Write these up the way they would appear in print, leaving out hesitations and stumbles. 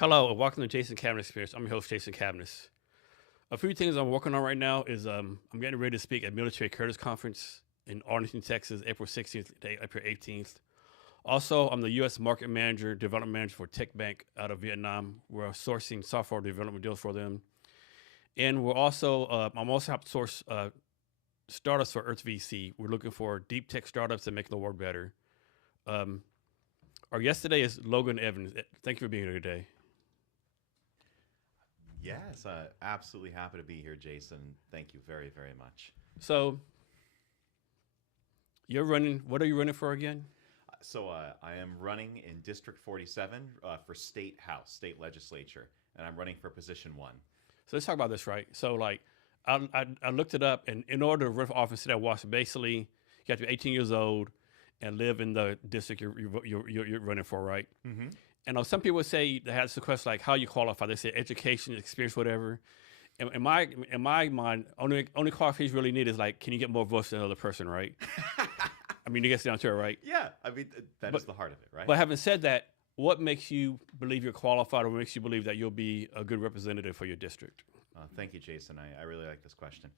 Hello, and welcome to Jason Cabinet Experience. I'm your host, Jason Cabinet. A few things I'm working on right now is I'm getting ready to speak at Military Curtis Conference in Arlington, Texas, April 16th to April 18th. Also, I'm the U.S. Market Manager, Development Manager for Tech Bank out of Vietnam. We're sourcing software development deals for them. And we're also, I'm also helping source startups for Earth VC. We're looking for deep tech startups that make the world better. Our guest today is Logan Evans. Thank you for being here today. Yes, absolutely happy to be here, Jason. Thank you very, very much. So, you're running, what are you running for again? I am running in District 47 for State House, State Legislature, and I'm running for position 1. So let's talk about this, right? So like, I looked it up, and in order to run for office today, I watched basically you have to be 18 years old and live in the district you're running for, right? Mm-hmm. And some people would say they had the question like how you qualify. They say education, experience, whatever. And in my mind, only qualification you really need is like, can you get more votes than another person, right? I mean, it gets down to it, right? Yeah, I mean, that is the heart of it, right? But having said that, what makes you believe you're qualified, or what makes you believe that you'll be a good representative for your district? Thank you, Jason. I really like this question.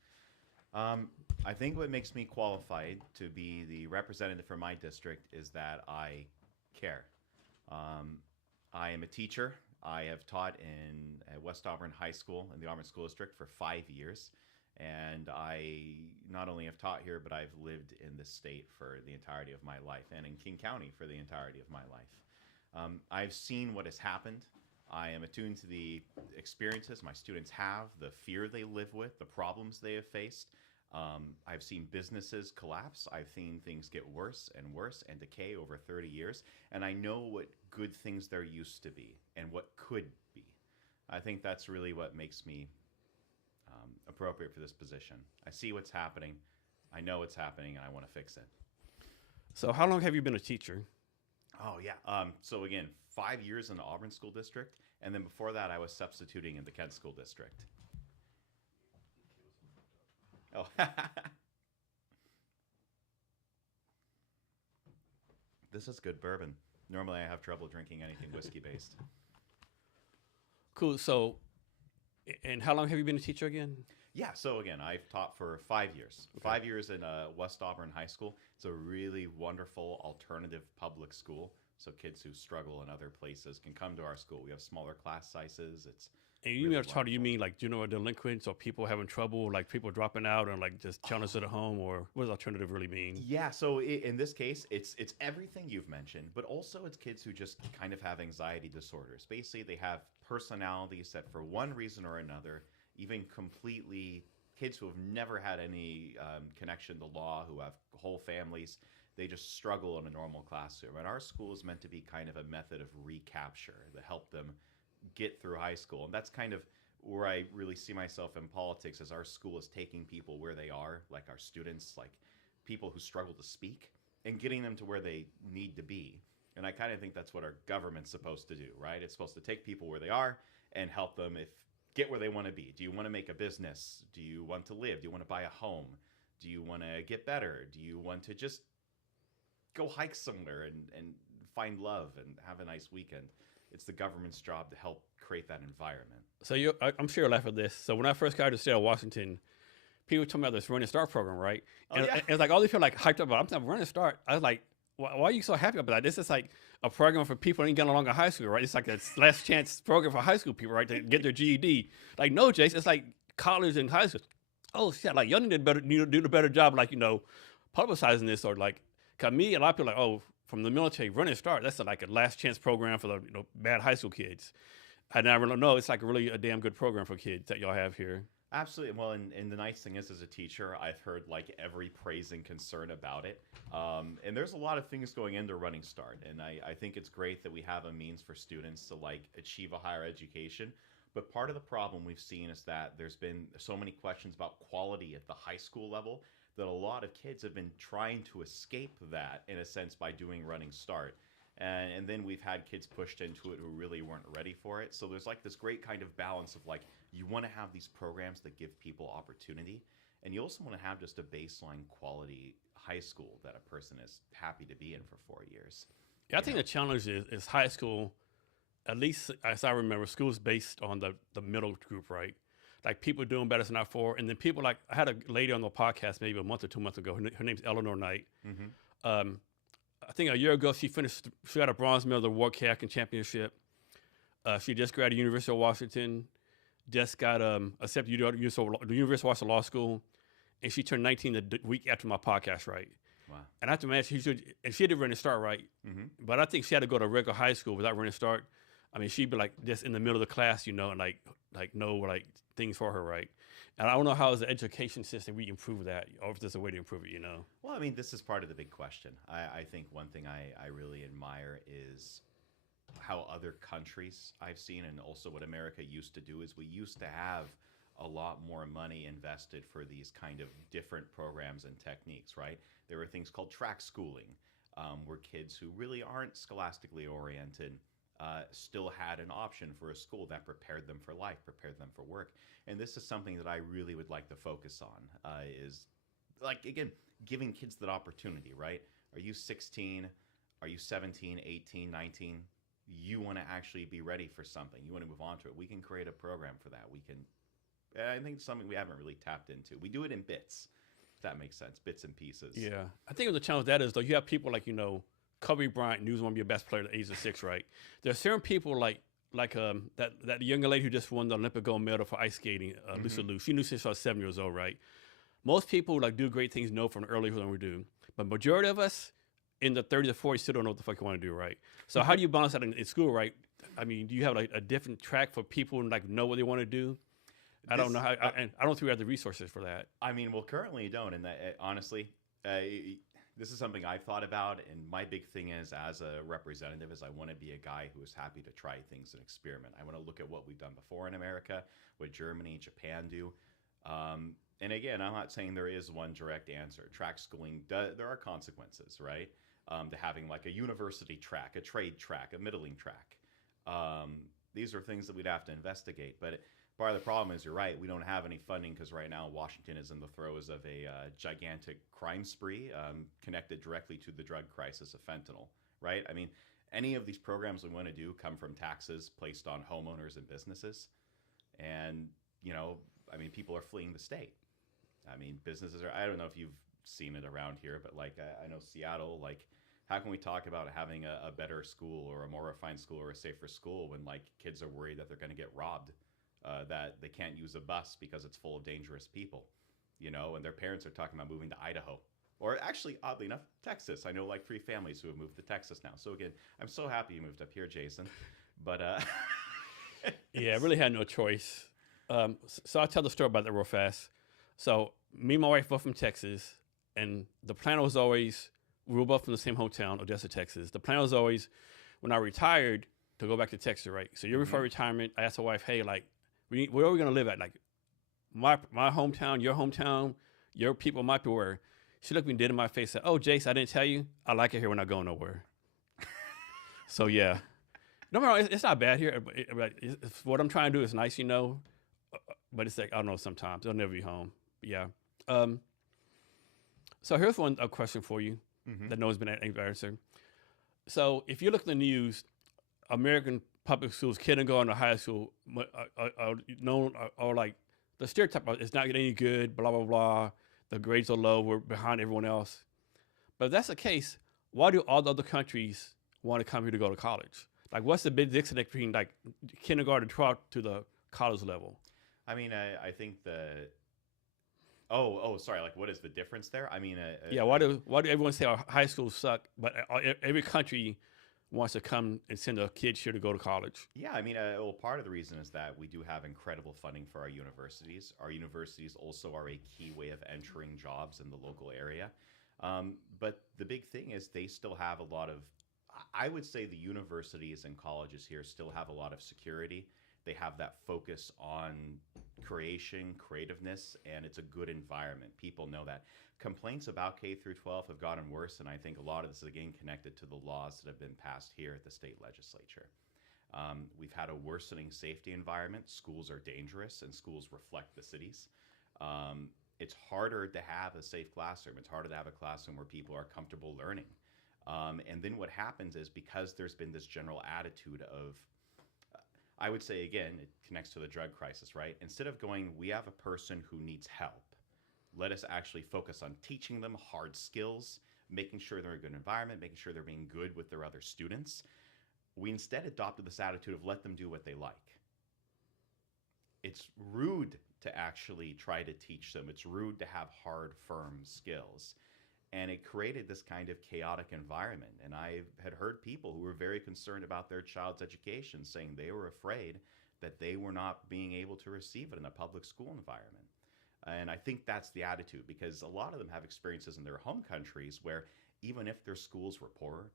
I think what makes me qualified to be the representative for my district is that I care. I am a teacher. I have taught at West Auburn High School in the Auburn School District for 5 years. And I not only have taught here, but I've lived in this state for the entirety of my life and in King County for the entirety of my life. I've seen what has happened. I am attuned to the experiences my students have, the fear they live with, the problems they have faced. I've seen businesses collapse. I've seen things get worse and worse and decay over 30 years. And I know what good things there used to be and what could be. I think that's really what makes me appropriate for this position. I see what's happening. I know what's happening, and I want to fix it. So how long have you been a teacher? Oh, yeah. So again, 5 years in the Auburn School District. And then before that, I was substituting in the Kent School District. Oh, this is good bourbon. Normally, I have trouble drinking anything whiskey-based. Cool. So, and how long have you been a teacher again? Yeah, so again, I've taught for 5 years. Okay. 5 years in West Auburn High School. It's a really wonderful alternative public school. So kids who struggle in other places can come to our school. We have smaller class sizes. It's And you really mean charter? You wonderful. mean like juvenile delinquents or people having trouble, like people dropping out and like just challenged at home, or what does alternative really mean? Yeah, so in this case, it's everything you've mentioned, but also it's kids who just kind of have anxiety disorders. Basically, they have personalities that, for one reason or another, even completely kids who have never had any connection to law, who have whole families, they just struggle in a normal classroom. And our school is meant to be kind of a method of recapture to help them get through high school. And that's kind of where I really see myself in politics, as our school is taking people where they are, like our students, like people who struggle to speak, and getting them to where they need to be. And I kind of think that's what our government's supposed to do, right? It's supposed to take people where they are and help them get where they want to be. Do you want to make a business? Do you want to live? Do you want to buy a home? Do you want to get better? Do you want to just go hike somewhere and find love and have a nice weekend? It's the government's job to help create that environment. So I'm sure you'll laugh at this. So when I first got to the state of Washington, people told me about this Running Start program, right? Oh, And yeah. it's like all these people like hyped up about. I'm thinking Running Start. I was like, why are you so happy about that? This is like a program for people who ain't getting along in high school, right? It's like a last chance program for high school people, right, to get their GED. Like, no, Jace, it's like college and high school. Oh shit, like y'all need to do a better job, like publicizing this, or like, cause me, a lot of people are like, oh, from the military, Running Start, that's like a last chance program for the bad high school kids. I never know. It's like really a damn good program for kids that y'all have here. Absolutely. Well, and the nice thing is, as a teacher, I've heard like every praise and concern about it. And there's a lot of things going into Running Start. And I think it's great that we have a means for students to like achieve a higher education. But part of the problem we've seen is that there's been so many questions about quality at the high school level that a lot of kids have been trying to escape that, in a sense, by doing Running Start. And then we've had kids pushed into it who really weren't ready for it. So there's like this great kind of balance of like, you want to have these programs that give people opportunity, and you also want to have just a baseline quality high school that a person is happy to be in for 4 years. Yeah, I think the challenge is high school at least as I remember, schools based on the middle group, right? Like people doing better than I for, and then people like I had a lady on the podcast maybe a month or 2 months ago. Her name's Eleanor Knight. Mm-hmm. Um, I think a year ago she finished. She got a bronze medal at the World Kayaking Championship. She just graduated University of Washington. Just got accepted to the University of Washington Law School, and she turned 19 the week after my podcast, right? Wow. And I have to imagine she didn't run and start right, Mm-hmm. but I think she had to go to regular high school without running start. I mean, she'd be like just in the middle of the class, and like know like things for her, right? And I don't know how as an education system we improve that, or if there's a way to improve it, Well, I mean, this is part of the big question. I think one thing I really admire is how other countries I've seen, and also what America used to do, is we used to have a lot more money invested for these kind of different programs and techniques, right? There were things called track schooling, where kids who really aren't scholastically oriented still had an option for a school that prepared them for life, prepared them for work. And this is something that I really would like to focus on, is like, again, giving kids that opportunity, right? Are you 16? Are you 17, 18, 19? You want to actually be ready for something. You want to move on to it. We can create a program for that. We can, I think it's something we haven't really tapped into. We do it in bits, if that makes sense, bits and pieces. Yeah, I think the challenge with that is though you have people like Kobe Bryant, who's one of your best players at the age of 6, right? There are certain people like that younger lady who just won the Olympic gold medal for ice skating, Lisa Liu. She knew since she was 7 years old, right? Most people like do great things know from earlier than we do, but majority of us in the 30s or 40s still don't know what the fuck you want to do, right? So how do you balance that in school, right? I mean, do you have like a different track for people who like know what they want to do? I don't know how, and I don't think we have the resources for that. I mean, well, currently you don't, and that, honestly, this is something I've thought about, and my big thing is, as a representative, is I want to be a guy who is happy to try things and experiment. I want to look at what we've done before in America, what Germany, Japan do. And again, I'm not saying there is one direct answer. Track schooling, there are consequences, right? To having like a university track, a trade track, a middling track. These are things that we'd have to investigate. But part of the problem is, you're right, we don't have any funding because right now Washington is in the throes of a gigantic crime spree connected directly to the drug crisis of fentanyl, right? I mean, any of these programs we want to do come from taxes placed on homeowners and businesses. And, I mean, people are fleeing the state. I mean, businesses are, I don't know if you've seen it around here, but like, I know Seattle, like, how can we talk about having a better school or a more refined school or a safer school when like kids are worried that they're going to get robbed, that they can't use a bus because it's full of dangerous people, and their parents are talking about moving to Idaho, or actually, oddly enough, Texas. I know like 3 families who have moved to Texas now. So again, I'm so happy you moved up here, Jason. But Yeah, I really had no choice. So I'll tell the story about that real fast. So me and my wife both from Texas, and the plan was always, we were both from the same hometown, Odessa, Texas. The plan was always, when I retired, to go back to Texas, right? So year before retirement, I asked my wife, hey, like, where are we going to live at? Like, my hometown, your people, my people, where? She looked me dead in my face and said, oh, Jace, I didn't tell you. I like it here when I go nowhere. So, yeah. No, it's not bad here. What I'm trying to do is nice, but it's like, I don't know, sometimes. I'll never be home. But yeah. So here's a question for you that no one's been answered. So if you look at the news, American public schools, kindergarten or high school, are known, or like the stereotype of it's not getting any good, blah, blah, blah. The grades are low, we're behind everyone else. But if that's the case, why do all the other countries want to come here to go to college? Like, what's the big disconnect between like kindergarten to the college level? I mean, I think sorry. Like, what is the difference there? I mean, yeah. Why do everyone say our high schools suck, but every country wants to come and send their kids here to go to college? Yeah, I mean, well, part of the reason is that we do have incredible funding for our universities. Our universities also are a key way of entering jobs in the local area. But the big thing is they still have a lot of, I would say the universities and colleges here still have a lot of security. They have that focus on creation, creativeness, and it's a good environment. People know that. Complaints about K through 12 have gotten worse, and I think a lot of this is again connected to the laws that have been passed here at the state legislature. We've had a worsening safety environment. Schools are dangerous, and schools reflect the cities. It's harder to have a safe classroom. It's harder to have a classroom where people are comfortable learning. And then what happens is, because there's been this general attitude of I would say, again, it connects to the drug crisis, right? Instead of going, we have a person who needs help, let us actually focus on teaching them hard skills, making sure they're in a good environment, making sure they're being good with their other students. We instead adopted this attitude of let them do what they like. It's rude to actually try to teach them. It's rude to have hard, firm skills. And it created this kind of chaotic environment. And I had heard people who were very concerned about their child's education saying they were afraid that they were not being able to receive it in a public school environment. And I think that's the attitude, because a lot of them have experiences in their home countries where even if their schools were poorer,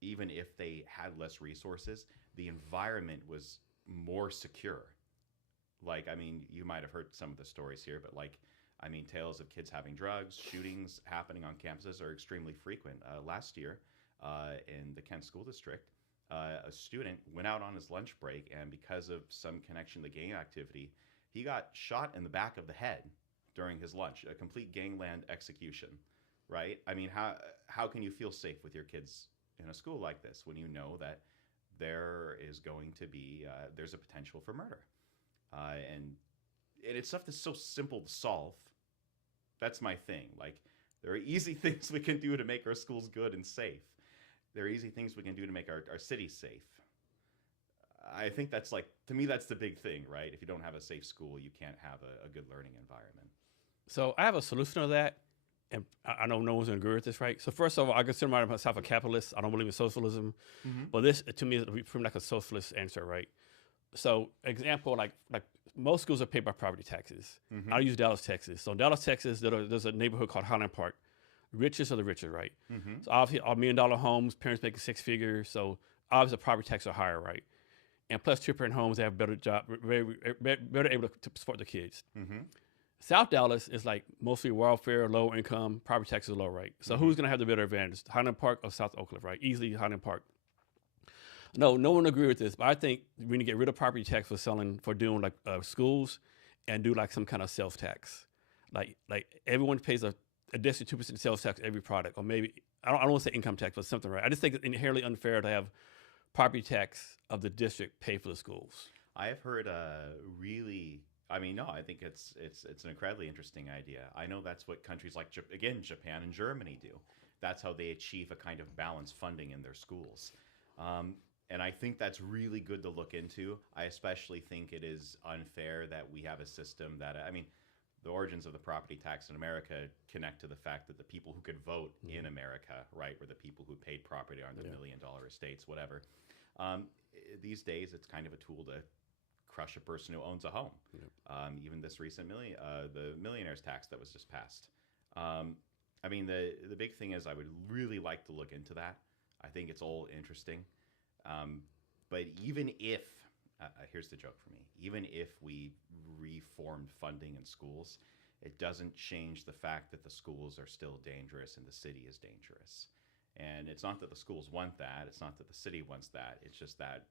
even if they had less resources, the environment was more secure. Like, I mean, you might have heard some of the stories here, but like, I mean, tales of kids having drugs, shootings happening on campuses are extremely frequent. Last year, in the Kent School District, a student went out on his lunch break, and because of some connection to gang activity, he got shot in the back of the head during his lunch, a complete gangland execution, right? I mean, how can you feel safe with your kids in a school like this when you know that there is going to be, there's a potential for murder? And it's stuff that's so simple to solve. That's my thing. Like, there are easy things we can do to make our schools good and safe. There are easy things we can do to make our cities safe. I think that's like, to me, that's the big thing, right? If you don't have a safe school, you can't have a good learning environment. So I have a solution to that, and I know no one's going to agree with this, right? So first of all, I consider myself a capitalist. I don't believe in socialism, but this, to me, is pretty like a socialist answer, right? So example, like most schools are paid by property taxes. I use Dallas, Texas. So in Dallas, Texas, there's a neighborhood called Highland Park. Richest of the richest, right? So obviously, all $1 million homes, parents making six figures. So obviously, the property taxes are higher, right? And plus, two-parent homes, they have better job, better able to support the kids. South Dallas is like mostly welfare, low income, property taxes are low, right? So who's going to have the better advantage, Highland Park or South Oak Cliff, right? Easily Highland Park. No one agree with this, but I think we need to get rid of property tax for doing like schools, and do like some kind of sales tax. Like everyone pays a additional 2% sales tax every product, or maybe I don't want to say income tax, but something, right? I just think it's inherently unfair to have property tax of the district pay for the schools. I have heard really. I mean, no, I think it's an incredibly interesting idea. I know that's what countries like Japan and Germany do. That's how they achieve a kind of balanced funding in their schools. And I think that's really good to look into. I especially think it is unfair that we have a system that, I mean, the origins of the property tax in America connect to the fact that the people who could vote in America, right, were the people who paid property on the $1 million estates, whatever. These days, it's kind of a tool to crush a person who owns a home. Even this recent the millionaire's tax that was just passed. I mean, the big thing is I would really like to look into that. I think it's all interesting. But even if, here's the joke for me, even if we reformed funding in schools, it doesn't change the fact that the schools are still dangerous and the city is dangerous. And it's not that the schools want that. It's not that the city wants that. It's just that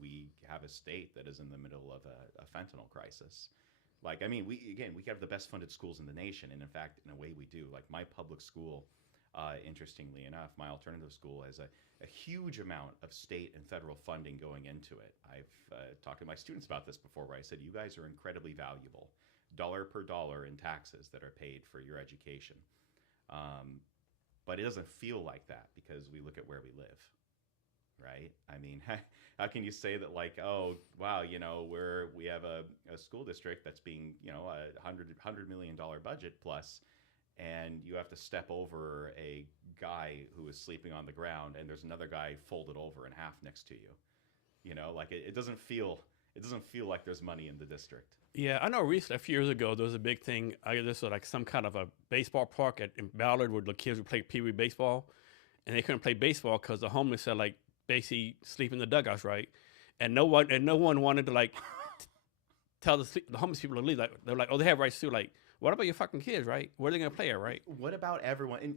we have a state that is in the middle of a fentanyl crisis. Like, I mean, we have the best funded schools in the nation. And in fact, in a way we do. Like my public school, interestingly enough, my alternative school has a huge amount of state and federal funding going into it. I've talked to my students about this before, where I said, you guys are incredibly valuable, dollar per dollar in taxes that are paid for your education. But it doesn't feel like that because we look at where we live, right? I mean, how can you say that, like, oh, wow, you know, we have a school district that's being, you know, a $100 million budget plus, and you have to step over a guy who is sleeping on the ground, and there's another guy folded over in half next to you. You know, like it doesn't feel like there's money in the district. Yeah, I know recently, a few years ago, there was a big thing. I guess this was like some kind of a baseball park in Ballard where the kids would play Pee Wee baseball, and they couldn't play baseball because the homeless had like basically sleep in the dugouts, right? And no one wanted to like tell the homeless people to leave. Like they're like, oh, they have rights too. Like, what about your fucking kids, right? Where are they gonna play at, right? What about everyone? And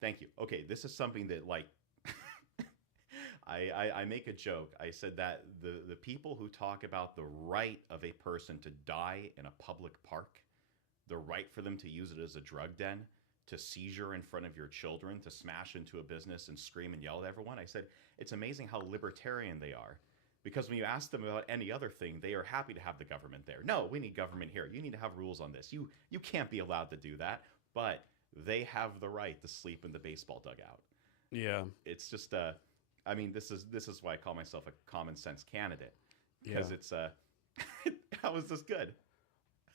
thank you. Okay, this is something that like. I make a joke. I said that the people who talk about the right of a person to die in a public park, the right for them to use it as a drug den, to seizure in front of your children, to smash into a business and scream and yell at everyone, I said, it's amazing how libertarian they are. Because when you ask them about any other thing, they are happy to have the government there. No, we need government here. You need to have rules on this. You can't be allowed to do that. But they have the right to sleep in the baseball dugout. Yeah. It's just I mean, this is why I call myself a common sense candidate, because it's how is this good?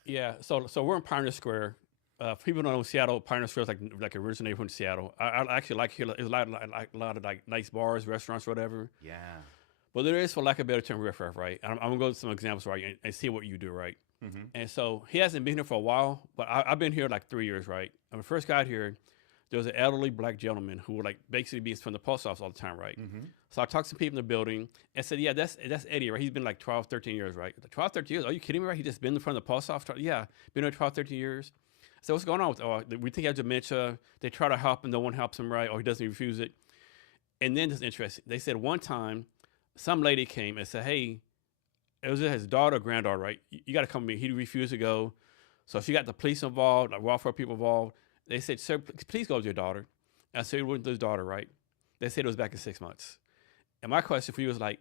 Yeah. So we're in Pioneer Square. For people who don't know Seattle, Pioneer Square is like a rich neighborhood in Seattle. I actually like here. There's a lot of like nice bars, restaurants, whatever. Yeah. But there is, for lack of a better term, riffraff, right? I'm gonna go to some examples, right, and see what you do, right? Mm-hmm. And so he hasn't been here for a while, but I've been here like 3 years, right? When I first got here, there was an elderly black gentleman who would like basically be from the post office all the time, right? Mm-hmm. So I talked to some people in the building and said, yeah, that's Eddie, right? He's been like 12, 13 years, right? 12, 13 years? Are you kidding me, right? He just been in front of the post office? Yeah, been there 12, 13 years. So what's going on with, we think he has dementia. They try to help him, no one helps him, right? Or he doesn't refuse it. And then it's interesting. They said one time, some lady came and said, hey, it was his daughter or granddaughter, right? You got to come with me. He refused to go. So she got the police involved, like welfare people involved. They said, sir, please go with your daughter. And so he went with his daughter, right? They said it was back in 6 months. And my question for you is like,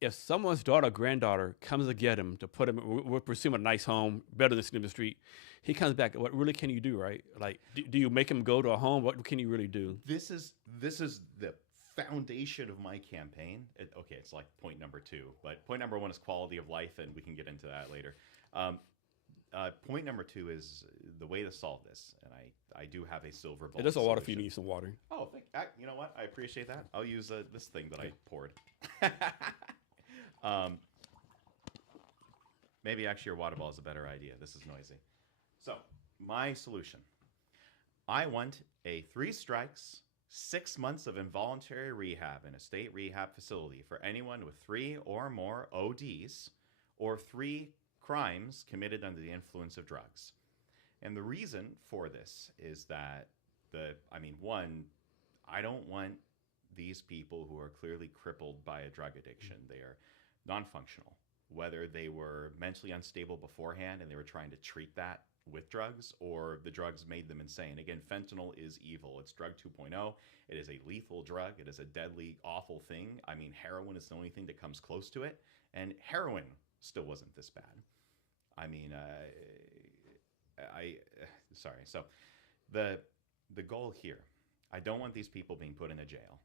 if someone's daughter or granddaughter comes to get him, to put him, we're pursuing a nice home, better than sitting in the street, he comes back, what really can you do, right? Like, do you make him go to a home? What can you really do? This is the foundation of my campaign. Okay, it's like point number 2, but point number 1 is quality of life, and we can get into that later. Point number 2 is the way to solve this, and I do have a silver bullet. There's a water if you need some water. Oh, you know what? I appreciate that. I'll use this thing that I poured. Maybe actually your water ball is a better idea. This is noisy. So my solution: I want a 3 strikes, 6 months of involuntary rehab in a state rehab facility for anyone with 3 or more ODs or 3 crimes committed under the influence of drugs. And the reason for this is that one, I don't want these people who are clearly crippled by a drug addiction. They are non-functional, whether they were mentally unstable beforehand and they were trying to treat that with drugs, or the drugs made them insane. Again, fentanyl is evil. It's drug 2.0. It is a lethal drug. It is a deadly, awful thing. I mean, heroin is the only thing that comes close to it, and heroin still wasn't this bad. I mean, sorry. So the goal here, I don't want these people being put in a jail,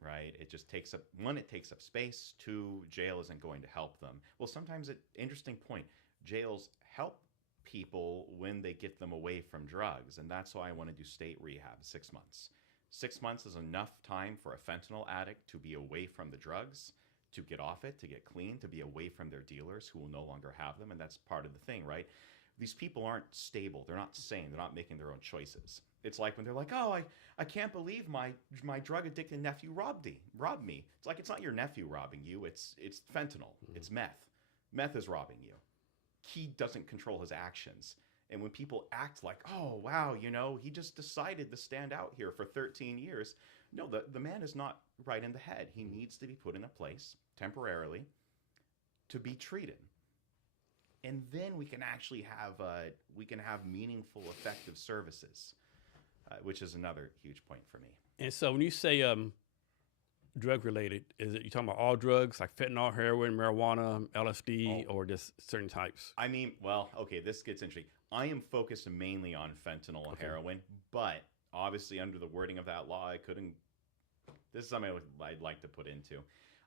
right? It just takes up, 1, it takes up space. 2, jail isn't going to help them. Well, sometimes, interesting point, jails help people when they get them away from drugs, and that's why I want to do state rehab, 6 months. 6 months is enough time for a fentanyl addict to be away from the drugs, to get off it, to get clean, to be away from their dealers who will no longer have them, and that's part of the thing, right? These people aren't stable. They're not sane. They're not making their own choices. It's like when they're like, oh, I can't believe my drug-addicted nephew robbed me. It's like, it's not your nephew robbing you. It's fentanyl. Mm-hmm. It's meth. Meth is robbing you. He doesn't control his actions. And when people act like, oh, wow, he just decided to stand out here for 13 years. No, the man is not right in the head. He needs to be put in a place temporarily to be treated. And then we can actually have meaningful, effective services, which is another huge point for me. And so when you say drug related, is it you talking about all drugs like fentanyl, heroin, marijuana, LSD, or just certain types? I mean, well, okay, this gets interesting. I am focused mainly on fentanyl and heroin, but obviously under the wording of that law, this is something I'd like to put into.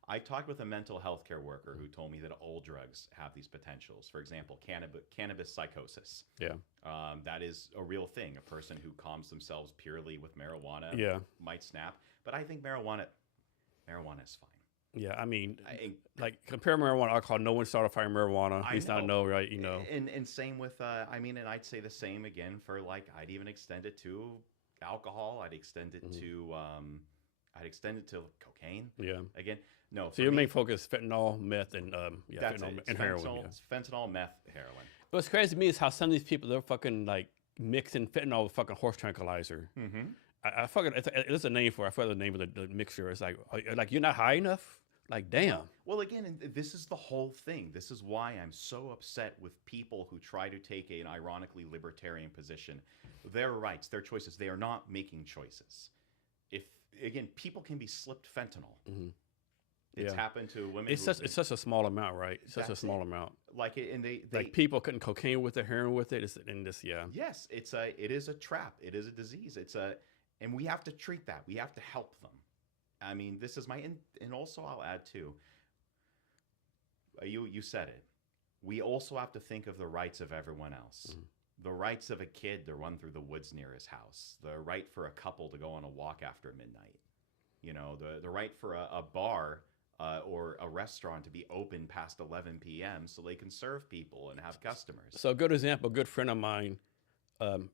I talked with a mental health care worker who told me that all drugs have these potentials. For example, cannabis psychosis. Yeah. That is a real thing. A person who calms themselves purely with marijuana might snap. But I think marijuana is fine. Yeah, I mean, like compare marijuana, alcohol. No one started firing marijuana. At least I know, right? And same with, and I'd say the same again for I'd even extend it to alcohol. I'd extend it to, cocaine. Yeah. Again, no. So your main focus is fentanyl, meth, and fentanyl and heroin. Fentanyl, meth, heroin. What's crazy to me is how some of these people, they're fucking like mixing fentanyl with fucking horse tranquilizer. Mm-hmm. I fucking, it's a name for it. I forgot the name of the mixture. It's like you're not high enough? Like, damn. Well, again, and this is the whole thing. This is why I'm so upset with people who try to take an ironically libertarian position. Their rights, their choices, they are not making choices. Again, people can be slipped fentanyl. Mm-hmm. It's Yeah. happened to women. It's such a small amount, right? Such a That's small it. amount. Like it, and they Like people cutting cocaine with it, heroin with it. It's in this, yeah. yes, it is a trap. It is a disease. And we have to treat that. We have to help them. I mean, this is and also I'll add too. You said it. We also have to think of the rights of everyone else. Mhm. The rights of a kid to run through the woods near his house. The right for a couple to go on a walk after midnight. You know, the right for a bar or a restaurant to be open past 11 p.m. so they can serve people and have customers. So a good example, a good friend of mine,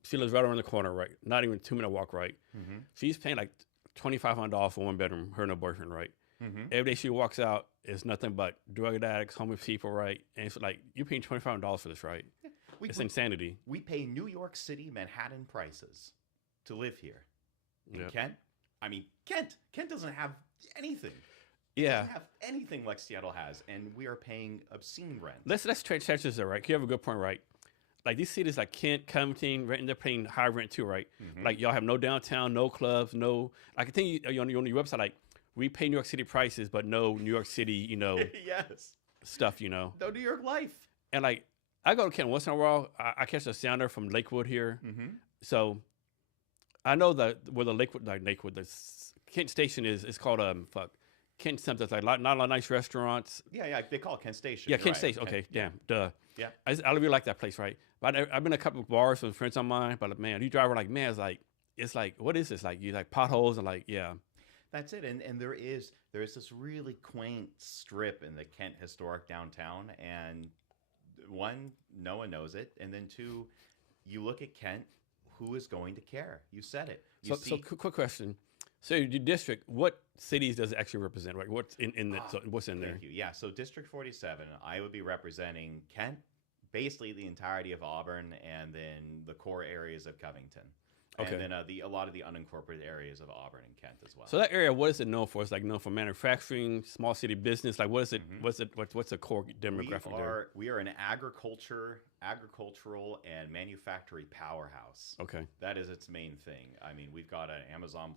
she lives right around the corner, right? Not even a 2-minute walk, right? Mm-hmm. She's paying like $2,500 for one bedroom, her and her boyfriend, right? Mm-hmm. Every day she walks out, it's nothing but drug addicts, homeless people, right? And it's like, you're paying $2,500 for this, right? It's insanity. We pay New York City, Manhattan prices to live here. In Yep. Kent, I mean, Kent doesn't have anything. Yeah. Doesn't have anything like Seattle has, and we are paying obscene rent. Let's trade this there, right? You have a good point, right? Like these cities like Kent, Covington, Renton, they're paying high rent too, right? Mhm. Like y'all have no downtown, no clubs, no. Like I think on your website, like we pay New York City prices, but no New York City, Yes, stuff, no New York life. And like I go to Kent once in a while. I catch a sounder from Lakewood here, Mm-hmm. so I know that where the Lakewood, the Kent station is. It's called Kent something. It's like not a lot of nice restaurants. Yeah, they call it Kent Station. Yeah, You're Kent right. Station. Okay, damn, duh. Yeah. I really like that place, right? But I've been to a couple of bars with friends of mine. But man, you drive around like, man, it's like, what is this? Like you like potholes and like, yeah. That's it, and there is this really quaint strip in the Kent historic downtown, and one, no one knows it, and then two, you look at Kent, who is going to care? You said it. So quick question. So your district, what cities does it actually represent? Right? What's in the, so what's in there? Thank you. Yeah, so District 47, I would be representing Kent, basically the entirety of Auburn, and then the core areas of Covington. Okay. And then a lot of the unincorporated areas of Auburn and Kent as well. So that area, what is it known for? It's like known for manufacturing, small city business. Like what is it? Mhm. What's the core demographic there? We are an agricultural and manufacturing powerhouse. Okay. That is its main thing. I mean, we've got an Amazon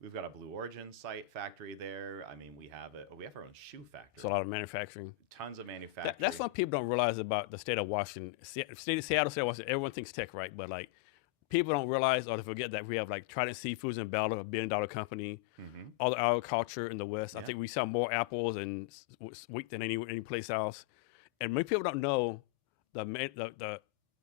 we've got a Blue Origin site factory there. I mean, we have our own shoe factory. So a lot of manufacturing. Tons of manufacturing. That's what people don't realize about the state of Washington. State of Washington, everyone thinks tech, right? But like people don't realize or they forget that we have like Trident Seafoods in Bella, $1 billion company. Mhm. All the agriculture in the West. I Yeah. think we sell more apples and wheat than any place else. And many people don't know the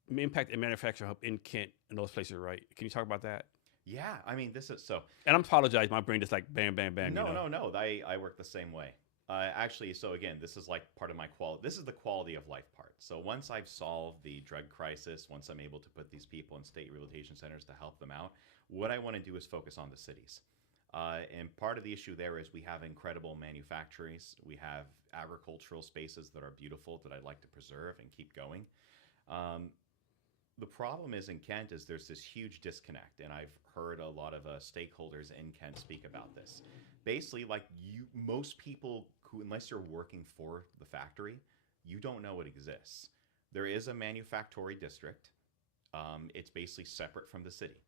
impact in manufacturing in Kent and those places, right? Can you talk about that? Yeah, I mean, this is so. And I apologize, my brain just like bam, bam, bam. No. I work the same way. Actually, so again, this is like part of my quality. This is the quality of life part. So once I've solved the drug crisis, once I'm able to put these people in state rehabilitation centers to help them out, what I want to do is focus on the cities. And part of the issue there is we have incredible manufactories. We have agricultural spaces that are beautiful that I'd like to preserve and keep going. The problem is in Kent is there's this huge disconnect, and I've heard a lot of stakeholders in Kent speak about this. Basically, like most people who, unless you're working for the factory, you don't know it exists. There is a manufactory district. It's basically separate from the city,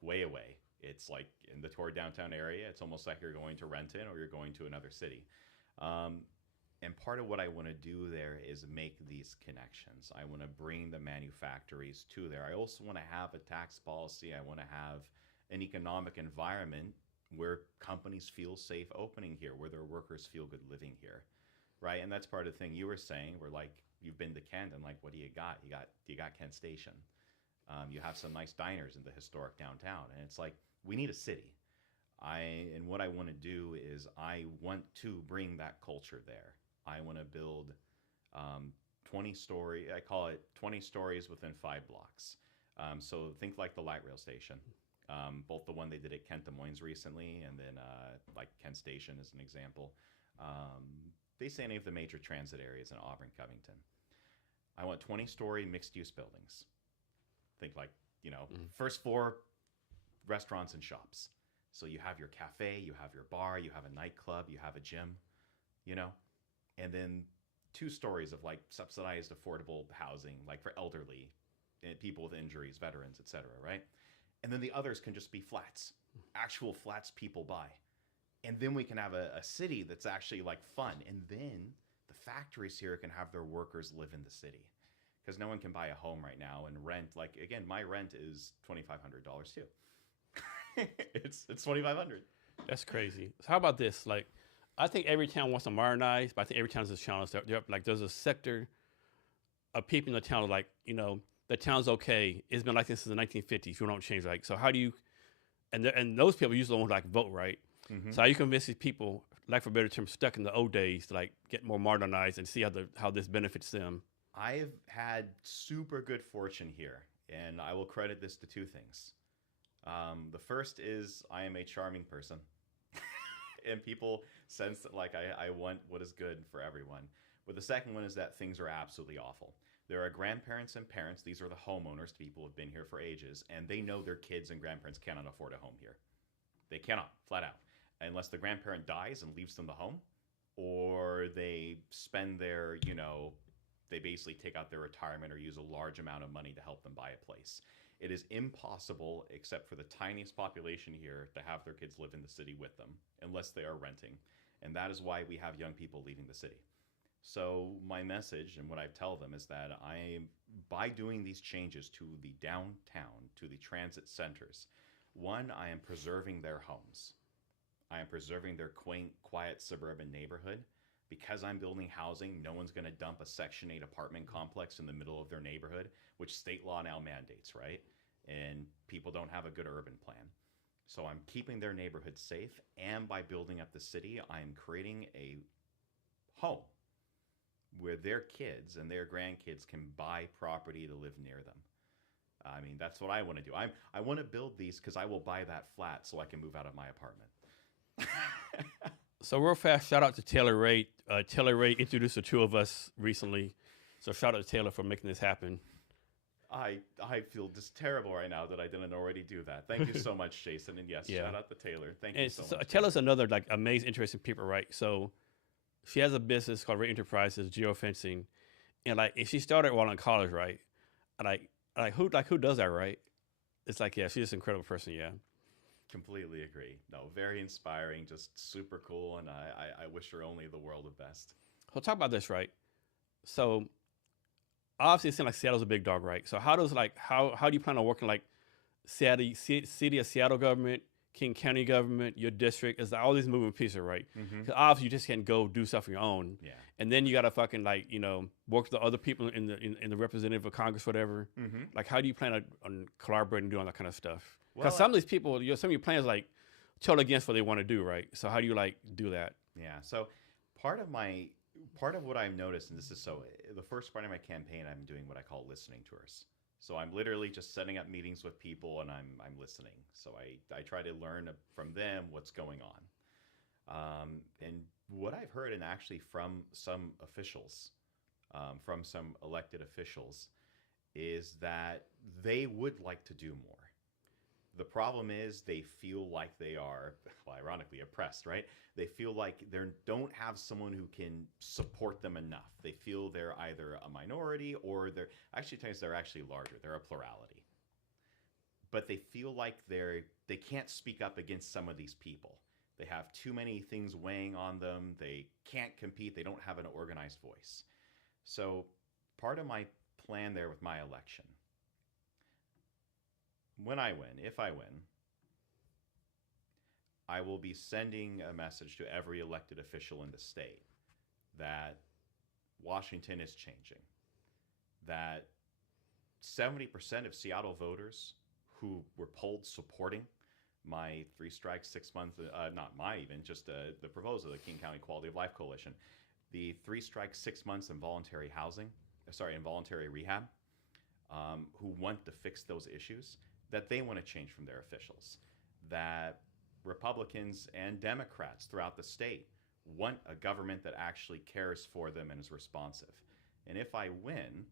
way away. It's like in the toward downtown area. It's almost like you're going to Renton or you're going to another city. And part of what I want to do there is make these connections. I want to bring the manufactories to there. I also want to have a tax policy. I want to have an economic environment where companies feel safe opening here, where their workers feel good living here, right? And that's part of the thing you were saying. Where like you've been to Kent, and like, what do you got? You got Kent Station. You have some nice diners in the historic downtown, and it's like we need a city. And what I want to do is I want to bring that culture there. I want to build 20-story, I call it 20 stories within 5 blocks. So think like the light rail station, both the one they did at Kent Des Moines recently, and then like Kent Station as an example. Basically any of the major transit areas in Auburn, Covington. I want 20-story mixed-use buildings. Think like, first floor restaurants and shops. So you have your cafe, you have your bar, you have a nightclub, you have a gym, and then 2 stories of like subsidized affordable housing, like for elderly, people with injuries, veterans, etc. Right? And then the others can just be flats, actual flats people buy. And then we can have a city that's actually like fun. And then the factories here can have their workers live in the city. Because no one can buy a home right now and rent. Like, again, my rent is $2,500 too. it's $2,500. That's crazy. So how about this? Like, I think every town wants to modernize, but I think every town is a challenge. Like, there's a sector of people in the town like, the town's okay. It's been like this since the 1950s. You don't change. Like, so how do you? And those people usually don't like vote, right? Mm-hmm. So how you convince these people, like for a better term, stuck in the old days, to like get more modernized and see how this benefits them? I've had super good fortune here, and I will credit this to two things. The first is I am a charming person, and people sense that like I want what is good for everyone. But the second one is that things are absolutely awful. There are grandparents and parents. These are the homeowners. People who have been here for ages, and they know their kids and grandparents cannot afford a home here. They cannot, flat out. Unless the grandparent dies and leaves them the home, or they spend their, they basically take out their retirement or use a large amount of money to help them buy a place. It is impossible, except for the tiniest population here, to have their kids live in the city with them, unless they are renting. And that is why we have young people leaving the city. So my message and what I tell them is that by doing these changes to the downtown, to the transit centers, one, I am preserving their homes. I am preserving their quaint, quiet suburban neighborhood. Because I'm building housing, no one's going to dump a Section 8 apartment complex in the middle of their neighborhood, which state law now mandates, right? And people don't have a good urban plan. So I'm keeping their neighborhood safe, and by building up the city, I'm creating a home where their kids and their grandkids can buy property to live near them. I mean, that's what I want to do. I want to build these because I will buy that flat so I can move out of my apartment. So real fast, shout out to Taylor Ray. Taylor Ray introduced the two of us recently. So shout out to Taylor for making this happen. I feel just terrible right now that I didn't already do that. Thank you so much, Jason. And yes, shout out to Taylor. Thank you so much. Taylor's another like amazing, interesting people, right? So she has a business called Ray Enterprises, geofencing, and she started while in college, right? And who does that, right? It's like, yeah, she's an incredible person, yeah. Completely agree. No, very inspiring, just super cool, and I wish her only the world of best. So talk about this, right? So obviously it seems like Seattle's a big dog, right? So how do you plan on working like city of Seattle government, King County government, your district? Is all these moving pieces, right? Because obviously you just can't go do stuff on your own. Yeah. And then you gotta fucking work with the other people in the representative of Congress, whatever. Like how do you plan on collaborating and doing that kind of stuff? Because some of these people, some of your plans totally against what they want to do, right? So how do you do that? Yeah. So part of what I've noticed, and the first part of my campaign, I'm doing what I call listening tours. So I'm literally just setting up meetings with people, and I'm listening. So I try to learn from them what's going on. And what I've heard, and actually from some officials, from some elected officials, is that they would like to do more. The problem is they feel like they are, well, ironically, oppressed, right? They feel like they don't have someone who can support them enough. They feel they're either a minority or they're actually larger. They're a plurality. But they feel like they can't speak up against some of these people. They have too many things weighing on them. They can't compete. They don't have an organized voice. So part of my plan there with my election, when I win, if I win, I will be sending a message to every elected official in the state that Washington is changing, that 70% of Seattle voters who were polled supporting my 3 strikes, 6 month, not my even, just the proposal, the King County Quality of Life Coalition, the 3 strikes, 6 months involuntary rehab, who want to fix those issues, that they want to change from their officials, that Republicans and Democrats throughout the state want a government that actually cares for them and is responsive. And if I win,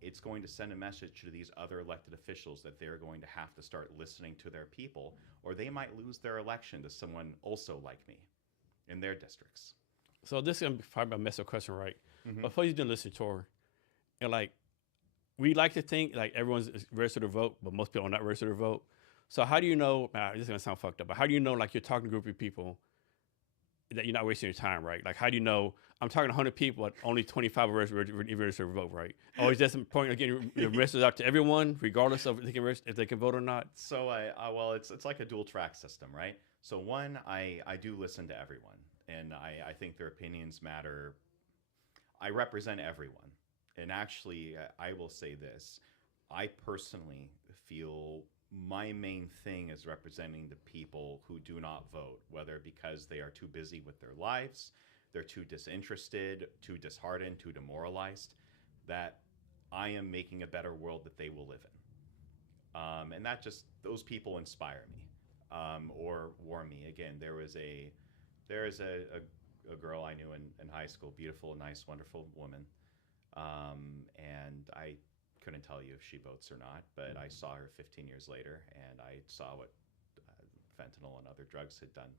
it's going to send a message to these other elected officials that they're going to have to start listening to their people, or they might lose their election to someone also like me in their districts. So this is going to be probably a messy question, right? Before you did listen to her, and we like to think like everyone's registered to vote, but most people are not registered to vote. So how do you know? This is gonna sound fucked up, but how do you know like you're talking to a group of people that you're not wasting your time, right? Like how do you know? I'm talking to 100 people, but only 25 are registered to vote, right? Or is that important getting the message out to everyone, regardless of if they can vote or not? So well, it's like a dual track system, right? So one, I do listen to everyone, and I think their opinions matter. I represent everyone, and actually, I will say this: I personally feel my main thing is representing the people who do not vote, whether because they are too busy with their lives, they're too disinterested, too disheartened, too demoralized, that I am making a better world that they will live in. And that just, those people inspire me, or warm me. Again, there is a girl I knew in high school, beautiful, nice, wonderful woman. And I couldn't tell you if she votes or not, but I saw her 15 years later, and I saw what fentanyl and other drugs had done.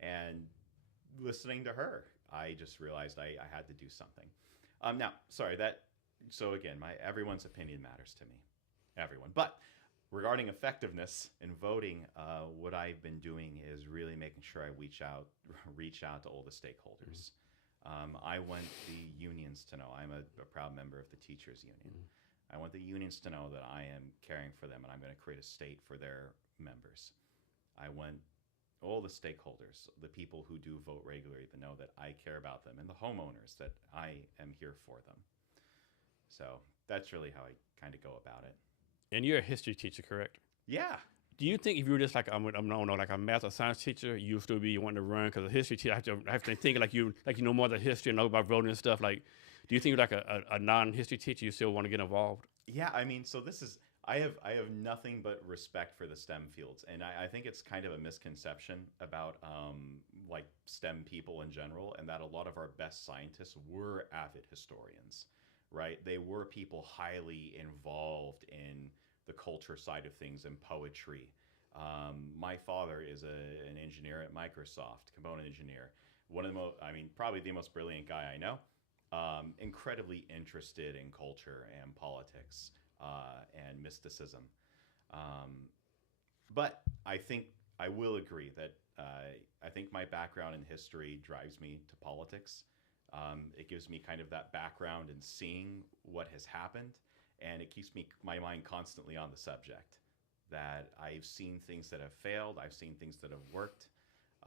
And listening to her, I just realized I had to do something. Now, sorry, so again, everyone's opinion matters to me, everyone. But regarding effectiveness in voting, what I've been doing is really making sure I reach out to all the stakeholders. I want the unions to know. I'm a proud member of the teachers union. I want the unions to know that I am caring for them, and I'm going to create a state for their members. I want all the stakeholders, the people who do vote regularly, to know that I care about them, and the homeowners, that I am here for them. So that's really how I kind of go about it. And you're a history teacher, correct? Yeah. Do you think if you were just like I don't know, like a math or science teacher, you would still be wanting to run? Because a history teacher, I have to think like you know more than history and know about voting and stuff. Like, do you think like a non-history teacher, you still want to get involved? Yeah, I mean, so this is I have nothing but respect for the STEM fields, and I think it's kind of a misconception about like STEM people in general, and that a lot of our best scientists were avid historians, right? They were people highly involved in the culture side of things and poetry. My father is an engineer at Microsoft, component engineer. One of the most, I mean, probably the most brilliant guy I know. Incredibly interested in culture and politics and mysticism. But I think I will agree that I think my background in history drives me to politics. It gives me kind of that background in seeing what has happened, and it keeps my mind constantly on the subject. That I've seen things that have failed, I've seen things that have worked.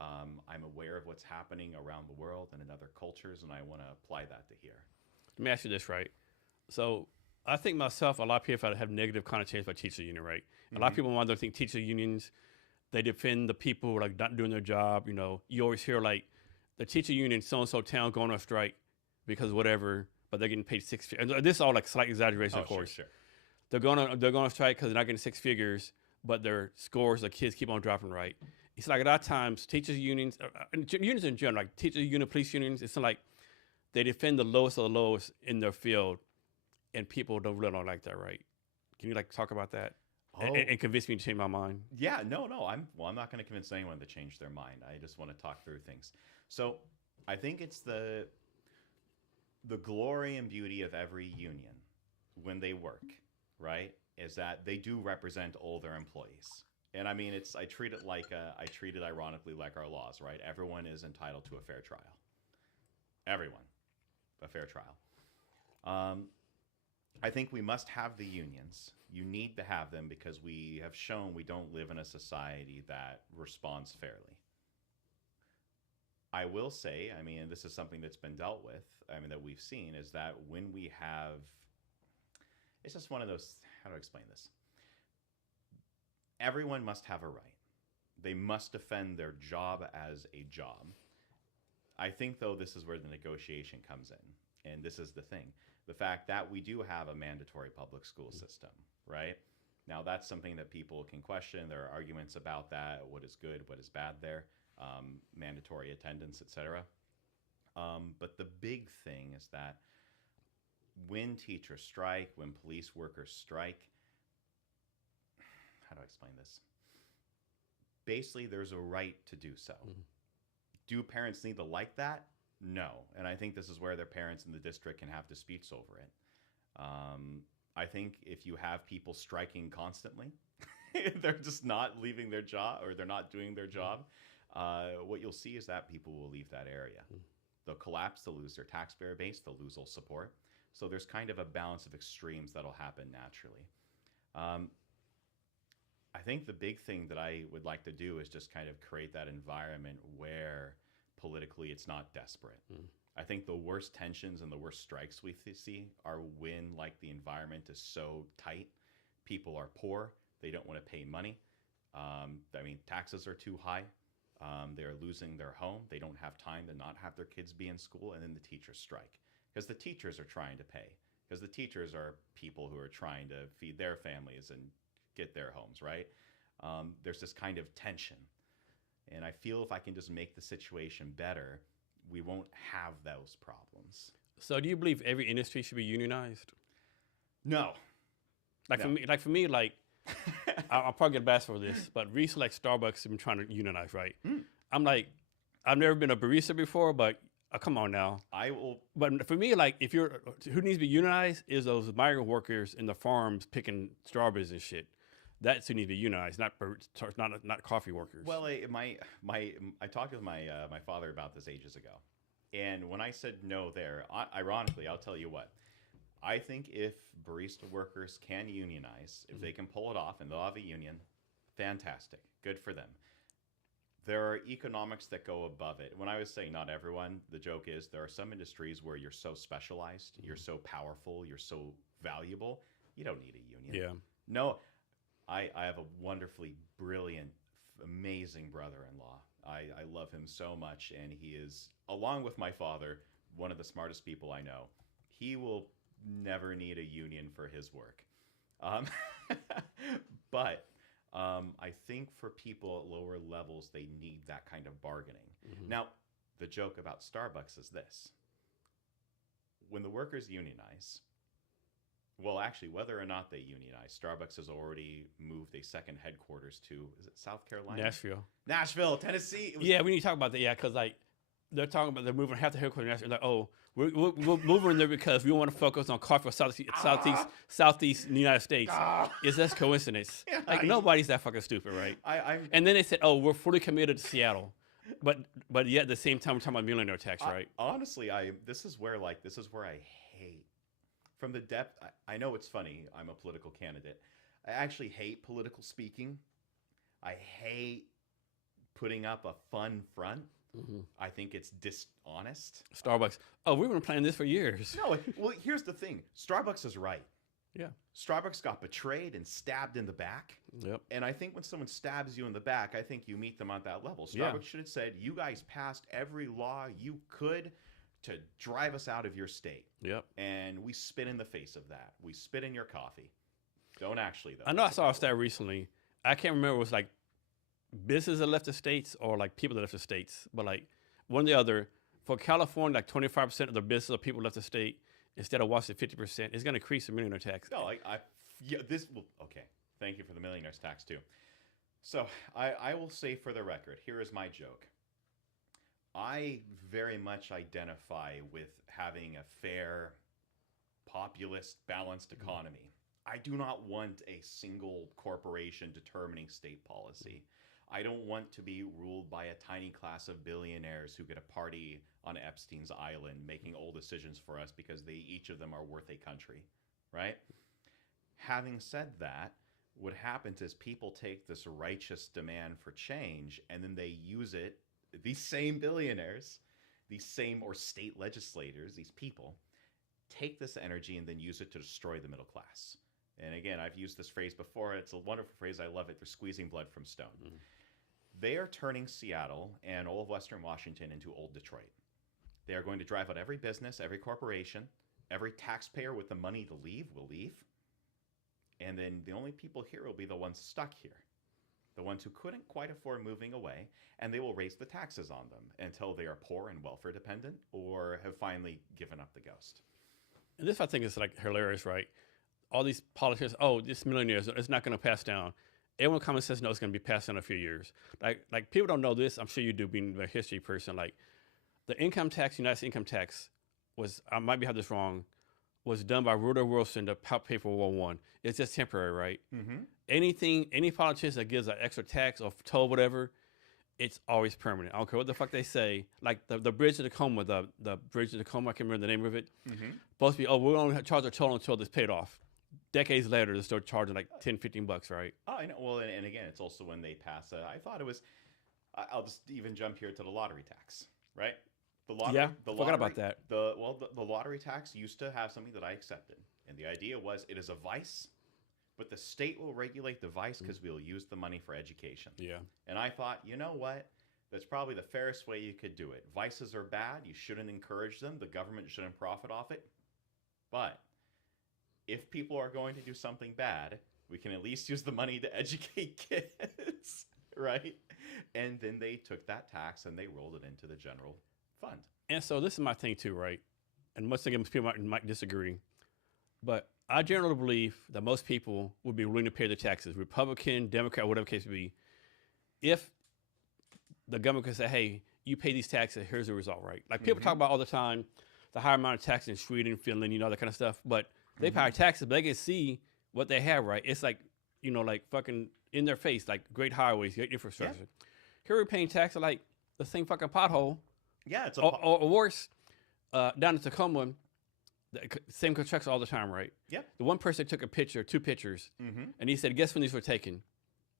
I'm aware of what's happening around the world and in other cultures, and I want to apply that to here. Let me ask you this, right? So I think myself, a lot of people have negative connotations about teacher union, right? Mm-hmm. A lot of people want to think teacher unions, they defend the people like not doing their job. You know, you always hear like the teacher union so-and-so town going on strike because whatever, but they're getting paid six figures. And this is all like slight exaggeration, of course. Sure. They're going on strike because they're not getting six figures, but their scores, the kids keep on dropping, right? It's like a lot of times teachers unions, unions in general, like teacher union, police unions, it's like they defend the lowest of the lowest in their field, and people don't like that, right? Can you like talk about that and convince me to change my mind? Yeah, no. I'm not going to convince anyone to change their mind. I just want to talk through things. So I think it's the glory and beauty of every union when they work, right? Is that they do represent all their employees. And I mean, I treat it ironically like our laws, right? Everyone is entitled to a fair trial. Everyone, a fair trial. I think we must have the unions. You need to have them because we have shown we don't live in a society that responds fairly. I will say, I mean, and this is something that's been dealt with, I mean, that we've seen, is that when we have, it's just one of those, how do I explain this? Everyone must have a right. They must defend their job as a job. I think, though, this is where the negotiation comes in. And this is the thing. The fact that we do have a mandatory public school system, right? Now, that's something that people can question. There are arguments about that. What is good? What is bad there? Mandatory attendance, etc. But the big thing is that when teachers strike, when police workers strike, how do I explain this? Basically, there's a right to do so. Mm-hmm. Do parents need to like that? No. And I think this is where their parents in the district can have disputes over it. I think if you have people striking constantly they're just not leaving their job, or they're not doing their job, what you'll see is that people will leave that area. They'll collapse, they'll lose their taxpayer base, they'll lose all support. So there's kind of a balance of extremes that'll happen naturally. I think the big thing that I would like to do is just kind of create that environment where politically it's not desperate. I think the worst tensions and the worst strikes we see are when like the environment is so tight. People are poor. They don't want to pay money. I mean, taxes are too high. They're losing their home. They don't have time to not have their kids be in school. And then the teachers strike because the teachers are trying to pay, because the teachers are people who are trying to feed their families and get their homes, right? There's this kind of tension. And I feel if I can just make the situation better, we won't have those problems. So do you believe every industry should be unionized? No. Like for me, I'll probably get bashed for this, but recently, like Starbucks have been trying to unionize, right? I'm like, I've never been a barista before, but come on now. I will. But for me, like, who needs to be unionized is those migrant workers in the farms picking strawberries and shit. That's who needs to be unionized, not coffee workers. Well, I talked with my father about this ages ago, and when I said no there, ironically, I'll tell you what. I think if barista workers can unionize, if they can pull it off and they'll have a union, fantastic. Good for them. There are economics that go above it. When I was saying not everyone, the joke is there are some industries where you're so specialized, you're so powerful, you're so valuable, you don't need a union. Yeah. No, I have a wonderfully brilliant, amazing brother-in-law. I love him so much, and he is, along with my father, one of the smartest people I know. He will never need a union for his work. But I think for people at lower levels, they need that kind of bargaining. Now, the joke about Starbucks is this. When the workers unionize, well, actually, whether or not they unionize, Starbucks has already moved a second headquarters to, is it South Carolina? Nashville, Tennessee. Yeah, we need to talk about that. Yeah, because like they're talking about they're moving half the headquarters to Nashville. Like, oh, we're moving there because we want to focus on coffee for southeast United States. Is that coincidence? Yeah, like nobody's that fucking stupid, right? And then they said, oh, we're fully committed to Seattle. But yet at the same time we're talking about millionaire tax, right? Honestly, this is where I hate. From the depth, I know it's funny, I'm a political candidate. I actually hate political speaking. I hate putting up a fun front. I think it's dishonest. Starbucks. Oh, we've been planning this for years. No, well, here's the thing. Starbucks is right. Yeah. Starbucks got betrayed and stabbed in the back. Yep. And I think when someone stabs you in the back, I think you meet them on that level. Starbucks should have said, you guys passed every law you could to drive us out of your state. Yep. And we spit in the face of that. We spit in your coffee. Don't actually, though. I know I saw a stat recently. I can't remember. It was like businesses that left the states or like people that left the states. But like one or the other. For California, like 25% of the business of people left the state instead of Washington 50%. It's going to increase the millionaire tax. No, okay. Thank you for the millionaire's tax too. So I will say for the record, here is my joke. I very much identify with having a fair, populist, balanced economy. I do not want a single corporation determining state policy. I don't want to be ruled by a tiny class of billionaires who get a party on Epstein's island making all decisions for us because each of them are worth a country, right? Having said that, what happens is people take this righteous demand for change and then they use it. These same billionaires, or state legislators, these people, take this energy and then use it to destroy the middle class. And again, I've used this phrase before. It's a wonderful phrase. I love it. They're squeezing blood from stone. They are turning Seattle and all of Western Washington into old Detroit. They are going to drive out every business, every corporation, every taxpayer with the money to leave will leave. And then the only people here will be the ones stuck here. The ones who couldn't quite afford moving away, and they will raise the taxes on them until they are poor and welfare dependent or have finally given up the ghost. And this, I think, is like hilarious, right? All these politicians, oh, this millionaires, it's not going to pass down. Everyone common sense knows it's going to be passed down in a few years. Like people don't know this. I'm sure you do, being a history person. Like the income tax, United States income tax, was, I might have this wrong, was done by Woodrow Wilson to help pay for World War I. It's just temporary, right? any politician that gives an extra tax or toll, whatever, it's always permanent. I don't care what the fuck they say. Like the bridge to Tacoma, the bridge to Tacoma, I can't remember the name of it. Mm-hmm. Supposed to be, we're going to charge a toll until this paid off. Decades later, they're still charging like $10-15, right? Oh, I know. Well, and again, it's also when they pass. I thought it was. I'll just even jump here to the lottery tax, right? The lottery. Yeah, the forgot about that. The lottery tax used to have something that I accepted, and the idea was it is a vice, but the state will regulate the vice because we'll use the money for education. Yeah. And I thought, you know what? That's probably the fairest way you could do it. Vices are bad. You shouldn't encourage them. The government shouldn't profit off it. But if people are going to do something bad, we can at least use the money to educate kids, right? And then they took that tax and they rolled it into the general fund. And so this is my thing too, right? And most of people might disagree, but I generally believe that most people would be willing to pay their taxes, Republican, Democrat, whatever the case may be, if the government could say, hey, you pay these taxes, here's the result, right? Like people talk about all the time, the higher amount of taxes in Sweden, Finland, that kind of stuff, but they pay taxes, but they can see what they have, right? It's like, like fucking in their face, like great highways, great infrastructure. Yeah. Here we're paying taxes like the same fucking pothole. Yeah, it's or worse, down in Tacoma, the same construction all the time, right? Yep. The one person took a picture, 2 pictures, and he said, guess when these were taken?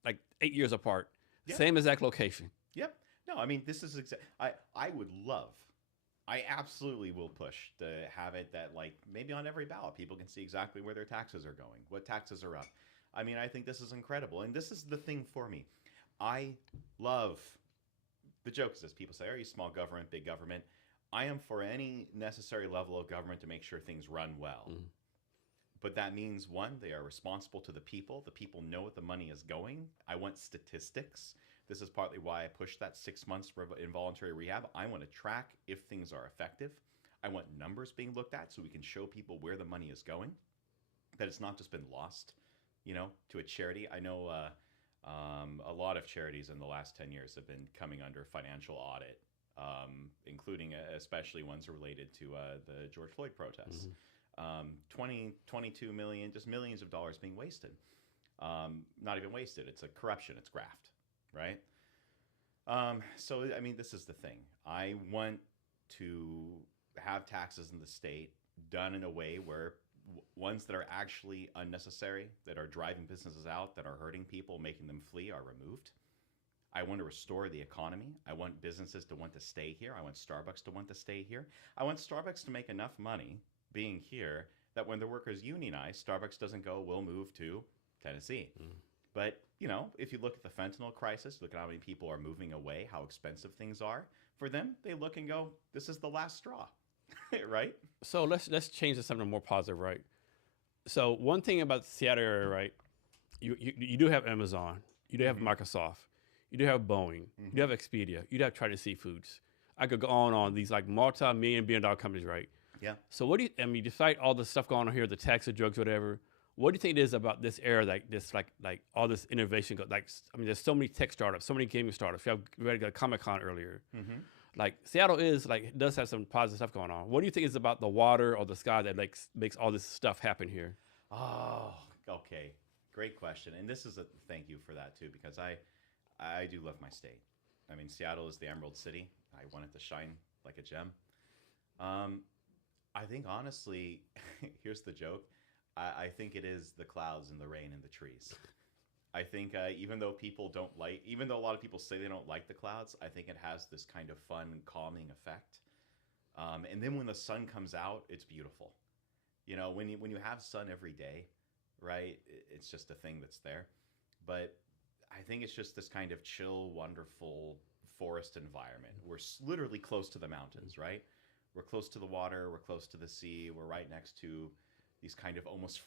Like 8 years apart. Yep. Same exact location. Yep. No, I mean, this is I would love, I absolutely will push to have it that, like, maybe on every ballot, people can see exactly where their taxes are going, what taxes are up. I mean, I think this is incredible. And this is the thing for me. I love, the joke is this, people say, are you small government, big government? I am for any necessary level of government to make sure things run well. But that means, one, they are responsible to the people. The people know what the money is going. I want statistics. This is partly why I pushed that 6 months involuntary rehab. I want to track if things are effective. I want numbers being looked at so we can show people where the money is going, that it's not just been lost, to a charity. I know a lot of charities in the last 10 years have been coming under financial audit, including especially ones related to the George Floyd protests. 22 million, just millions of dollars being wasted. Not even wasted. It's a corruption. It's graft, right? So, I mean, this is the thing. I want to have taxes in the state done in a way where ones that are actually unnecessary, that are driving businesses out, that are hurting people, making them flee, are removed. I want to restore the economy. I want businesses to want to stay here. I want Starbucks to want to stay here. I want Starbucks to make enough money being here that when the workers unionize, Starbucks doesn't go, we'll move to Tennessee. But, if you look at the fentanyl crisis, look at how many people are moving away, how expensive things are. For them, they look and go, this is the last straw, right? So let's change to something more positive, right? So one thing about the Seattle area, right, you do have Amazon, you do have Microsoft, you do have Boeing, you do have Expedia, you do have Trident Seafoods. I could go on these like multi-million billion dollar companies, right? Yeah. So what do you, despite all the stuff going on here, the tax, the drugs, whatever, what do you think it is about this era, like all this innovation? There's so many tech startups, so many gaming startups. We had a Comic-Con earlier. Like Seattle does have some positive stuff going on. What do you think is about the water or the sky that makes all this stuff happen here? Oh, okay. Great question. And this is a thank you for that too, because I do love my state. I mean, Seattle is the Emerald City. I want it to shine like a gem. I think honestly, here's the joke. I think it is the clouds and the rain and the trees. I think even though a lot of people say they don't like the clouds, I think it has this kind of fun, calming effect. And then when the sun comes out, it's beautiful. When you have sun every day, right? It's just a thing that's there. But I think it's just this kind of chill, wonderful forest environment. We're literally close to the mountains, right? We're close to the water. We're close to the sea. We're right next to these kind of almost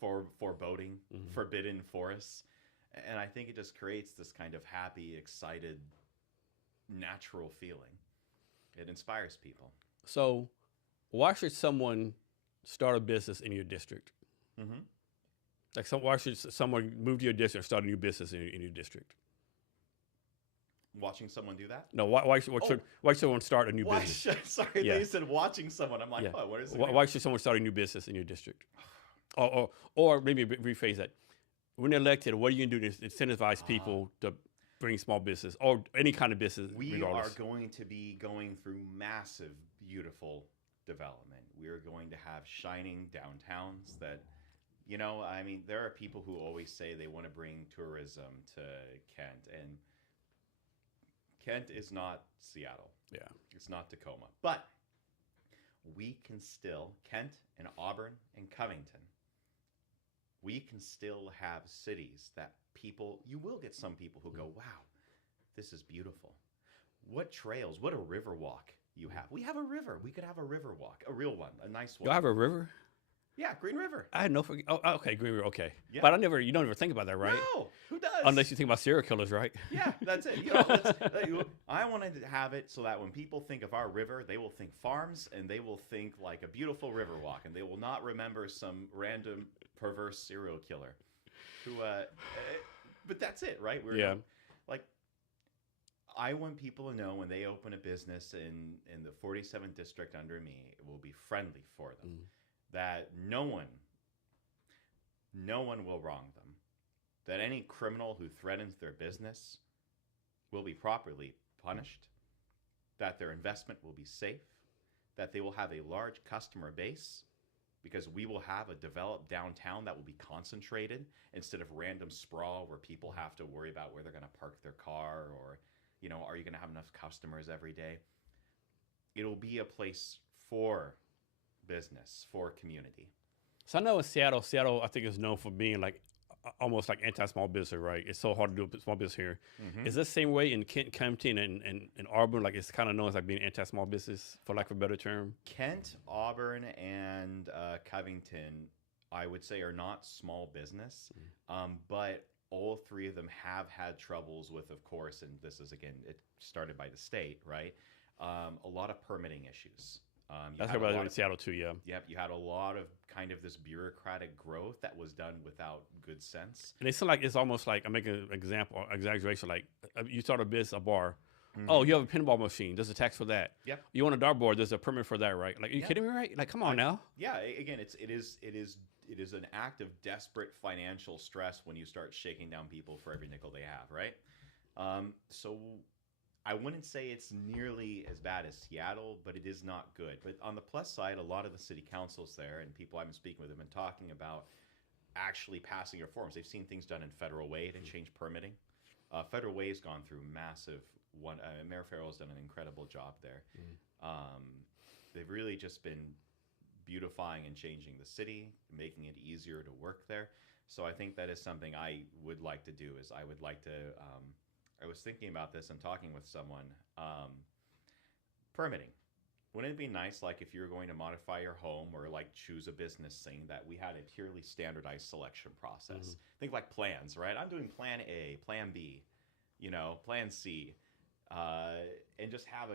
foreboding, forbidden forests. And I think it just creates this kind of happy, excited, natural feeling. It inspires people. So why should someone start a business in your district? Why should someone move to your district and start a new business in your district? Watching someone do that? No, why should someone start a new business? Sorry, they said watching someone. I'm like, what is it? Why should someone start a new business in your district? Or maybe rephrase that. when they're elected, what are you going to do to incentivize people to bring small business or any kind of business? We regardless? are going to be going through massive, beautiful development. We are going to have shining downtowns that, I mean, there are people who always say they want to bring tourism to Kent, and Kent is not Seattle. Yeah. It's not Tacoma. But Kent and Auburn and Covington, we can still have cities that you will get some people who go, wow, this is beautiful. What trails, what a river walk you have. We have a river. We could have a river walk, a real one, a nice one. You have a river? Yeah, Green River. I had no. Okay, Green River. Okay, Yeah. But you don't ever think about that, right? No, who does? Unless you think about serial killers, right? Yeah, that's it. I wanted to have it so that when people think of our river, they will think farms, and they will think like a beautiful river walk, and they will not remember some random perverse serial killer. Who, but that's it, right? Like, I want people to know when they open a business in the 47th district under me, it will be friendly for them. That no one will wrong them. That any criminal who threatens their business will be properly punished. That their investment will be safe. That they will have a large customer base because we will have a developed downtown that will be concentrated instead of random sprawl where people have to worry about where they're going to park their car or, are you going to have enough customers every day? It'll be a place for business, for community. So I know in Seattle, I think is known for being like almost like anti-small business, right? It's so hard to do small business here. Mm-hmm. Is this the same way in Kent, Covington, and Auburn? Like it's kind of known as like being anti-small business, for lack of a better term. Kent, Auburn, and Covington, I would say, are not small business, but all three of them have had troubles with, of course, and this is, again, it started by the state, right? A lot of permitting issues. That's about in Seattle too, yeah. Yep, you had a lot of kind of this bureaucratic growth that was done without good sense. And it seems like it's almost like, I'm making an example, exaggeration, like you start a bar. Mm-hmm. Oh, you have a pinball machine. There's a tax for that. Yep. You want a dartboard. There's a permit for that, right? Like, are you kidding me, right? Like, come on now. Yeah, again, it is an act of desperate financial stress when you start shaking down people for every nickel they have, right? So I wouldn't say it's nearly as bad as Seattle, but it is not good. But on the plus side, a lot of the city councils there and people I've been speaking with have been talking about actually passing reforms. They've seen things done in Federal Way to change permitting. Federal Way has gone through massive one. Mayor Farrell has done an incredible job there. They've really just been beautifying and changing the city, making it easier to work there. So I think that is something I would like to do. Is I would like to. I was thinking about this and talking with someone. Permitting. Wouldn't it be nice, like, if you were going to modify your home or, like, choose a business thing, that we had a purely standardized selection process? Think like plans, right? I'm doing plan A, plan B, plan C, and just have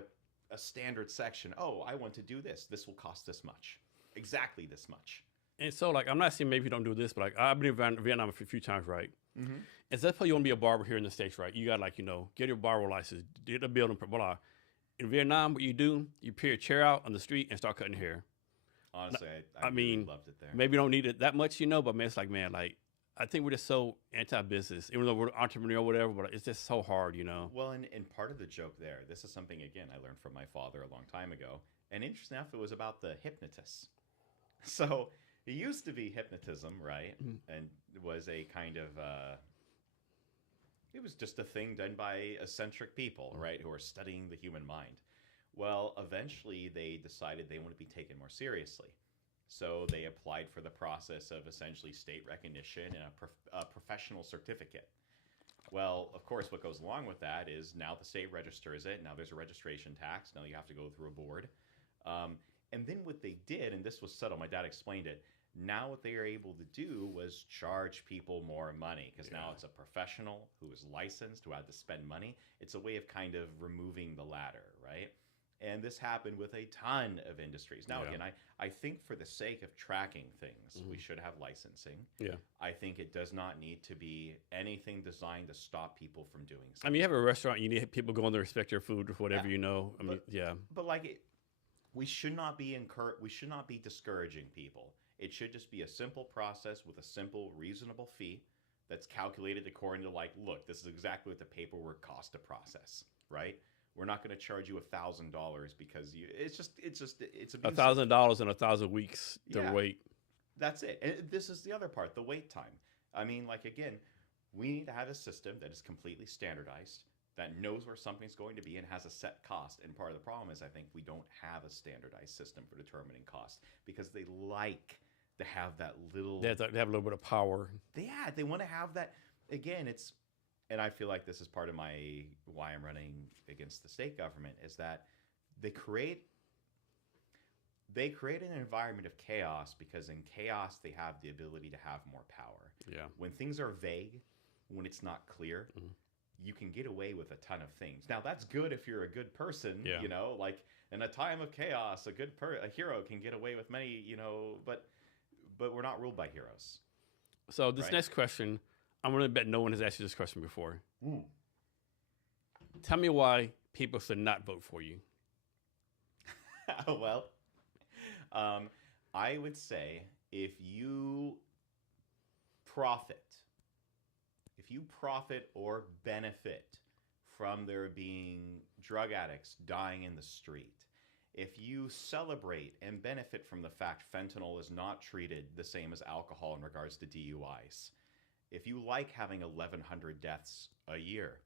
a standard section. Oh, I want to do this. This will cost this much. Exactly this much. And so, like, I'm not saying maybe you don't do this, but, like, I've been in Vietnam a few times, right? Mm-hmm. And so that's how you want to be a barber here in the States, right? You got, like, get your barber license, get a building, blah, blah. In Vietnam, what you do, you put a chair out on the street and start cutting hair. Honestly, I really loved it there. Maybe you don't need it that much, but man, it's like, I think we're just so anti-business, even though we're entrepreneur or whatever, but it's just so hard, Well, and part of the joke there, this is something, again, I learned from my father a long time ago. And interesting enough, it was about the hypnotists. So it used to be hypnotism, right? Mm-hmm. And it was a kind of... it was just a thing done by eccentric people, right, who are studying the human mind. Well, eventually they decided they want to be taken more seriously. So they applied for the process of essentially state recognition and a professional certificate. Well, of course, what goes along with that is now the state registers it. Now there's a registration tax. Now you have to go through a board. And then what they did, and this was subtle, my dad explained it, now what they are able to do was charge people more money because now it's a professional who is licensed, who had to spend money. It's a way of kind of removing the ladder, right? And this happened with a ton of industries. Now, again, I think for the sake of tracking things, we should have licensing. Yeah. I think it does not need to be anything designed to stop people from doing something. I mean, you have a restaurant, you need people going to respect your food or whatever, But like, we should not be discouraging people. It should just be a simple process with a simple, reasonable fee that's calculated according to like, look, this is exactly what the paperwork costs to process, right? We're not going to charge you $1,000 because it's abusive. $1,000 in 1,000 weeks to Yeah. wait. That's it. And this is the other part, the wait time. I mean, like, again, we need to have a system that is completely standardized, that knows where something's going to be and has a set cost. And part of the problem is I think we don't have a standardized system for determining cost because they like to have that little... They have a little bit of power. Yeah, they want to have that. Again, and I feel like this is part of why I'm running against the state government, is that they create an environment of chaos because in chaos they have the ability to have more power. Yeah. When things are vague, when it's not clear, you can get away with a ton of things. Now that's good if you're a good person, you know, like in a time of chaos, a hero can get away with many, you know, but we're not ruled by heroes. So this next question, I'm going to bet no one has asked you this question before. Tell me why people should not vote for you. Well, I would say if you profit or benefit from there being drug addicts dying in the street, if you celebrate and benefit from the fact fentanyl is not treated the same as alcohol in regards to DUIs, if you like having 1,100 deaths a year,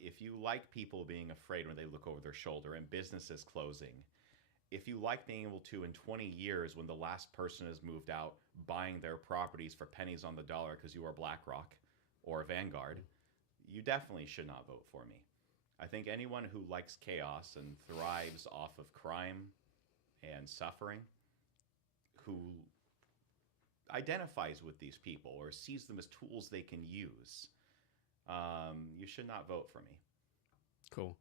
if you like people being afraid when they look over their shoulder and businesses closing, if you like being able to, in 20 years, when the last person has moved out, buying their properties for pennies on the dollar because you are BlackRock or Vanguard, you definitely should not vote for me. I think anyone who likes chaos and thrives off of crime and suffering, who identifies with these people or sees them as tools they can use, you should not vote for me. Cool.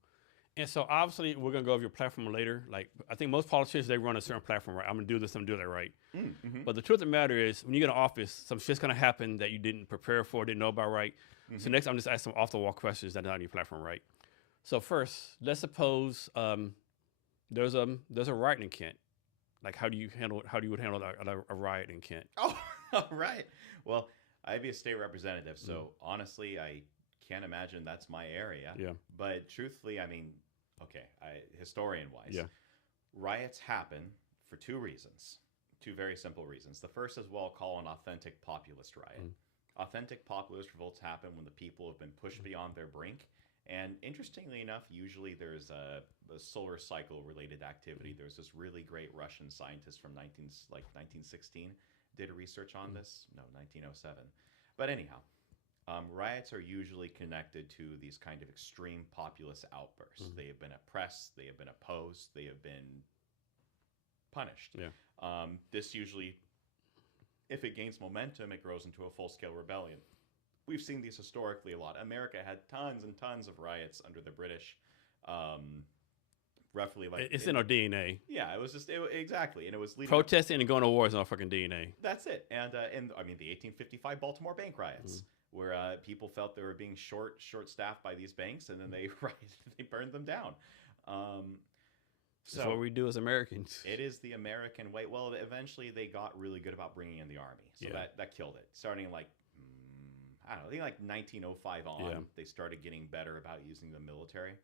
And so obviously we're going to go over your platform later. Like I think most politicians, they run a certain platform, right? I'm going to do this, I'm going to do that right. Mm-hmm. But the truth of the matter is when you get in office, some shit's going to happen that you didn't prepare for, didn't know about, right? Mm-hmm. So next I'm just asking some off the wall questions that are on your platform, right? So first, let's suppose there's a riot in Kent. Like how do you would handle a riot in Kent? Oh, all right. Well, I'd be a state representative, so honestly, I can't imagine that's my area. Yeah. But truthfully, I mean, okay, historian-wise, riots happen for two very simple reasons. The first is what I'll call an authentic populist riot. Authentic populist revolts happen when the people have been pushed beyond their brink. And interestingly enough, usually there's a solar cycle related activity. There's this really great Russian scientist from 1916 did a research on this. No, 1907. But anyhow, riots are usually connected to these kind of extreme populist outbursts. They have been oppressed, they have been opposed, they have been punished. Yeah. This usually, if it gains momentum, it grows into a full-scale rebellion. We've seen these historically a lot. America had tons and tons of riots under the British. Roughly like it's in our DNA. Yeah, it was just exactly, and it was leading protesting and going to war is in our fucking DNA. That's it, and I mean the 1855 Baltimore bank riots, where people felt they were being short-staffed by these banks, and then they burned them down. So that's what we do as Americans. It is the American way. Well, eventually they got really good about bringing in the army, so that killed it. Starting like I don't know, I think like 1905 on, they started getting better about using the military.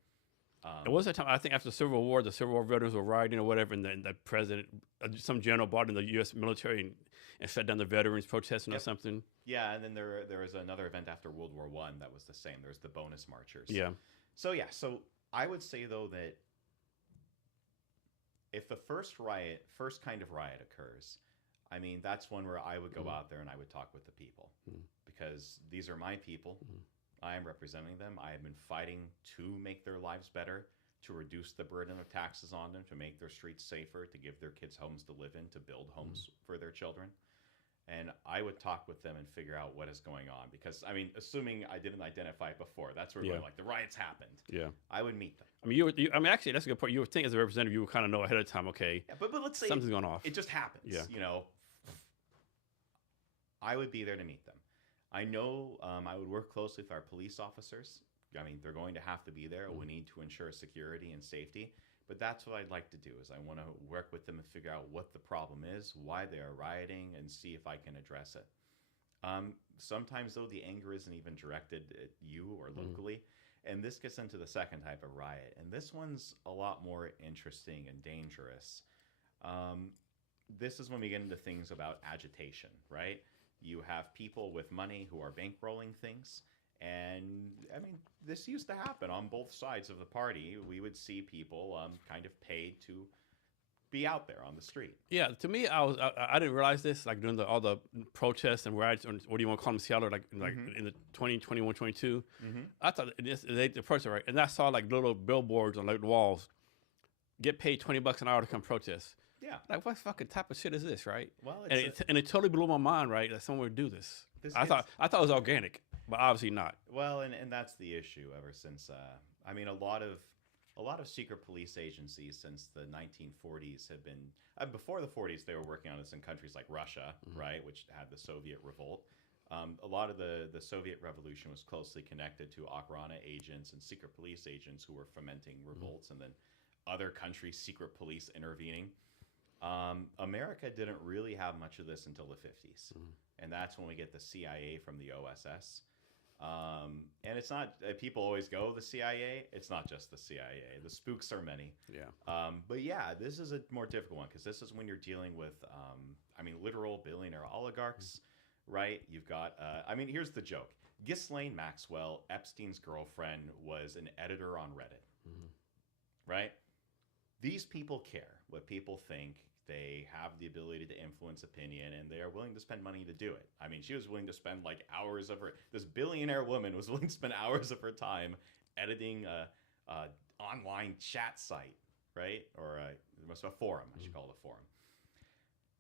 It was that time, I think after the Civil War veterans were rioting or whatever, and the president, some general brought in the U.S. military and shut down the veterans protesting or something. Yeah, and then there was another event after World War I that was the same. There's the bonus marchers. Yeah. So I would say, though, that if the first kind of riot occurs, I mean, that's one where I would go out there and I would talk with the people because these are my people. I am representing them. I have been fighting to make their lives better, to reduce the burden of taxes on them, to make their streets safer, to give their kids homes to live in, to build homes for their children. And I would talk with them and figure out what is going on. Because, I mean, assuming I didn't identify it before, that's where like the riots happened. Yeah. I would meet them. I mean, actually, that's a good point. You would think as a representative, you would kind of know ahead of time, okay, but let's say something's going off. It just happens. Yeah. You know, I would be there to meet them. I know I would work closely with our police officers. I mean, they're going to have to be there. We need to ensure security and safety. But that's what I'd like to do is I want to work with them and figure out what the problem is, why they are rioting, and see if I can address it. Sometimes, though, the anger isn't even directed at you or locally. And this gets into the second type of riot. And this one's a lot more interesting and dangerous. This is when we get into things about agitation, right? You have people with money who are bankrolling things. And I mean, this used to happen on both sides of the party. We would see people kind of paid to be out there on the street. Yeah, to me, I didn't realize this, like during all the protests and riots, or what do you want to call them, Seattle, like in the 2021, 22. I thought they approached it right, and I saw like little billboards on like the walls, get paid $20 an hour to come protest. Yeah, like what fucking type of shit is this, right? Well, and it totally blew my mind, right, that someone would do this. I thought it was organic, but obviously not. Well, and that's the issue ever since. I mean, a lot of secret police agencies since the 1940s have been. Before the 40s, they were working on this in countries like Russia, right, which had the Soviet revolt. A lot of the Soviet Revolution was closely connected to Okhrana agents and secret police agents who were fomenting revolts, and then other countries' secret police intervening. America didn't really have much of this until the 50s. And that's when we get the CIA from the OSS. And it's not, people always go the CIA. It's not just the CIA. The spooks are many. Yeah. But yeah, this is a more difficult one because this is when you're dealing with, literal billionaire oligarchs, right? You've got, here's the joke. Ghislaine Maxwell, Epstein's girlfriend, was an editor on Reddit, right? These people care what people think. They have the ability to influence opinion, and they are willing to spend money to do it. I mean, she was willing to spend like hours of her. This billionaire woman was willing to spend hours of her time editing a online chat site, right? Or a forum. I should call it a forum.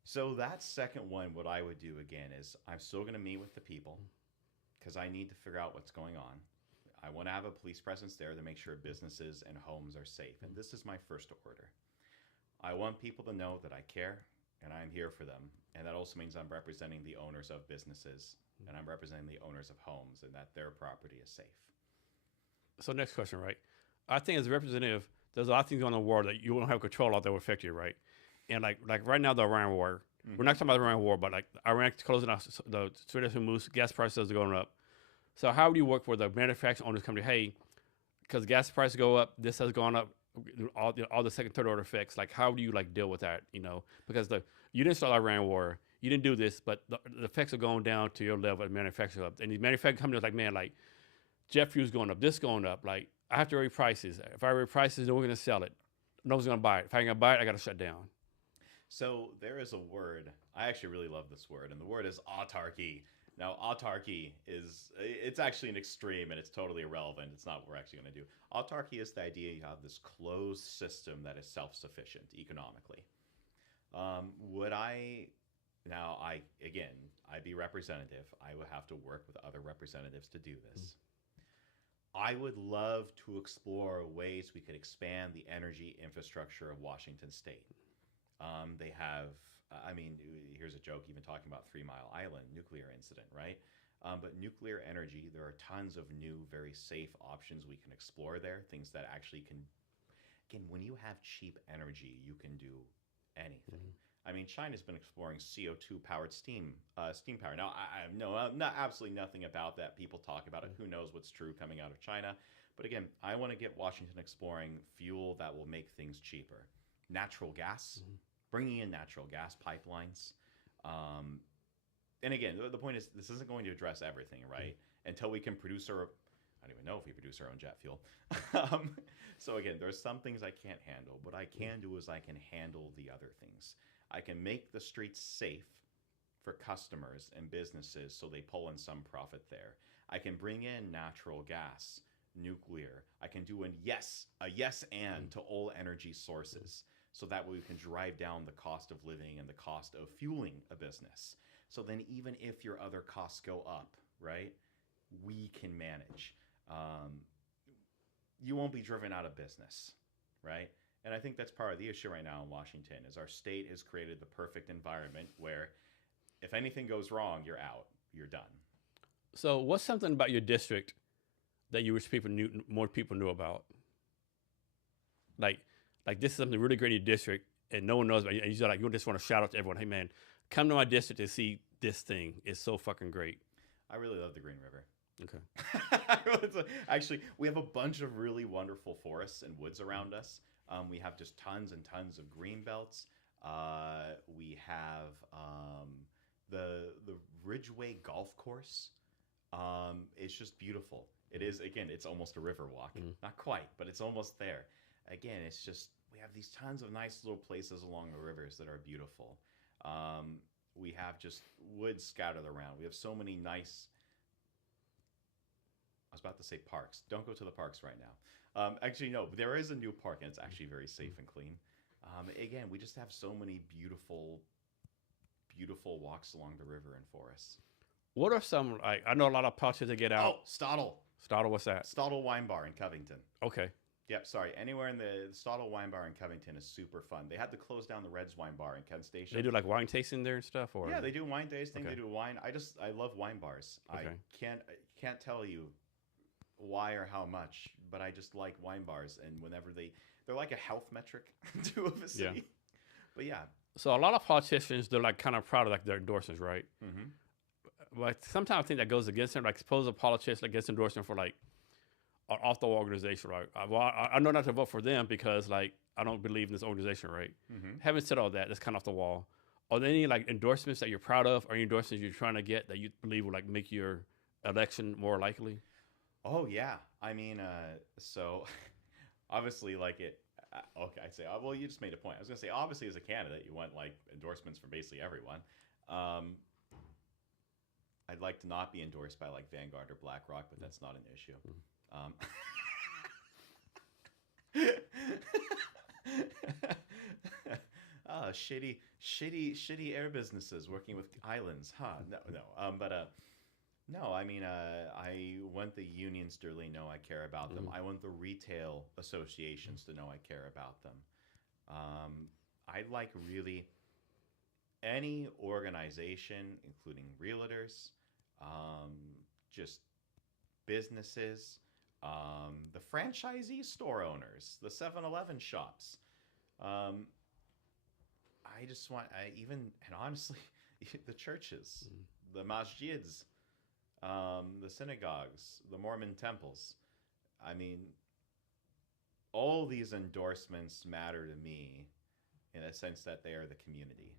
So that second one, what I would do again is I'm still going to meet with the people because I need to figure out what's going on. I want to have a police presence there to make sure businesses and homes are safe, and this is my first order. I want people to know that I care and I'm here for them. And that also means I'm representing the owners of businesses and I'm representing the owners of homes and that their property is safe. So next question, right? I think as a representative, there's a lot of things going on in the world that you don't have control of that will affect you, right? And like right now, the Iran war, we're not talking about the Iran war, but like Iran closing out the Strait of Hormuz, gas prices are going up. So how do you work for the manufacturing owners coming to, hey, because gas prices go up, this has gone up, all the second, third order effects, like how do you like deal with that, because you didn't start the Iran war, you didn't do this, but the effects are going down to your level of manufacturing up. And these manufacturing companies like, man, like jet fuel's going up, this going up, like I have to raise prices. If I raise prices, then we're going to sell it. No one's going to buy it. If I ain't going to buy it, I got to shut down. So there is a word, I actually really love this word, and the word is autarky. Now, autarky it's actually an extreme and it's totally irrelevant. It's not what we're actually going to do. Autarky is the idea you have this closed system that is self-sufficient economically. I'd be representative. I would have to work with other representatives to do this. I would love to explore ways we could expand the energy infrastructure of Washington State. They have, here's a joke, even talking about 3 Mile Island nuclear incident, right? But nuclear energy, there are tons of new, very safe options we can explore there, things that actually can, again, when you have cheap energy, you can do anything. I mean, China's been exploring CO2-powered steam power. Now, I know absolutely nothing about that. People talk about it. Who knows what's true coming out of China? But again, I want to get Washington exploring fuel that will make things cheaper. Natural gas, bringing in natural gas pipelines. And again, the point is, this isn't going to address everything, right? Until we can produce I don't even know if we produce our own jet fuel. So again, there's some things I can't handle. What I can do is I can handle the other things. I can make the streets safe for customers and businesses so they pull in some profit there. I can bring in natural gas, nuclear. I can do a yes and to all energy sources. So that way we can drive down the cost of living and the cost of fueling a business. So then even if your other costs go up, right, we can manage. You won't be driven out of business, right? And I think that's part of the issue right now in Washington is our state has created the perfect environment where if anything goes wrong, you're out, you're done. So what's something about your district that you wish more people knew about? Like this is something really great in your district and no one knows about it. And you just want to shout out to everyone, hey man, come to my district to see this thing. It's so fucking great. I really love the Green River. Okay. Actually, we have a bunch of really wonderful forests and woods around us. We have just tons and tons of green belts. We have the Ridgeway Golf Course. It's just beautiful. It is, again, it's almost a river walk. Not quite, but it's almost there. Again, it's just, we have these tons of nice little places along the rivers that are beautiful. We have just woods scattered around. We have so many nice, I was about to say parks. Don't go to the parks right now. Actually, no, there is a new park, and it's actually very safe and clean. Again, we just have so many beautiful, beautiful walks along the river and forests. What are some, like, I know a lot of politicians that get out. Oh, Stottle. Stottle, what's that? Stottle Wine Bar in Covington. Okay. Yep, sorry. Anywhere in the Stottle Wine Bar in Covington is super fun. They had to close down the Reds Wine Bar in Kent Station. They do like wine tasting there and stuff, or yeah, they do wine tasting. Okay. They do wine. I love wine bars. Okay. I can't tell you why or how much, but I just like wine bars. And whenever they're like a health metric to a city. Yeah. But yeah. So a lot of politicians, they're like kind of proud of like their endorsements, right? Mm-hmm. But sometimes I think that goes against them. Like suppose a politician like gets endorsement for like an off-the-wall organization, right? Well, I know not to vote for them because like I don't believe in this organization, right? Mm-hmm. Having said all that, that's kind of off the wall. Are there any like endorsements that you're proud of, or any endorsements you're trying to get that you believe will like make your election more likely? Oh yeah. I mean, so obviously, like it. Okay, I'd say. Well, you just made a point. I was gonna say, obviously, as a candidate, you want like endorsements from basically everyone. I'd like to not be endorsed by like Vanguard or BlackRock, but that's not an issue. Shitty air businesses working with islands, huh? No. I mean, I want the unions to really know I care about them. I want the retail associations to know I care about them. I'd like really any organization, including realtors, just businesses, the franchisee store owners, the 7-Eleven shops. I just want, and honestly, the churches, the masjids, the synagogues, the Mormon temples. I mean, all these endorsements matter to me in a sense that they are the community,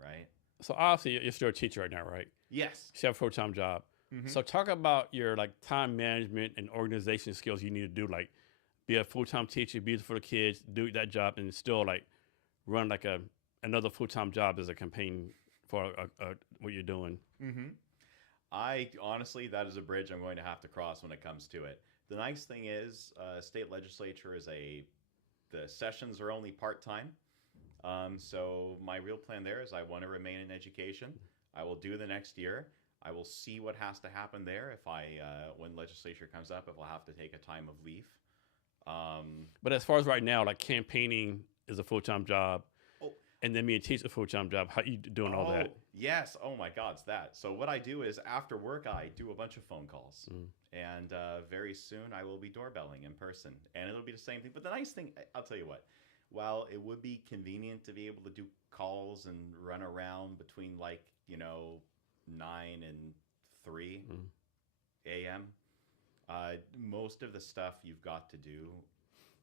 right? So obviously you're still a teacher right now, right? Yes. You have a full-time job. Mm-hmm. So talk about your like time management and organization skills you need to do, like be a full-time teacher, be for the kids, do that job, and still like run like another full-time job as a campaign for what you're doing. Mm-hmm. I honestly, that is a bridge I'm going to have to cross when it comes to it. The nice thing is, state legislature the sessions are only part-time. So my real plan there is I want to remain in education. I will do the next year. I will see what has to happen there if when legislature comes up, if I'll have to take a time of leave. But as far as right now, like campaigning is a full-time job. And then me and teach a full-time job. How you doing all that? Yes. Oh my God, it's that. So what I do is after work, I do a bunch of phone calls. And very soon I will be doorbelling in person. And it'll be the same thing. But the nice thing, I'll tell you what, while it would be convenient to be able to do calls and run around between 9 and 3 a.m., most of the stuff you've got to do,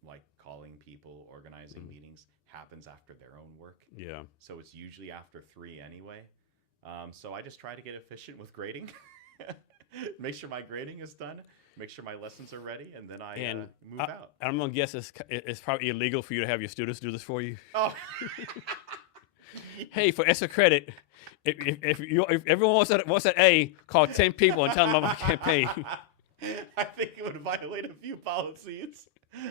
like calling people, organizing meetings, happens after their own work. Yeah. So it's usually after 3 anyway. So I just try to get efficient with grading, make sure my grading is done, make sure my lessons are ready, and then I move out. I'm going to guess it's probably illegal for you to have your students do this for you. Oh. Hey, for extra credit, if everyone wants an A, call 10 people and tell them about my campaign. I think it would violate a few policies.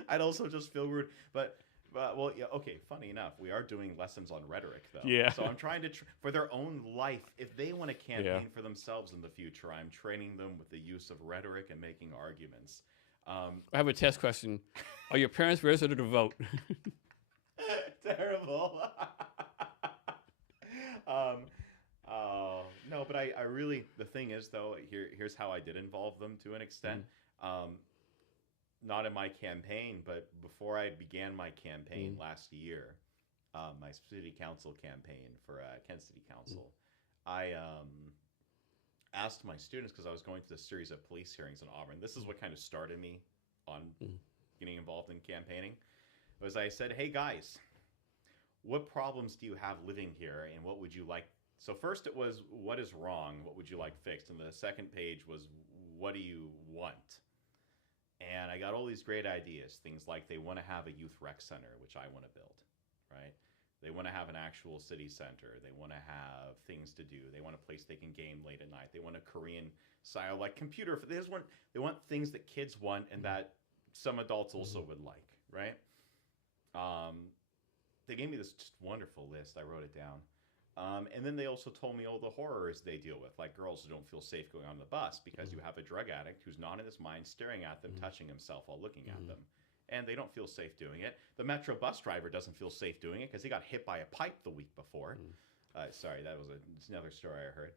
I'd also just feel rude. But well, yeah, okay, funny enough, we are doing lessons on rhetoric, though. Yeah. So I'm trying to, for their own life, if they want to campaign for themselves in the future, I'm training them with the use of rhetoric and making arguments. I have a test question. Are your parents registered to vote? Terrible. No, but I really, the thing is, though, here's how I did involve them to an extent. Not in my campaign, but before I began my campaign last year, my city council campaign for Kent City Council, I asked my students, because I was going through this series of police hearings in Auburn. This is what kind of started me on getting involved in campaigning. Was I said, hey guys, what problems do you have living here, and what would you like? So first it was, what is wrong? What would you like fixed? And the second page was, what do you want? And I got all these great ideas. Things like they want to have a youth rec center, which I want to build, right? They want to have an actual city center. They want to have things to do. They want a place they can game late at night. They want a Korean style like computer. They want things that kids want and that some adults also would like, right? They gave me this just wonderful list. I wrote it down. And then they also told me all the horrors they deal with, like girls who don't feel safe going on the bus because you have a drug addict who's not in his mind staring at them, touching himself while looking at them. And they don't feel safe doing it. The Metro bus driver doesn't feel safe doing it because he got hit by a pipe the week before. Sorry, that was another story I heard.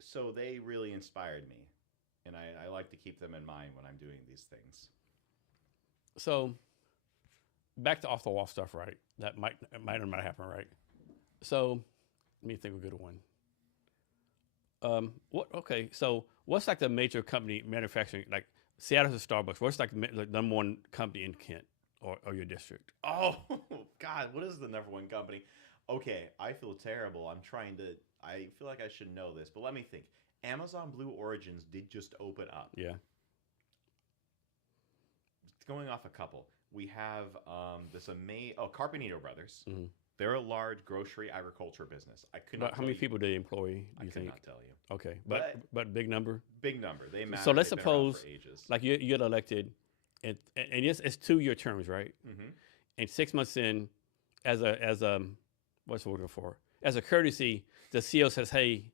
So they really inspired me. And I like to keep them in mind when I'm doing these things. So, back to off the wall stuff, right? That might or might happen, right? So, let me think of a good one. Okay, so what's like the major company manufacturing, like Seattle's a Starbucks. What's like the number one company in Kent or your district? Oh, God, what is the number one company? Okay, I feel terrible. I feel like I should know this, but let me think. Amazon Blue Origins did just open up. Yeah. Going off a couple. We have this amazing... Oh, Carpenito Brothers. They're a large grocery agriculture business. I could not. How many people do they employ? Do I you could think? not tell you. Okay, but big number. Big number. They matter. So let's They've been around suppose, for ages. like you get elected, and it's 2-year terms, right? And 6 months in, as a what's the word for? As a courtesy, the CEO says, "Hey,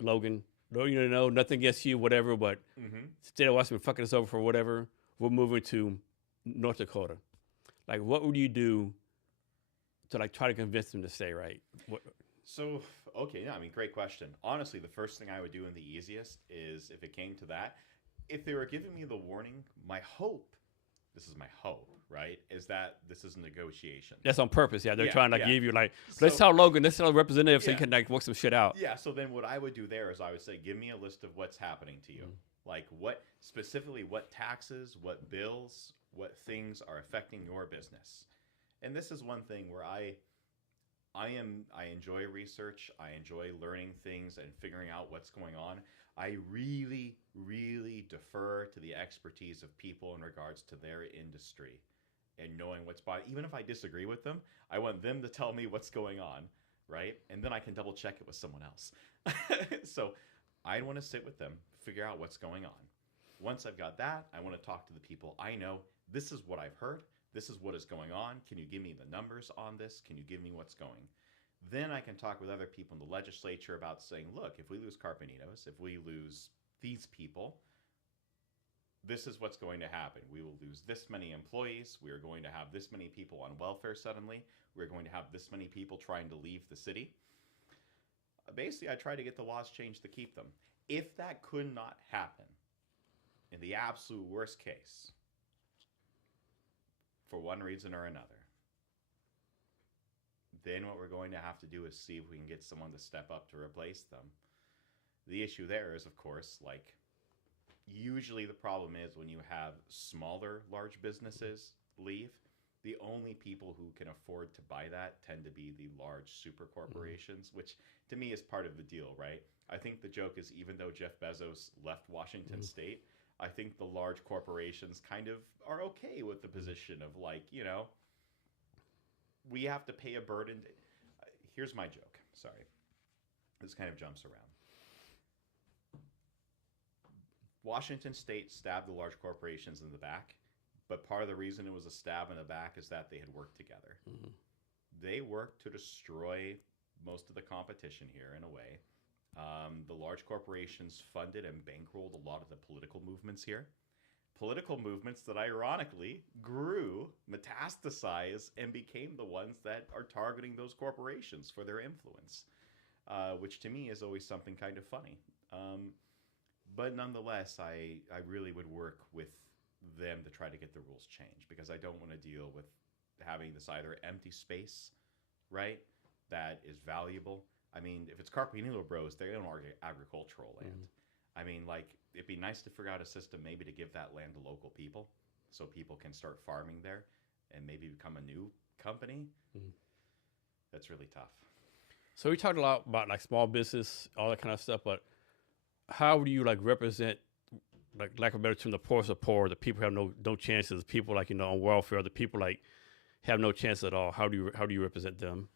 Logan, nothing against you, whatever, but instead of watching me fucking us over for whatever, we're moving to North Dakota." Like, what would you do to like try to convince them to stay, right? So, okay, yeah, I mean, great question. Honestly, the first thing I would do and the easiest is, if it came to that, if they were giving me the warning, this is my hope, right, is that this is a negotiation. That's on purpose, yeah. They're trying to give you like, let's So- tell Logan, let's tell the representative so Yeah. he can like work some shit out. Yeah, so then what I would do there is I would say, give me a list of what's happening to you. Like what taxes, what bills, what things are affecting your business. And this is one thing where I enjoy research. I enjoy learning things and figuring out what's going on. I really, really defer to the expertise of people in regards to their industry and knowing what's by. Even if I disagree with them, I want them to tell me what's going on, right? And then I can double check it with someone else. So I want to sit with them, figure out what's going on. Once I've got that, I want to talk to the people I know. This is what I've heard. This is what is going on. Can you give me the numbers on this? Can you give me what's going? Then I can talk with other people in the legislature about saying, look, if we lose Carpenitos, if we lose these people, this is what's going to happen. We will lose this many employees. We are going to have this many people on welfare suddenly. We're going to have this many people trying to leave the city. Basically, I try to get the laws changed to keep them. If that could not happen, in the absolute worst case, for one reason or another, then what we're going to have to do is see if we can get someone to step up to replace them. The issue there is, of course, like, usually the problem is when you have smaller, large businesses leave, the only people who can afford to buy that tend to be the large super corporations, which to me is part of the deal, right? I think the joke is, even though Jeff Bezos left Washington State, I think the large corporations kind of are okay with the position of like, we have to pay a burden. Here's my joke. Sorry. This kind of jumps around. Washington State stabbed the large corporations in the back, but part of the reason it was a stab in the back is that they had worked together. They worked to destroy most of the competition here in a way. The large corporations funded and bankrolled a lot of the political movements here. Political movements that ironically grew, metastasized, and became the ones that are targeting those corporations for their influence, which to me is always something kind of funny. But nonetheless, I really would work with them to try to get the rules changed, because I don't want to deal with having this either empty space, right, that is valuable. I mean, if it's Carpinillo Bros, they own agricultural land. I mean, like, it'd be nice to figure out a system maybe to give that land to local people so people can start farming there and maybe become a new company. That's really tough. So we talked a lot about like small business, all that kind of stuff, but how do you like represent, like lack of a better term, the poorest of poor, the people who have no chances, people like, you know, on welfare, the people like have no chance at all? How do you represent them?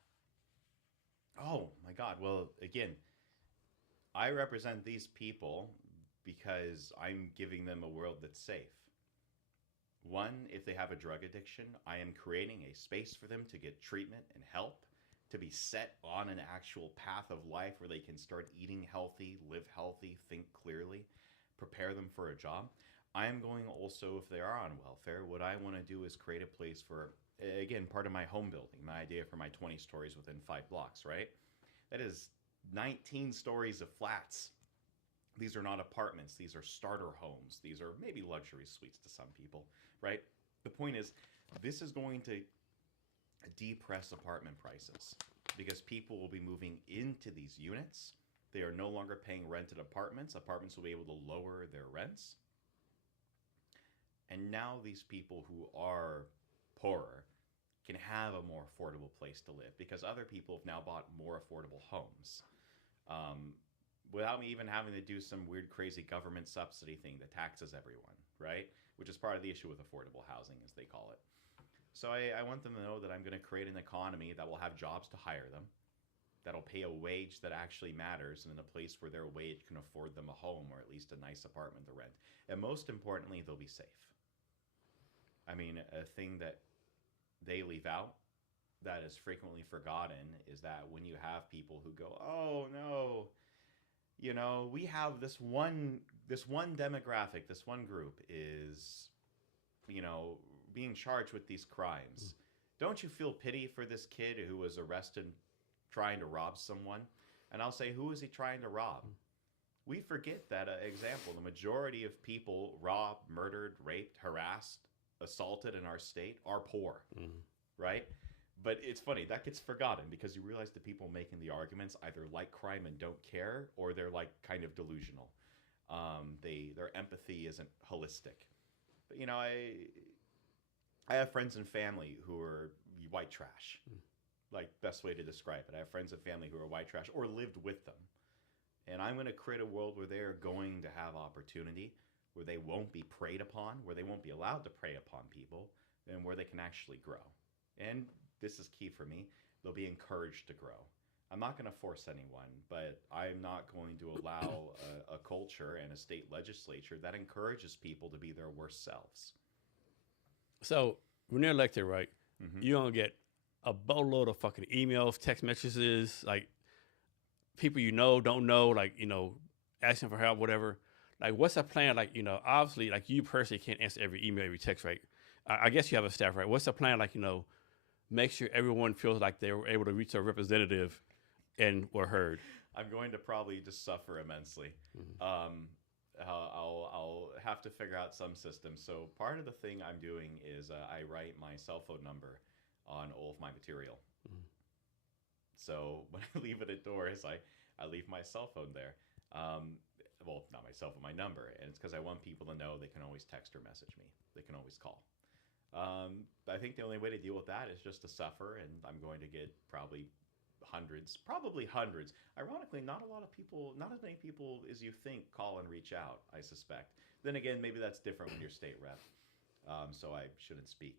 Oh my God. Well, again, I represent these people because I'm giving them a world that's safe. One, if they have a drug addiction, I am creating a space for them to get treatment and help, to be set on an actual path of life where they can start eating healthy, live healthy, think clearly, prepare them for a job. I am going also, if they are on welfare, what I want to do is create a place for, again, part of my home building, my idea for my 20 stories within 5 blocks, right? That is 19 stories of flats. These are not apartments. These are starter homes. These are maybe luxury suites to some people, right? The point is, this is going to depress apartment prices because people will be moving into these units. They are no longer paying rented apartments. Apartments will be able to lower their rents. And now these people who are poorer can have a more affordable place to live because other people have now bought more affordable homes. Without me even having to do some weird, crazy government subsidy thing that taxes everyone, right? Which is part of the issue with affordable housing, as they call it. So I want them to know that I'm going to create an economy that will have jobs to hire them, that'll pay a wage that actually matters, and in a place where their wage can afford them a home or at least a nice apartment to rent. And most importantly, they'll be safe. I mean, a thing that they leave out that is frequently forgotten is that when you have people who go, oh no, you know, we have this one demographic, this one group is, you know, being charged with these crimes. Don't you feel pity for this kid who was arrested trying to rob someone? And I'll say, who is he trying to rob? We forget that example. The majority of people robbed, murdered, raped, harassed, assaulted in our state are poor, right? But it's funny, that gets forgotten because you realize the people making the arguments either like crime and don't care, or they're like kind of delusional. Their empathy isn't holistic. But you know, I have friends and family who are white trash. Like, best way to describe it. I have friends and family who are white trash or lived with them. And I'm going to create a world where they're going to have opportunity, where they won't be preyed upon, where they won't be allowed to prey upon people, and where they can actually grow. And this is key for me. They'll be encouraged to grow. I'm not going to force anyone, but I'm not going to allow a culture and a state legislature that encourages people to be their worst selves. So when you're elected, right, you're going to get a boatload of fucking emails, text messages, like people you know, don't know, like, you know, asking for help, whatever. Like, what's the plan? Like, you know, obviously, like, you personally can't answer every email, every text, right? I guess you have a staff, right? What's the plan? Like, you know, make sure everyone feels like they were able to reach a representative and were heard. I'm going to probably just suffer immensely. I'll have to figure out some system. So part of the thing I'm doing is I write my cell phone number on all of my material. So when I leave it at doors, I leave my cell phone there. Well, not my cell phone, my number. And it's because I want people to know they can always text or message me. They can always call. I think the only way to deal with that is just to suffer, and I'm going to get probably hundreds. Ironically, not as many people as you think call and reach out, I suspect. Then again, maybe that's different when you're state rep, so I shouldn't speak.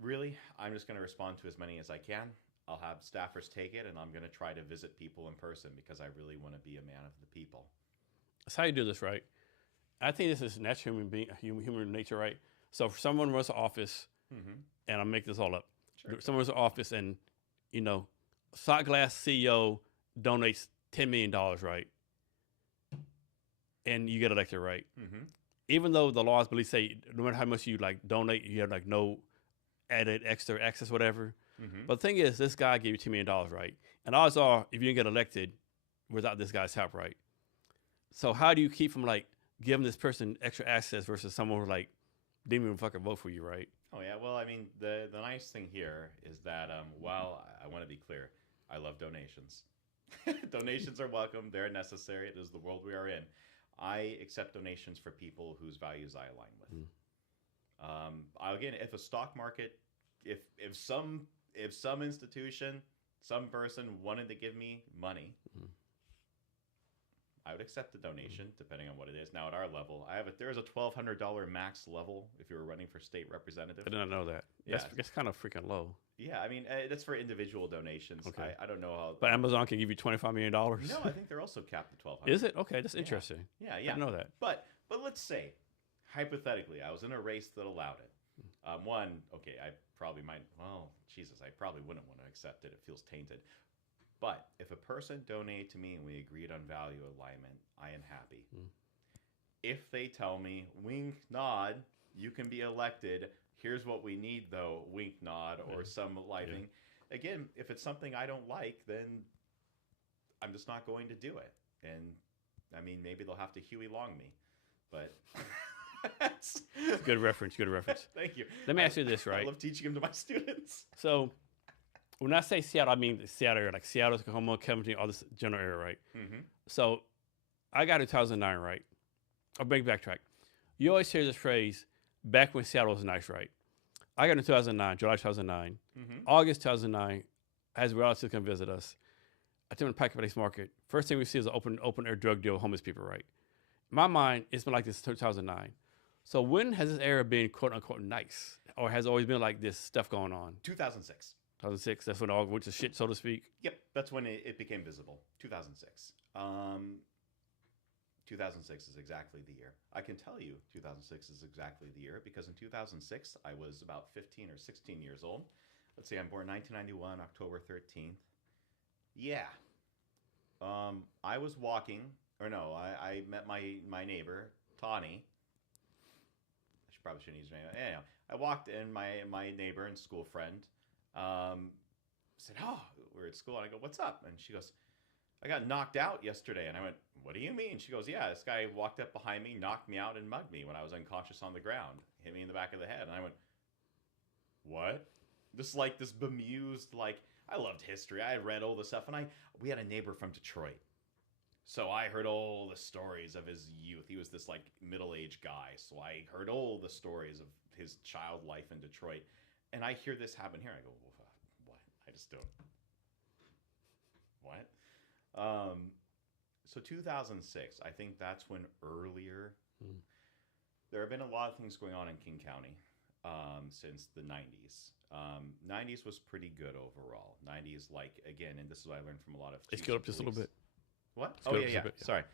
Really, I'm just going to respond to as many as I can. I'll have staffers take it, and I'm going to try to visit people in person because I really want to be a man of the people. That's how you do this, right? I think this is natural human nature, right? So if someone runs an office, and I'll make this all up. Sure. Someone runs an office and, you know, Shot Glass CEO donates $10 million, right? And you get elected, right? Even though the laws believe say no matter how much you like donate, you have like no added extra access, whatever. But the thing is, this guy gave you $10 million, right? And odds are, if you didn't get elected without this guy's help, right? So how do you keep from like giving this person extra access versus someone who like didn't even fucking vote for you, right? Oh yeah, well, I mean, the nice thing here is that while I want to be clear, I love donations. Donations are welcome; they're necessary. It is the world we are in. I accept donations for people whose values I align with. Mm. Again, if a stock market, if some institution, some person wanted to give me money, Mm. I would accept the donation depending on what it is. Now at our level, there is a $1,200 max level if you were running for state representative. I did not know that. Yeah. That's kind of freaking low. Yeah, I mean that's for individual donations. Okay. I don't know how. But Amazon can give you $25 million. No, I think they're also capped at 1,200. Is it? Okay, that's Yeah. interesting. Yeah, I yeah. didn't know that. But let's say, hypothetically, I was in a race that allowed it. Okay, I probably might. Well, Jesus, I probably wouldn't want to accept it. It feels tainted. But if a person donated to me and we agreed on value alignment, I am happy. Mm. If they tell me, wink, nod, you can be elected. Here's what we need, though, wink, nod, or some lighting. Yeah. Again, if it's something I don't like, then I'm just not going to do it. And I mean, maybe they'll have to Huey Long me, but. Good reference. Good reference. Thank you. Let me ask you this, right? I love teaching them to my students. So, when I say Seattle, I mean the Seattle area, like Seattle, Tacoma, Covington, all this general area, right? Mm-hmm. So, I got 2009, right? I'll backtrack. You always hear this phrase, back when Seattle was nice, right? I got in 2009, July 2009. Mm-hmm. August 2009, as relatives come visit us, I think in the Pike Place Market, first thing we see is an open air drug deal with homeless people, right? In my mind, it's been like this since 2009. So when has this era been quote unquote nice? Or has it always been like this stuff going on? 2006. 2006, that's when it all went to shit, so to speak. Yep, that's when it became visible. 2006. 2006 is exactly the year. I can tell you 2006 is exactly the year because in 2006, I was about 15 or 16 years old. Let's see, I'm born 1991, October 13th. Yeah. I was walking, I met my neighbor, Tawny. Probably shouldn't use her name. Anyhow, I walked in, my neighbor and school friend said, "Oh, we're at school." And I go, "What's up?" And she goes, "I got knocked out yesterday." And I went, "What do you mean?" She goes, "Yeah, this guy walked up behind me, knocked me out, and mugged me when I was unconscious on the ground. Hit me in the back of the head." And I went, "What?" This bemused, I loved history. I had read all the stuff, and we had a neighbor from Detroit. So I heard all the stories of his youth. He was this middle-aged guy. So I heard all the stories of his child life in Detroit. And I hear this happen here. I go, what? I just don't. What? So 2006, I think that's when earlier. There have been a lot of things going on in King County since the 90s. 90s was pretty good overall. 90s, again, and this is what I learned from a lot of. Let's go up just a little bit. What? Let's Oh, yeah. Sorry.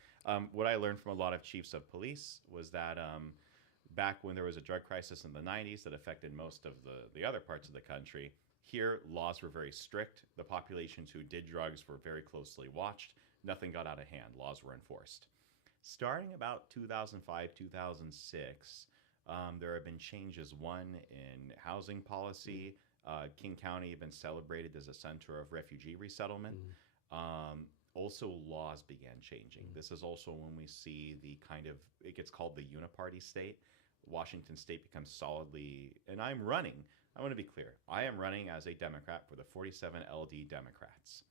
What I learned from a lot of chiefs of police was that back when there was a drug crisis in the 90s that affected most of the other parts of the country, here laws were very strict. The populations who did drugs were very closely watched. Nothing got out of hand. Laws were enforced. Starting about 2005, 2006, there have been changes. One, in housing policy. King County had been celebrated as a center of refugee resettlement. Also, laws began changing. This is also when we see it gets called the uniparty state. Washington state becomes solidly, and I want to be clear, I am running as a Democrat for the 47 LD Democrats.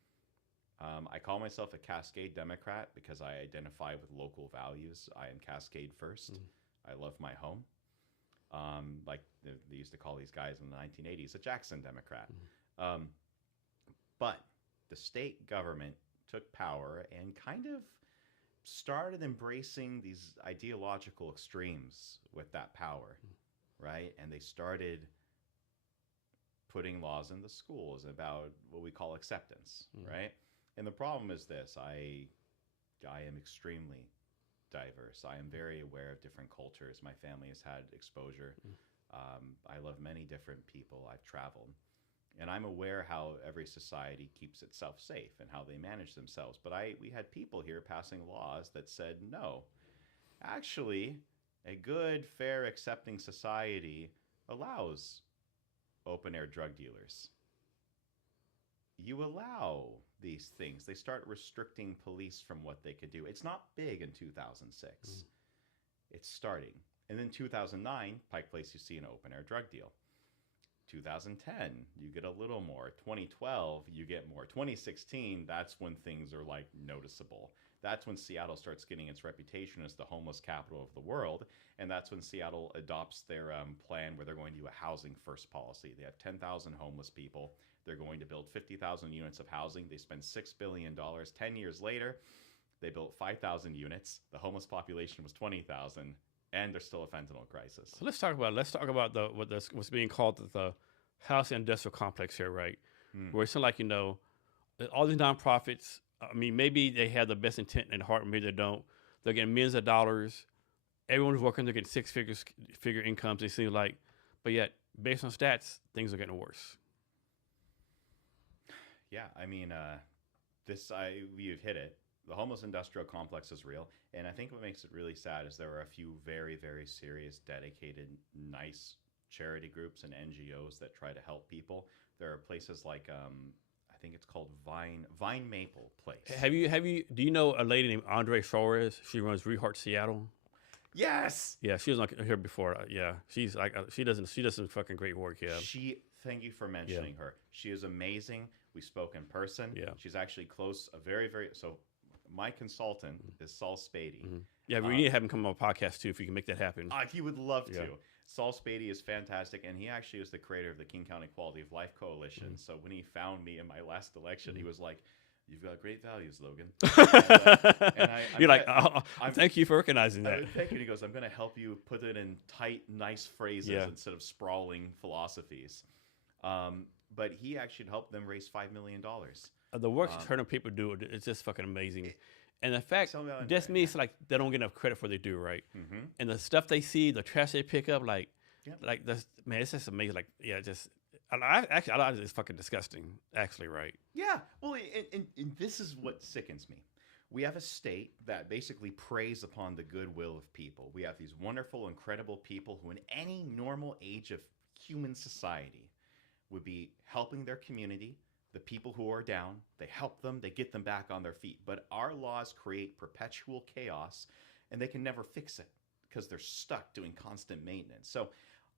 I call myself a Cascade Democrat because I identify with local values. I am Cascade first. I love my home. They used to call these guys in the 1980s a Jackson Democrat. But the state government took power and kind of started embracing these ideological extremes with that power, right? And they started putting laws in the schools about what we call acceptance, right? And the problem is this: I am extremely diverse. I am very aware of different cultures. My family has had exposure. I love many different people. I've traveled. And I'm aware how every society keeps itself safe and how they manage themselves. But we had people here passing laws that said, no, actually, a good, fair, accepting society allows open-air drug dealers. You allow these things. They start restricting police from what they could do. It's not big in 2006. It's starting. And then 2009, Pike Place, you see an open air drug deal. 2010, you get a little more. 2012, you get more. 2016, that's when things are like noticeable. That's when Seattle starts getting its reputation as the homeless capital of the world. And that's when Seattle adopts their plan where they're going to do a housing first policy. They have 10,000 homeless people. They're going to build 50,000 units of housing. They spend $6 billion. 10 years later, they built 5,000 units. The homeless population was 20,000. And there's still a fentanyl crisis. So let's talk about what's being called the house industrial complex here, right? Where it's like, all these nonprofits. I mean, maybe they have the best intent in heart, maybe they don't. They're getting millions of dollars. Everyone's working, they're getting figure incomes. It seems like, but yet, based on stats, things are getting worse. Yeah, I mean, you've hit it. The homeless industrial complex is real. And I think what makes it really sad is there are a few very, very serious, dedicated, nice charity groups and NGOs that try to help people. There are places like, I think it's called Vine Maple Place. Do you know a lady named Andre Flores? She runs Reheart Seattle. Yes. Yeah, she was on here before. Yeah, she's like she does some fucking great work. Yeah. Thank you for mentioning her. She is amazing. We spoke in person. Yeah. She's actually close. So my consultant is Saul Spady. Mm-hmm. Yeah, we need to have him come on a podcast too if you can make that happen. He would love to. Saul Spady is fantastic, and he actually is the creator of the King County Quality of Life Coalition. So when he found me in my last election, he was like, "You've got great values, Logan." Thank you for recognizing that. Thank you. He goes, "I'm going to help you put it in tight, nice phrases instead of sprawling philosophies." But he actually helped them raise $5 million. The work certain people do, it's just fucking amazing. And the fact, just me, it's like they don't get enough credit for what they do, right? Mm-hmm. And the stuff they see, the trash they pick up, it's just amazing. Like, yeah, it's fucking disgusting, actually, right? Yeah. Well, and this is what sickens me. We have a state that basically preys upon the goodwill of people. We have these wonderful, incredible people who in any normal age of human society would be helping their community, the people who are down, they help them, they get them back on their feet. But our laws create perpetual chaos, and they can never fix it because they're stuck doing constant maintenance. So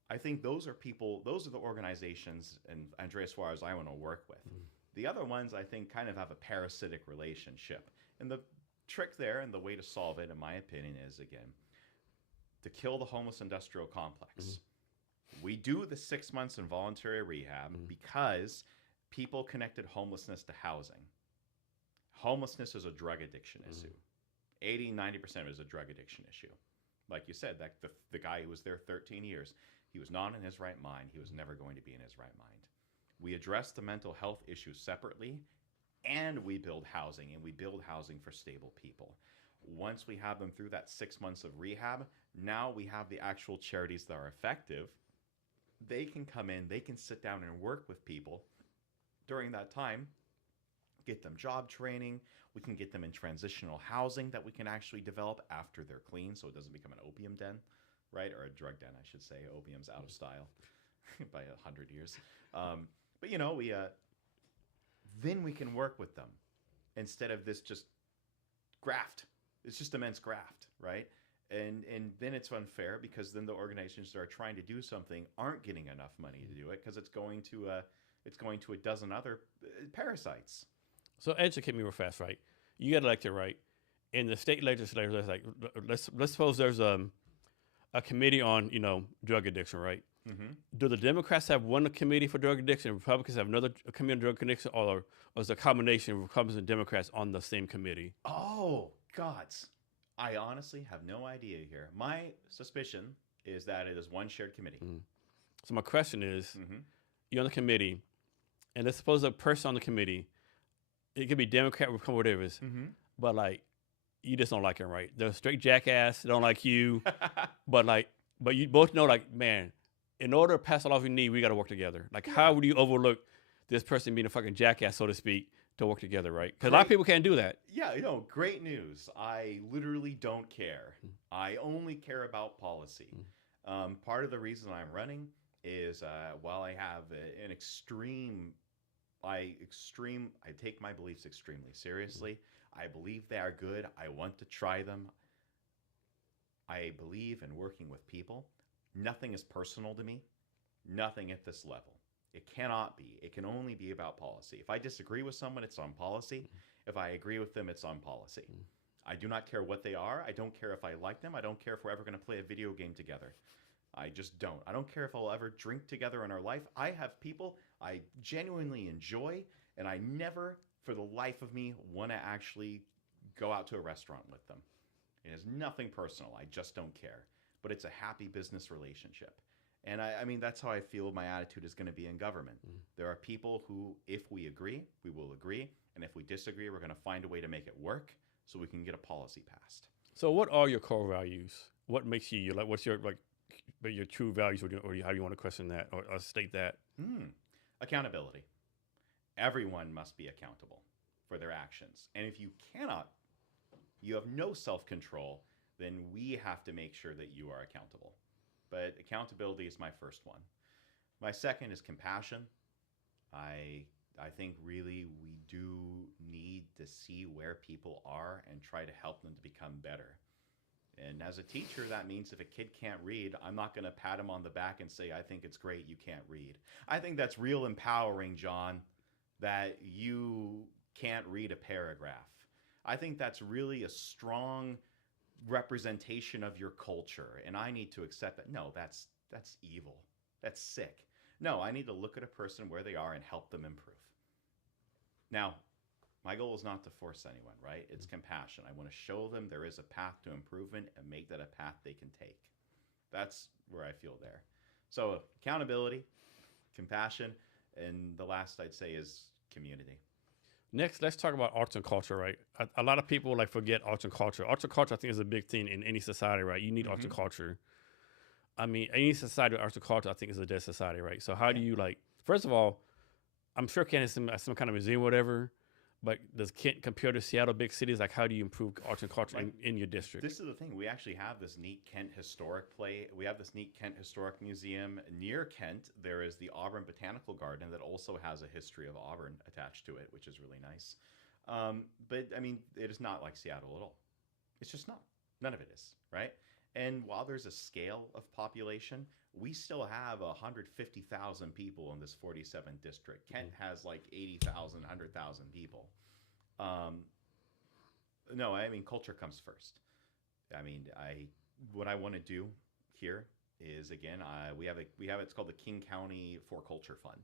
I think those are the organizations, and Andreas Suarez I want to work with. Mm. The other ones, I think, kind of have a parasitic relationship. And the trick there and the way to solve it, in my opinion, is, again, to kill the homeless industrial complex. Mm-hmm. We do the 6 months in voluntary rehab because people connected homelessness to housing. Homelessness is a drug addiction issue. 80-90% is a drug addiction issue. Like you said, that the guy who was there 13 years, he was not in his right mind. He was never going to be in his right mind. We address the mental health issues separately, and we build housing, and we build housing for stable people. Once we have them through that 6 months of rehab, now we have the actual charities that are effective. They can come in, they can sit down and work with people during that time, get them job training. We can get them in transitional housing that we can actually develop after they're clean, so it doesn't become an opium den, right? Or a drug den, I should say. Opium's out of style by 100 years. But then we can work with them instead of this just graft. It's just immense graft, right? And then it's unfair because then the organizations that are trying to do something aren't getting enough money to do it because it's going to a dozen other parasites. So educate me real fast, right? You get elected, right? In the state legislature, let's suppose there's a committee on drug addiction, right? Mm-hmm. Do the Democrats have one committee for drug addiction, and Republicans have another committee on drug addiction, or is it a combination of Republicans and Democrats on the same committee? Oh, gods. I honestly have no idea here. My suspicion is that it is one shared committee. Mm-hmm. So my question is, you're on the committee, and let's suppose a person on the committee, it could be Democrat, Republican, whatever it is, but you just don't like him, right? They're a straight jackass. They don't like you, but you both know, man, in order to pass the laws we need, we got to work together. How would you overlook this person being a fucking jackass, so to speak, to work together, right? Because a lot of people can't do that. Yeah, great news. I literally don't care. I only care about policy. Part of the reason I'm running is while I have an I take my beliefs extremely seriously. I believe they are good. I want to try them. I believe in working with people. Nothing is personal to me. Nothing at this level. It cannot be. It can only be about policy. If I disagree with someone, it's on policy. If I agree with them, it's on policy. I do not care what they are. I don't care if I like them. I don't care if we're ever going to play a video game together. I just don't. I don't care if I'll ever drink together in our life. I have people I genuinely enjoy, and I never, for the life of me, want to actually go out to a restaurant with them. It is nothing personal. I just don't care. But it's a happy business relationship. And I mean, that's how I feel my attitude is going to be in government. There are people who, if we agree, we will agree. And if we disagree, we're going to find a way to make it work so we can get a policy passed. So what are your core values? What makes you like, what's your, like, your true values, or how you want to question that or state that? Accountability. Everyone must be accountable for their actions. And if you cannot, you have no self-control, then we have to make sure that you are accountable. But accountability is my first one. My second is compassion. I think really we do need to see where people are and try to help them to become better. And as a teacher, that means if a kid can't read, I'm not going to pat him on the back and say, I think it's great you can't read. I think that's real empowering, John, that you can't read a paragraph. I think that's really a strong representation of your culture, and I need to accept that. No, that's evil. That's sick. No, I need to look at a person where they are and help them improve. Now, my goal is not to force anyone, right? It's compassion. I want to show them there is a path to improvement and make that a path they can take. That's where I feel there. So accountability, compassion, and the last I'd say is community. Next, let's talk about arts and culture, right? A lot of people like forget arts and culture. Arts and culture, I think, is a big thing in any society, right? You need arts and culture. I mean, any society with arts and culture, I think, is a dead society, right? So how do you, like, first of all, I'm sure Kent is some kind of museum or whatever, but does Kent compare to Seattle, big cities? Like, how do you improve arts and culture in your district? This is the thing. We actually have this neat Kent historic we have this neat Kent Historic Museum. Near Kent, there is the Auburn Botanical Garden that also has a history of Auburn attached to it, which is really nice. But, I mean, it is not like Seattle at all. It's just not. None of it is, right? And while there's a scale of population, we still have 150,000 people in this 47 district. Kent has like 80,000, 100,000 people. No, I mean, culture comes first. I mean, what I want to do here is, again, we have it's called the King County for Culture Fund.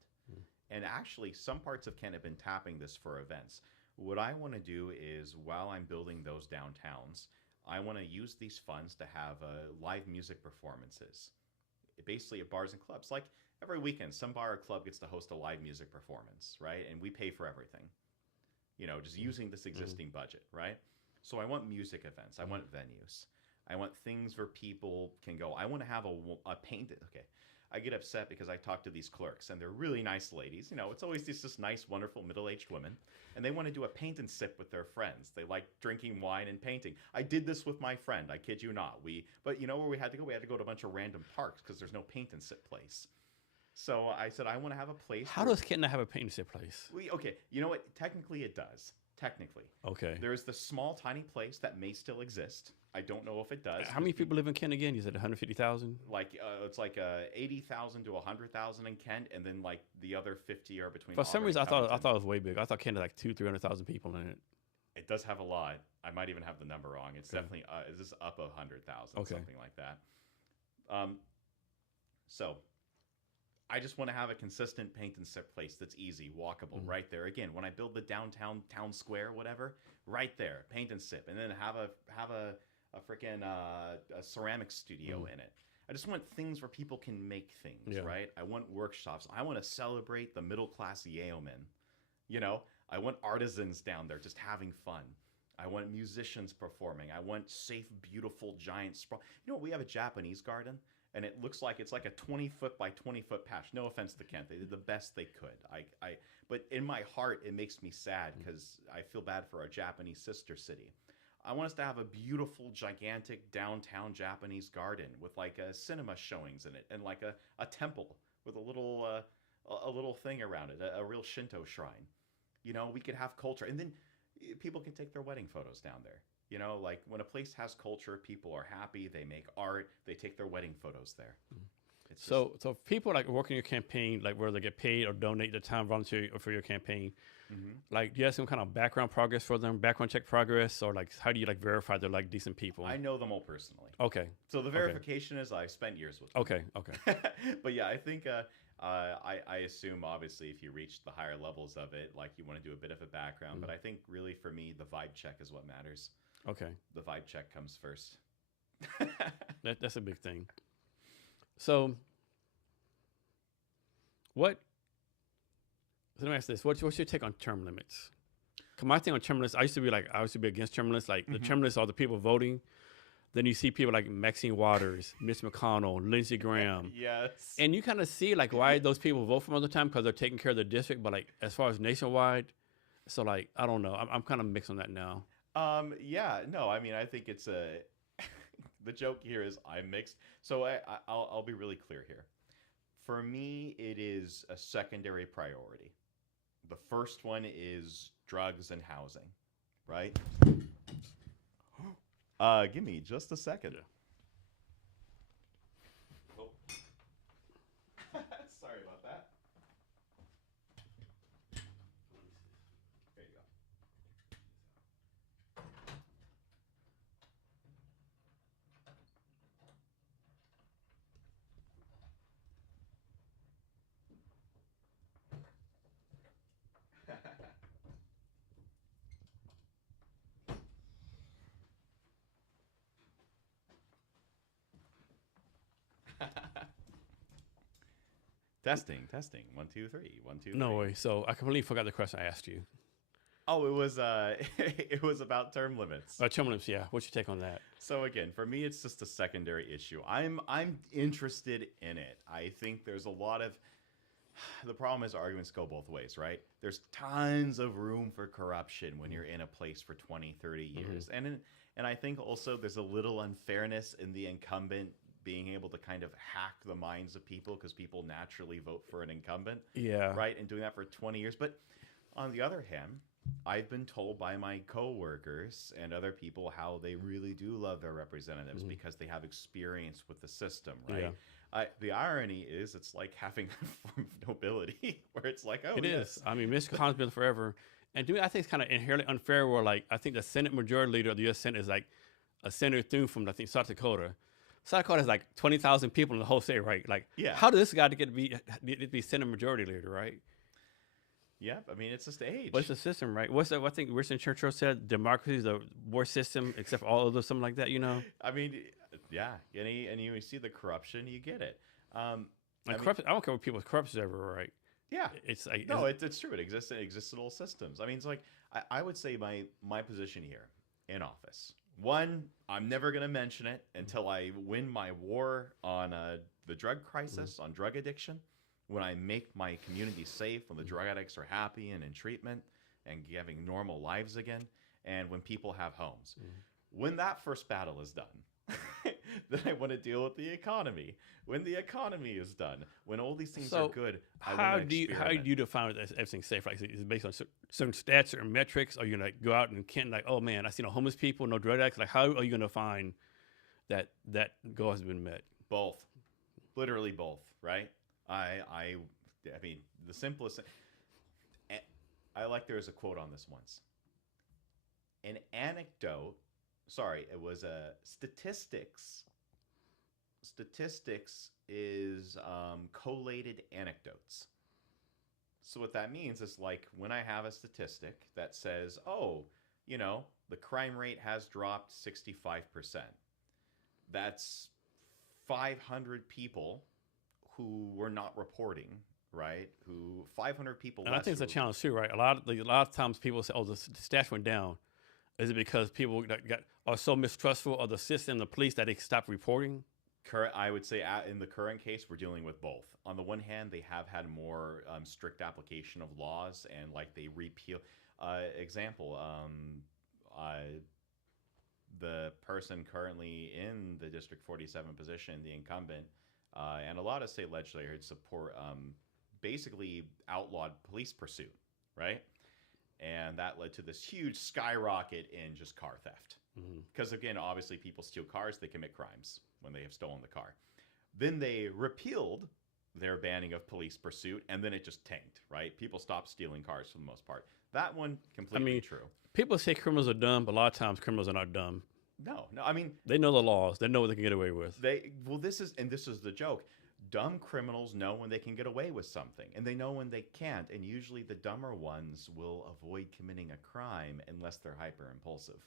And actually, some parts of Kent have been tapping this for events. What I want to do is, while I'm building those downtowns, I want to use these funds to have live music performances, basically at bars and clubs. Like every weekend, some bar or club gets to host a live music performance, right? And we pay for everything, just using this existing budget, right? So I want music events. I want venues. I want things where people can go. I want to have a painted, okay. I get upset because I talk to these clerks, and they're really nice ladies. It's always this nice, wonderful, middle-aged women, and they want to do a paint and sip with their friends. They like drinking wine and painting. I did this with my friend. I kid you not. But you know where we had to go? We had to go to a bunch of random parks because there's no paint and sip place. So I said, I want to have a place. How does Kent not have a paint and sip place? Okay, you know what? Technically, it does. Technically. Okay. There's the small, tiny place that may still exist. I don't know if it does. How many people live in Kent again? You said 150,000? It's like 80,000 to 100,000 in Kent, and then like the other 50 are between. For some reason, I thought it was way big. I thought Kent had like 200,000-300,000 people in it. It does have a lot. I might even have the number wrong. It's definitely this is up 100,000, something like that. So I just want to have a consistent paint and sip place that's easy, walkable, right there. Again, when I build the downtown town square, whatever, right there, paint and sip, and then have a freaking a ceramic studio in it. I just want things where people can make things, right? I want workshops. I want to celebrate the middle class Yalemen. I want artisans down there just having fun. I want musicians performing. I want safe, beautiful, giant sprawl. We have a Japanese garden, and it looks like it's like a 20-foot by 20-foot patch. No offense to Kent. They did the best they could. But in my heart, it makes me sad because I feel bad for our Japanese sister city. I want us to have a beautiful, gigantic downtown Japanese garden with like a cinema showings in it, and like a temple with a little thing around it, a real Shinto shrine. We could have culture, and then people can take their wedding photos down there. You know, like when a place has culture, people are happy, they make art, they take their wedding photos there. It's just, So if people like work in your campaign, like whether they get paid or donate the time volunteer for your campaign, Mhm. like do you have some kind of background progress for them, background check progress, or like how do you like verify they're like decent people? I know them all personally. Okay. So the Okay. verification is I've spent years with them. Okay. Okay. But yeah, I think I assume obviously if you reach the higher levels of it, like you want to do a bit of a background. But I think really for me, the vibe check is what matters. Okay. The vibe check comes first. That's a big thing. So what? So let me ask this: what's your take on term limits? 'Cause my thing on term limits, I used to be against term limits. Like the term limits are the people voting. Then you see people like Maxine Waters, Mitch McConnell, Lindsey Graham, Yes. and you kind of see like why those people vote from all the time because they're taking care of their district. But like as far as nationwide, so like I don't know. I'm kind of mixed on that now. Yeah, no, I mean, I think it's a. The joke here is I'm mixed. So I'll be really clear here. For me, it is a secondary priority. The first one is drugs and housing, right? Give me just a second. Yeah. Oh. Sorry about that. There you go. Testing, testing. 1, 2, 3. 1, 2, 3. No way. So I completely forgot the question I asked you. Oh, it was it was about term limits. Term limits, yeah. What's your take on that? So again, for me, it's just a secondary issue. I'm interested in it. I think there's a lot of the problem is arguments go both ways, right? There's tons of room for corruption when you're in a place for 20, 30 years. And I think also there's a little unfairness in the incumbent being able to kind of hack the minds of people because people naturally vote for an incumbent, Yeah. right? And doing that for 20 years. But on the other hand, I've been told by my coworkers and other people how they really do love their representatives because they have experience with the system, right? The irony is it's like having a form of nobility where it's like, oh, It yes. is. I mean, Mitch McConnell's been forever. And to me, I think it's kind of inherently unfair where, like, I think the Senate majority leader of the U.S. Senate is like a Senator Thune from, I think, South Dakota. South Dakota has like 20,000 people in the whole state, right? Like, Yeah. how did this guy get to be Senate majority leader, right? Yeah, I mean, it's just age. But it's the system, right? What's the, I think Winston Churchill said, democracy is the worst system except for all others, something like that, you know? I mean, yeah, and you see the corruption, you get it. Like corruption, I don't care what people's corruption is ever, right? Yeah, It's like no, it's true. It exists in all systems. I mean, it's like I would say my position here in office. One, I'm never going to mention it until I win my war on the drug crisis, on drug addiction. When I make my community safe, when the drug addicts are happy and in treatment and having normal lives again, and when people have homes. When that first battle is done, then I want to deal with the economy. When the economy is done, when all these things are good, how do you define it as everything's safe? Like, is it based on certain stats or metrics? Are you gonna go out and can't like, oh man, I see no homeless people, no drug addicts? Like, how are you gonna find that goal has been met? Both, literally both, right? I mean, the simplest. I like there's a quote on this once. An anecdote. Sorry, it was a statistics. Statistics is collated anecdotes. So what that means is like when I have a statistic that says, oh, you know, the crime rate has dropped 65%. That's 500 people who were not reporting, right? 500 people. And I think it's a challenge too, right? A lot of times people say, oh, the stats went down. Is it because people are so mistrustful of the system, the police, that they stop reporting? I would say in the current case, we're dealing with both. On the one hand, they have had more strict application of laws and like they repeal. Example, the person currently in the District 47 position, the incumbent, and a lot of state legislators support basically outlawed police pursuit, right? And that led to this huge skyrocket in just car theft, Because again, obviously, people steal cars; they commit crimes when they have stolen the car. Then they repealed their banning of police pursuit, and then it just tanked. Right? People stopped stealing cars for the most part. That one completely true. People say criminals are dumb, but a lot of times criminals are not dumb. No. I mean, they know the laws. They know what they can get away with. This is the joke. Dumb criminals know when they can get away with something, and they know when they can't. And usually, the dumber ones will avoid committing a crime unless they're hyper impulsive.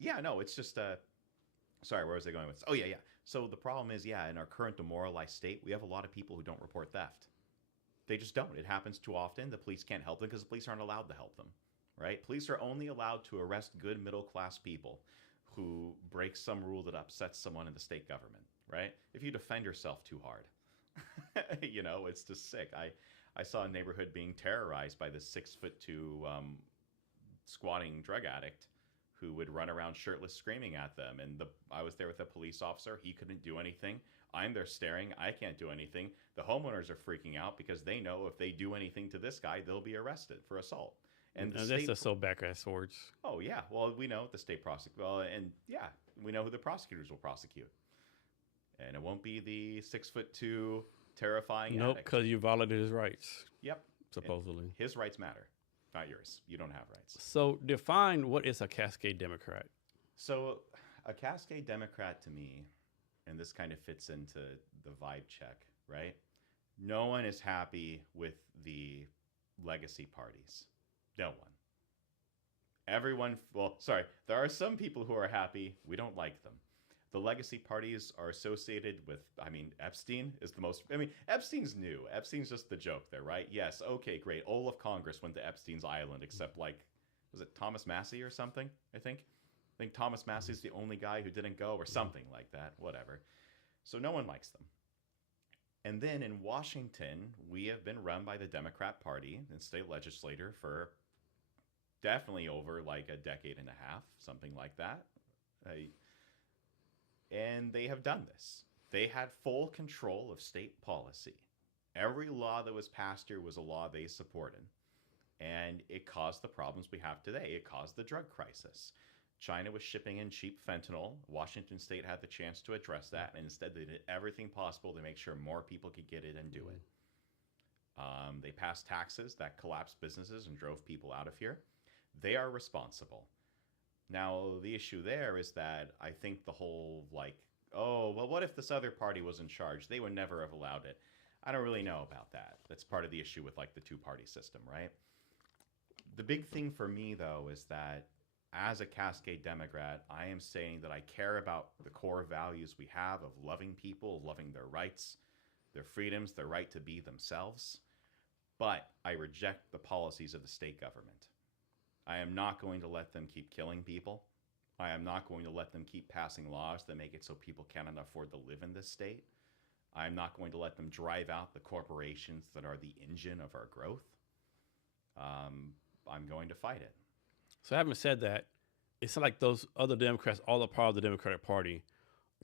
Yeah, no, it's just sorry, where was I going with this? Oh, yeah. So the problem is, in our current demoralized state, we have a lot of people who don't report theft. They just don't. It happens too often. The police can't help them because the police aren't allowed to help them, right? Police are only allowed to arrest good middle-class people who break some rule that upsets someone in the state government, right? If you defend yourself too hard, it's just sick. I saw a neighborhood being terrorized by this 6'2" squatting drug addict who would run around shirtless screaming at them. And I was there with a police officer. He couldn't do anything. I'm there staring. I can't do anything. The homeowners are freaking out because they know if they do anything to this guy, they'll be arrested for assault. And that's just so backwards. Oh, yeah. Well, we know the state prosecutor. Well, and yeah, we know who the prosecutors will prosecute. And it won't be the 6'2" terrifying Nope, addict. because you violated his rights. Yep. Supposedly. And his rights matter, not yours. You don't have rights. So define what is a Cascade Democrat. So a Cascade Democrat to me, and this kind of fits into the vibe check, right? No one is happy with the legacy parties. No one. Everyone, there are some people who are happy. We don't like them. The legacy parties are associated with, Epstein is the most, Epstein's new. Epstein's just the joke there, right? Yes, okay, great. All of Congress went to Epstein's island, except was it Thomas Massey or something, I think? I think Thomas Massey's the only guy who didn't go or something like that, whatever. So no one likes them. And then in Washington, we have been run by the Democrat Party and state legislature for definitely over a decade and a half, something like that. And they have done this. They had full control of state policy. Every law that was passed here was a law they supported. And it caused the problems we have today. It caused the drug crisis. China was shipping in cheap fentanyl. Washington State had the chance to address that, and instead they did everything possible to make sure more people could get it and do it. They passed taxes that collapsed businesses and drove people out of here. They are responsible. Now, the issue there is that I think the whole what if this other party was in charge? They would never have allowed it. I don't really know about that. That's part of the issue with the two-party system, right? The big thing for me, though, is that as a Cascade Democrat, I am saying that I care about the core values we have of loving people, loving their rights, their freedoms, their right to be themselves. But I reject the policies of the state government. I am not going to let them keep killing people. I am not going to let them keep passing laws that make it so people cannot afford to live in this state. I am not going to let them drive out the corporations that are the engine of our growth. I'm going to fight it. So having said that, it's like those other Democrats, all a part of the Democratic Party.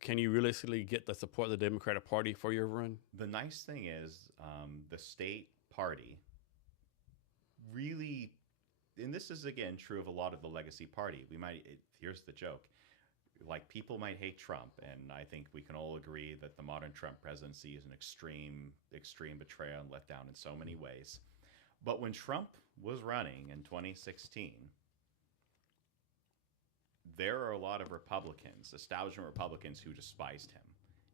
Can you realistically get the support of the Democratic Party for your run? The nice thing is the state party really, and this is again true of a lot of the legacy party. Here's the joke. People might hate Trump, and I think we can all agree that the modern Trump presidency is an extreme betrayal and letdown in so many ways. But when Trump was running in 2016, there are a lot of Republicans, establishment Republicans, who despised him.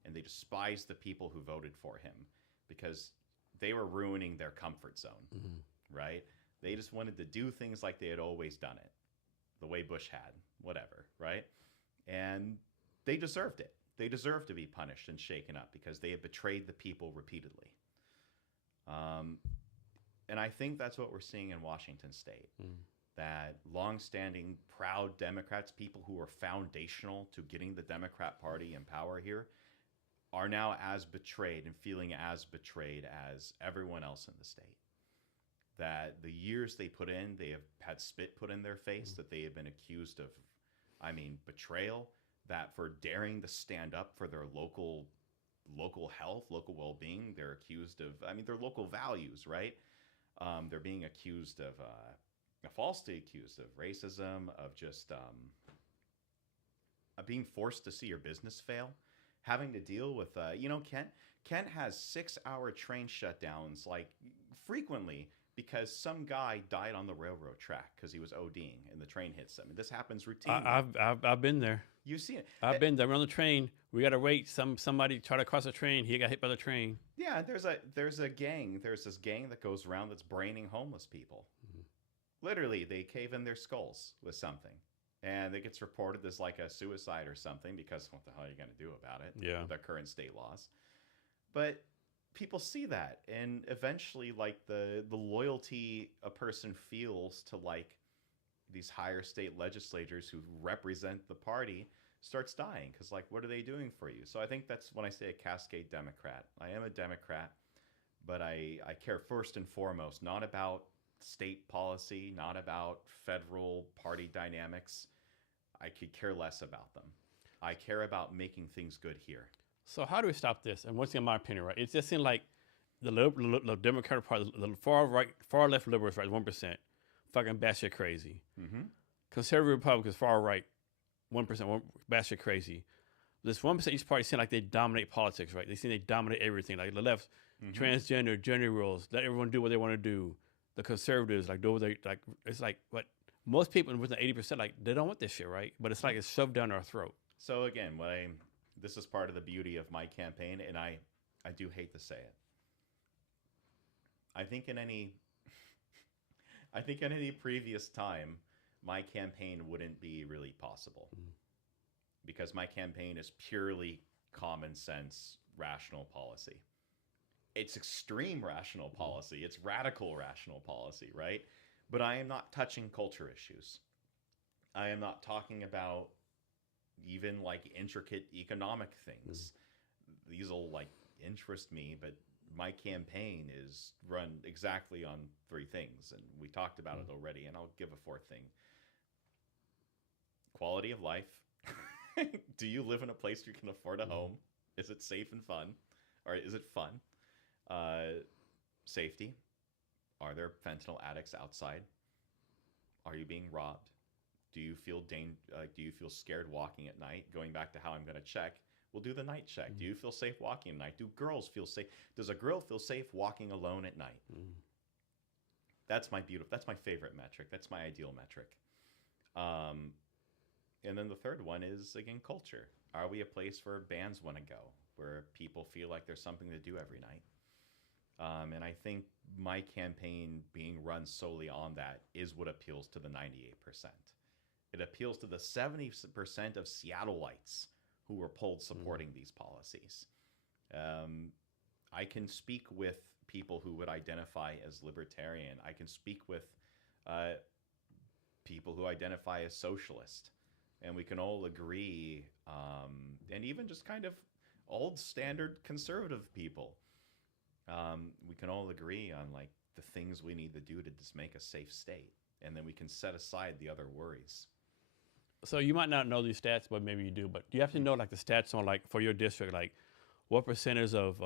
And they despised the people who voted for him because they were ruining their comfort zone, right? They just wanted to do things like they had always done it, the way Bush had, whatever, right? And they deserved it. They deserved to be punished and shaken up because they had betrayed the people repeatedly. And I think that's what we're seeing in Washington State. That longstanding, proud Democrats, people who were foundational to getting the Democrat Party in power here, are now as betrayed and feeling as betrayed as everyone else in the state. That the years they put in, they have had spit put in their face, that they have been accused of, betrayal, that for daring to stand up for their local health, local well-being, they're accused of, their local values, right? They're being accused of falsely accused of racism, of just of being forced to see your business fail, having to deal with, Kent has 6-hour train shutdowns like frequently because some guy died on the railroad track because he was ODing and the train hits him. And this happens routinely. I've been there. You've seen it. I've been there. We're on the train. We got to wait. Somebody tried to cross the train. He got hit by the train. Yeah, there's a gang. There's this gang that goes around that's braining homeless people. Literally, they cave in their skulls with something. And it gets reported as like a suicide or something because what the hell are you going to do about it? Yeah. With the current state laws. But people see that. And eventually, like, the loyalty a person feels to, like, these higher state legislators who represent the party starts dying. Because, like, what are they doing for you? So I think that's when I say a Cascade Democrat. I am a Democrat, but I care first and foremost not about state policy, not about federal party dynamics. I could care less about them. I care about making things good here. So how do we stop this? And once again, my opinion, right? It just seems like the Democratic Party, the far left liberals, right, 1%, fucking batshit crazy. Mm-hmm. Conservative Republicans, far right, 1%, batshit crazy. This 1% each party seem like they dominate politics, right? They seem they dominate everything. Like the left, transgender, gender roles, let everyone do what they want to do. The conservatives, like, do what they like. It's like what most people within 80%, like, they don't want this shit, right? But it's like it's shoved down our throat. So again, this is part of the beauty of my campaign, and I do hate to say it. I think in any previous time, my campaign wouldn't be really possible because my campaign is purely common sense, rational policy. It's extreme rational policy. It's radical rational policy, right? But I am not touching culture issues. I am not talking about even like intricate economic things. These will like interest me, but my campaign is run exactly on 3 things, and we talked about it already, and I'll give a 4th thing. Quality of life. Do you live in a place you can afford a home? Is it safe and fun? Or is it fun? Safety. Are there fentanyl addicts outside? Are you being robbed? Do you feel do you feel scared walking at night? Going back to how I'm going to check, we'll do the night check. Do you feel safe walking at night? Do girls feel safe? Does a girl feel safe walking alone at night? That's my favorite metric. That's my ideal metric. And then the third one is, again, culture. Are we a place where bands want to go, where people feel like there's something to do every night? And I think my campaign being run solely on that is what appeals to the 98%. It appeals to the 70% of Seattleites who were polled supporting these policies. I can speak with people who would identify as libertarian. I can speak with people who identify as socialist. And we can all agree, and even just kind of old standard conservative people, we can all agree on like the things we need to do to just make a safe state. And then we can set aside the other worries. So you might not know these stats, but maybe you do. But you have to know like the stats on like for your district, like what percentage of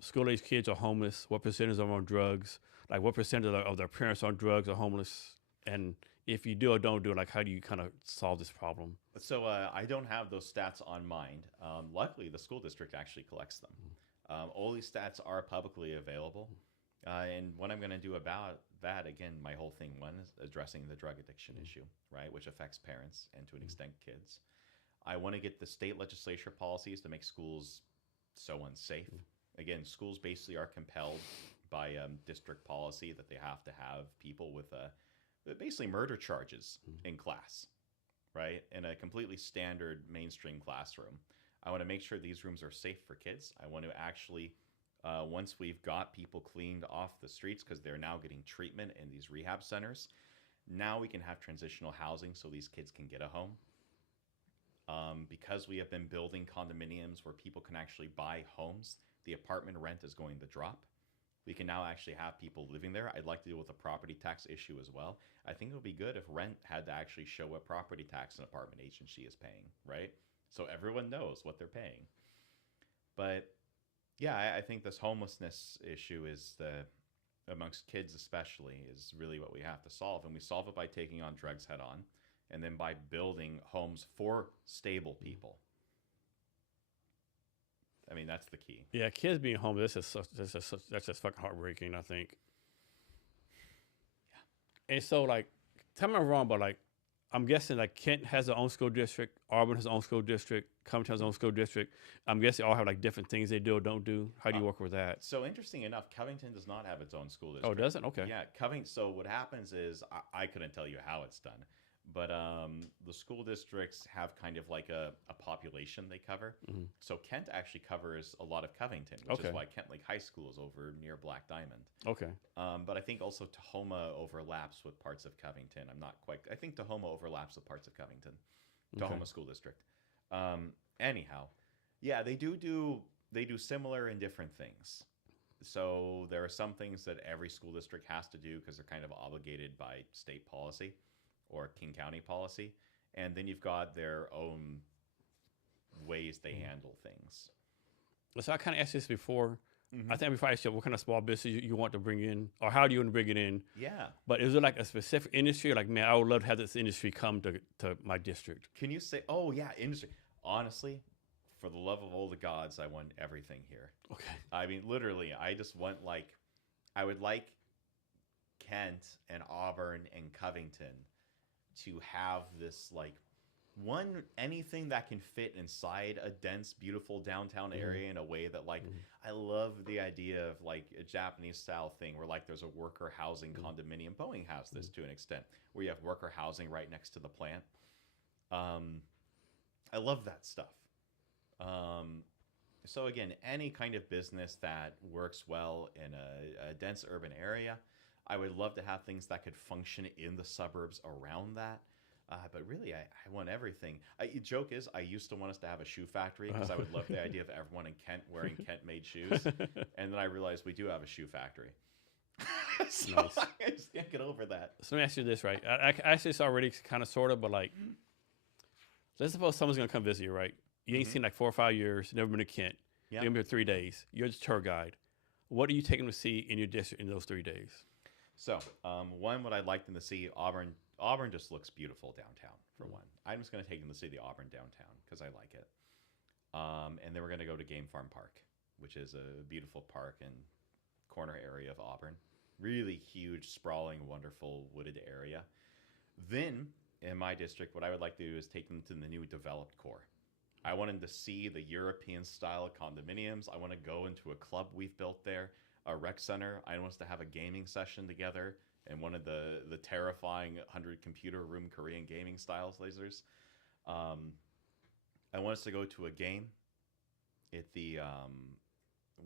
school-age kids are homeless, what percentage are on drugs, like what percentage of their parents are on drugs or homeless, and if you do or don't do it, like how do you kind of solve this problem? So I don't have those stats on mind. Luckily, the school district actually collects them. All these stats are publicly available. And what I'm going to do about that, again, my whole thing, one is addressing the drug addiction issue, right, which affects parents and to an extent kids. I want to get the state legislature policies to make schools so unsafe. Again, schools basically are compelled by district policy that they have to have people with basically murder charges in class, right, in a completely standard mainstream classroom. I want to make sure these rooms are safe for kids. I want to actually, once we've got people cleaned off the streets because they're now getting treatment in these rehab centers, now we can have transitional housing so these kids can get a home. Because we have been building condominiums where people can actually buy homes, the apartment rent is going to drop. We can now actually have people living there. I'd like to deal with the property tax issue as well. I think it would be good if rent had to actually show what property tax an apartment agency is paying, right? So everyone knows what they're paying. But yeah, I think this homelessness issue is amongst kids especially, is really what we have to solve. And we solve it by taking on drugs head on, and then by building homes for stable people. I mean, that's the key. Yeah, kids being home, that's just fucking heartbreaking, I think. And so, like, tell me if I'm wrong, but like, I'm guessing like Kent has their own school district, Auburn has their own school district, Covington has their own school district. I'm guessing all have like different things they do or don't do. How do you work with that? So interesting enough, Covington does not have its own school district. Oh, it doesn't? Okay. Yeah, Covington. So what happens is I couldn't tell you how it's done, but the school districts have kind of like a population they cover. Mm-hmm. So Kent actually covers a lot of Covington, which Okay. is why Kent Lake High School is over near Black Diamond. Okay. But I think also Tahoma overlaps with parts of Covington. I'm not quite. I think Tahoma overlaps with parts of Covington, Tahoma Okay. School District. Anyhow, yeah, they do similar and different things. So there are some things that every school district has to do because they're kind of obligated by state policy or King County policy, and then you've got their own ways they handle things. So I kind of asked this before. Mhm. I think before I asked you what kind of small business you want to bring in, or how do you want to bring it in? Yeah. But is it like a specific industry? Like, man, I would love to have this industry come to my district. Can you say, oh, yeah, industry? Honestly, for the love of all the gods, I want everything here. Okay. I mean, literally, I just want, like, I would like Kent and Auburn and Covington to have this, like, anything that can fit inside a dense, beautiful downtown area in a way that, like, I love the idea of, like, a Japanese style thing where, like, there's a worker housing condominium. Boeing has this to an extent, where you have worker housing right next to the plant. I love that stuff. So again, any kind of business that works well in a dense urban area, I would love to have things that could function in the suburbs around that. But really, I want everything. Joke is, I used to want us to have a shoe factory because I would love the idea of everyone in Kent wearing Kent-made shoes. And then I realized we do have a shoe factory. So Nice. I just can't get over that. So let me ask you this, right? I asked this already, kind of, sort of, but like, let's suppose someone's gonna come visit you, right? You ain't seen like 4 or 5 years, never been to Kent. Yeah. You're gonna be here 3 days. You're the tour guide. What do you take them to see in your district in those 3 days? So, what I'd like them to see, Auburn just looks beautiful downtown, for one. I'm just going to take them to see the Auburn downtown because I like it. And then we're going to go to Game Farm Park, which is a beautiful park and corner area of Auburn. Really huge, sprawling, wonderful wooded area. Then, in my district, what I would like to do is take them to the new developed core. I want them to see the European style condominiums. I want to go into a club we've built there, a rec center. I want us to have a gaming session together in one of the terrifying 100 computer room Korean gaming styles lasers. I want us to go to a game at the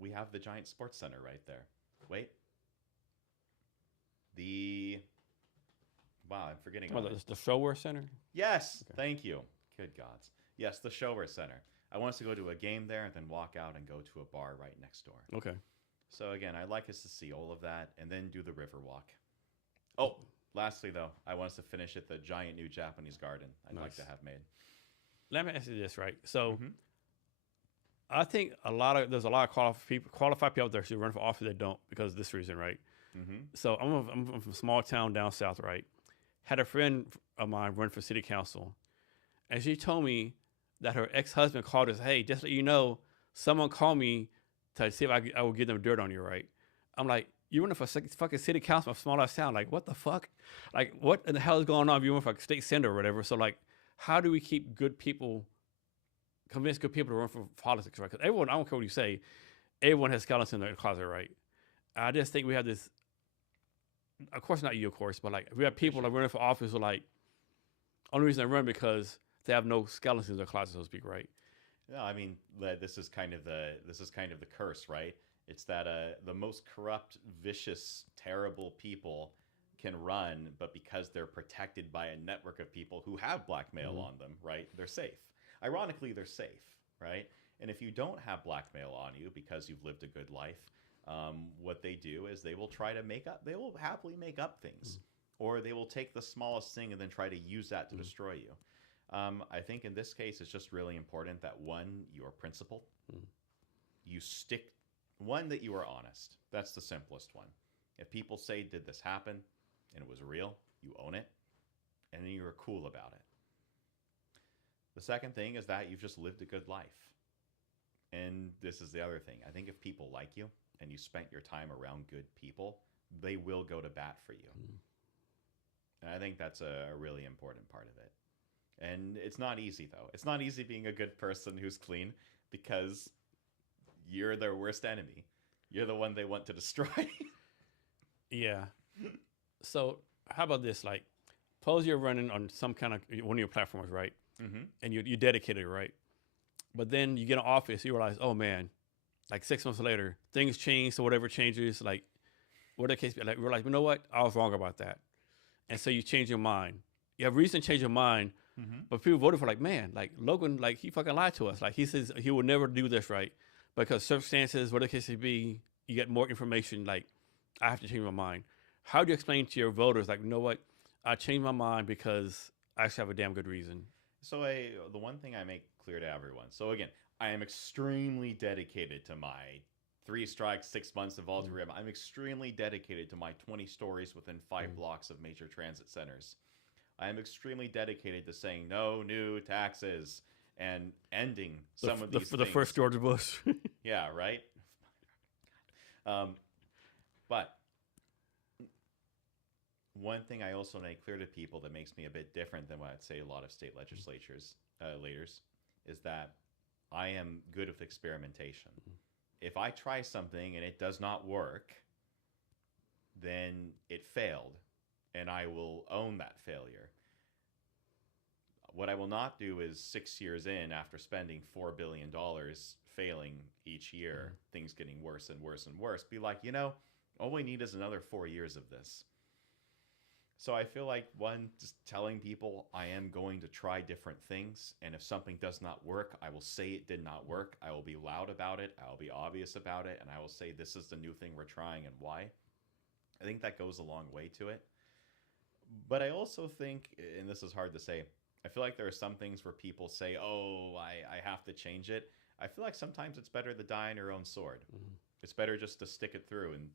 we have the giant sports center right there. Wait. Wow, I'm forgetting. Oh, the Shower Center? Yes, Okay. thank you. Good gods. Yes, the Shower Center. I want us to go to a game there and then walk out and go to a bar right next door. Okay. So again, I'd like us to see all of that and then do the river walk. Oh, lastly though, I want us to finish at the giant new Japanese garden I'd like to Nice. have made. Let me ask you this, right? So, Mhm. I think there's a lot of qualified people out there who run for office that don't because of this reason, right? Mm-hmm. So I'm from a small town down south, right? Had a friend of mine run for city council, and she told me that her ex-husband called us, hey, just so you know, someone called me to see if I would give them dirt on you, right? I'm like, you running for fucking city council of a small ass town? Like, what the fuck? Like, what in the hell is going on if you run for a state senator or whatever? So, like, how do we keep convince good people to run for politics, right? Because everyone, I don't care what you say, everyone has skeletons in their closet, right? I just think we have this, of course not you, of course, but like, we have people that running for office who like, only reason they run because they have no skeletons in their closet, so to speak, right? No, I mean this is kind of the curse, right? It's that the most corrupt, vicious, terrible people can run, but because they're protected by a network of people who have blackmail on them, right? They're safe. Ironically, they're safe, right? And if you don't have blackmail on you because you've lived a good life, what they do is they will try to they will happily make up things, or they will take the smallest thing and then try to use that to destroy you. I think in this case, it's just really important that one, you're principled. You stick, one, that you are honest. That's the simplest one. If people say, did this happen and it was real, you own it and then you're cool about it. The second thing is that you've just lived a good life. And this is the other thing. I think if people like you and you spent your time around good people, they will go to bat for you. And I think that's a really important part of it. And it's not easy, though. It's not easy being a good person who's clean because you're their worst enemy. You're the one they want to destroy. Yeah. So how about this? Like, suppose you're running on some kind of one of your platforms, right? Mm-hmm. And you're dedicated, right? But then you get in office, you realize, oh man, like 6 months later, things change. So whatever changes, like whatever the case be, like we're like, you know what? I was wrong about that. And so you change your mind. You have reason to change your mind, but people voted for like, man, like Logan, like he fucking lied to us. Like he says he will never do this, right? Because circumstances, whatever the case may be, you get more information. Like I have to change my mind. How do you explain to your voters, like, you know what? I changed my mind because I actually have a damn good reason. So the one thing I make clear to everyone. So again, I am extremely dedicated to my 3 strikes, 6 months of Alderman. I'm extremely dedicated to my 20 stories within 5 blocks of major transit centers. I am extremely dedicated to saying no new taxes and ending some of these for things. the first George Bush. Yeah, right? But one thing I also make clear to people that makes me a bit different than what I'd say a lot of state legislatures leaders is that I am good with experimentation. If I try something and it does not work, then it failed, and I will own that failure. What I will not do is 6 years in, after spending $4 billion, failing each year, things getting worse and worse and worse, be like, all we need is another 4 years of this. So I feel like, one, just telling people I am going to try different things, and if something does not work, I will say it did not work. I will be loud about it. I will be obvious about it, and I will say this is the new thing we're trying and why. I think that goes a long way to it. But I also think, and this is hard to say, I feel like there are some things where people say, oh, I have to change it. I feel like sometimes it's better to die on your own sword. It's better just to stick it through and,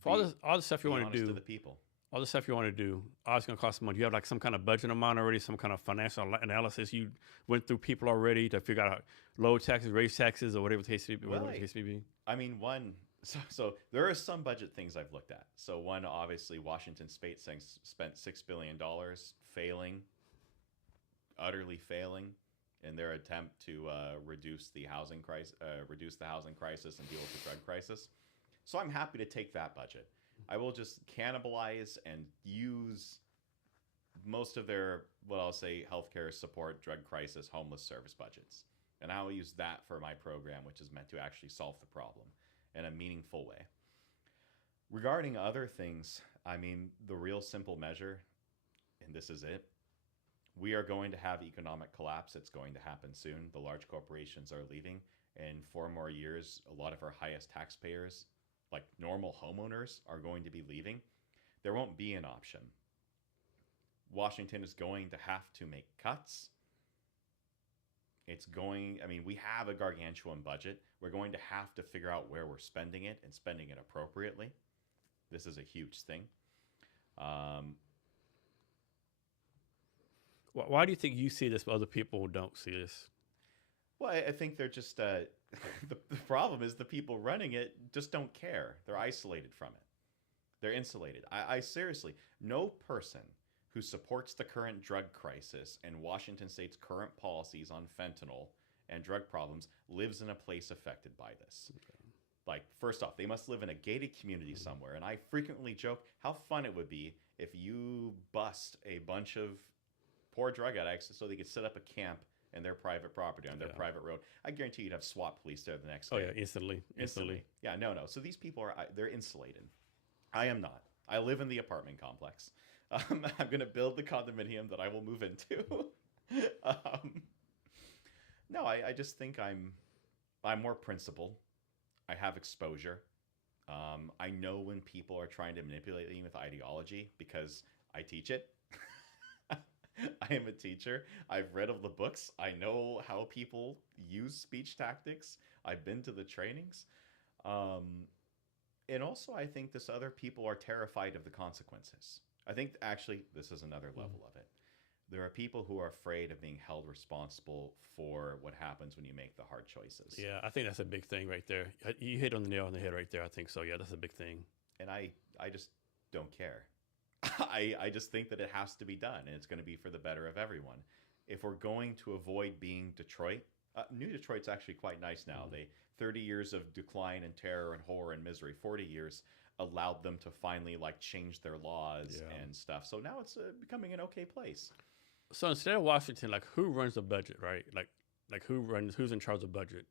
For all the stuff you want to do, to the people. All the stuff you want to do, all it's going to cost some money. You have like some kind of budget amount already, some kind of financial analysis. You went through people already to figure out low taxes, raise taxes, or whatever the case may be. I mean, so there are some budget things I've looked at. So one, obviously, Washington State spent $6 billion utterly failing in their attempt to reduce the housing crisis and deal with the drug crisis. So I'm happy to take that budget. I will just cannibalize and use most of their, what I'll say, healthcare support, drug crisis, homeless service budgets. And I will use that for my program, which is meant to actually solve the problem in a meaningful way. Regarding other things, I mean, the real simple measure, and this is it, we are going to have economic collapse. It's going to happen soon. The large corporations are leaving. In 4 more years, a lot of our highest taxpayers, like normal homeowners, are going to be leaving. There won't be an option. Washington is going to have to make cuts. We have a gargantuan budget. We're going to have to figure out where we're spending it and spending it appropriately. This is a huge thing. Why do you think you see this but other people don't see this? Well, I think they're just the problem is the people running it just don't care. They're isolated from it. They're insulated. I seriously, no person who supports the current drug crisis and Washington State's current policies on fentanyl and drug problems lives in a place affected by this. Okay. Like, first off, they must live in a gated community somewhere. And I frequently joke how fun it would be if you bust a bunch of poor drug addicts so they could set up a camp in their private property on their private road. I guarantee you'd have SWAT police there the next day. Oh, yeah, instantly. Yeah, no. So these people they're insulated. I am not. I live in the apartment complex. I'm going to build the condominium that I will move into. No, I just think I'm more principled. I have exposure. I know when people are trying to manipulate me with ideology because I teach it. I am a teacher. I've read all the books. I know how people use speech tactics. I've been to the trainings. And also, I think this other people are terrified of the consequences. I think actually this is another level of it. There are people who are afraid of being held responsible for what happens when you make the hard choices. Yeah, I think that's a big thing right there. You hit on the nail on the head right there. I think so. Yeah, that's a big thing. And I just don't care. I just think that it has to be done, and it's going to be for the better of everyone. If we're going to avoid being Detroit, New Detroit's actually quite nice now. 30 years of decline and terror and horror and misery, 40 years allowed them to finally like change their laws and stuff. So now it's becoming an okay place. So instead of Washington, like who runs the budget, right? Like who's in charge of budget?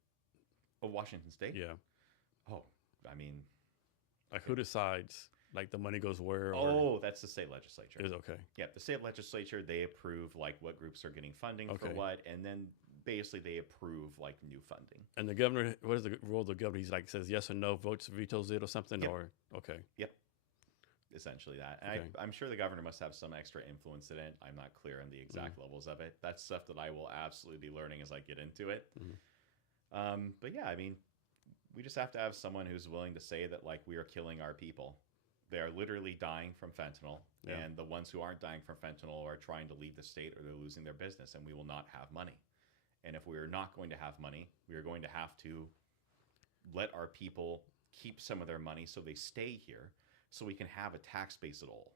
Oh, Washington State? Yeah. Oh, I mean, like who decides? Like the money goes where? Oh, that's the state legislature. Is okay. Yeah, the state legislature, they approve like what groups are getting funding for what, and then basically they approve like new funding. And the governor, what is the role of the governor? He's like says yes or no, votes, vetoes it or something, or okay. Yep. Essentially that. And I'm sure the governor must have some extra influence in it. I'm not clear on the exact levels of it. That's stuff that I will absolutely be learning as I get into it. But yeah, I mean, we just have to have someone who's willing to say that like we are killing our people. They are literally dying from fentanyl, and the ones who aren't dying from fentanyl are trying to leave the state or they're losing their business, and we will not have money. And if we are not going to have money, we are going to have to let our people keep some of their money so they stay here, so we can have a tax base at all.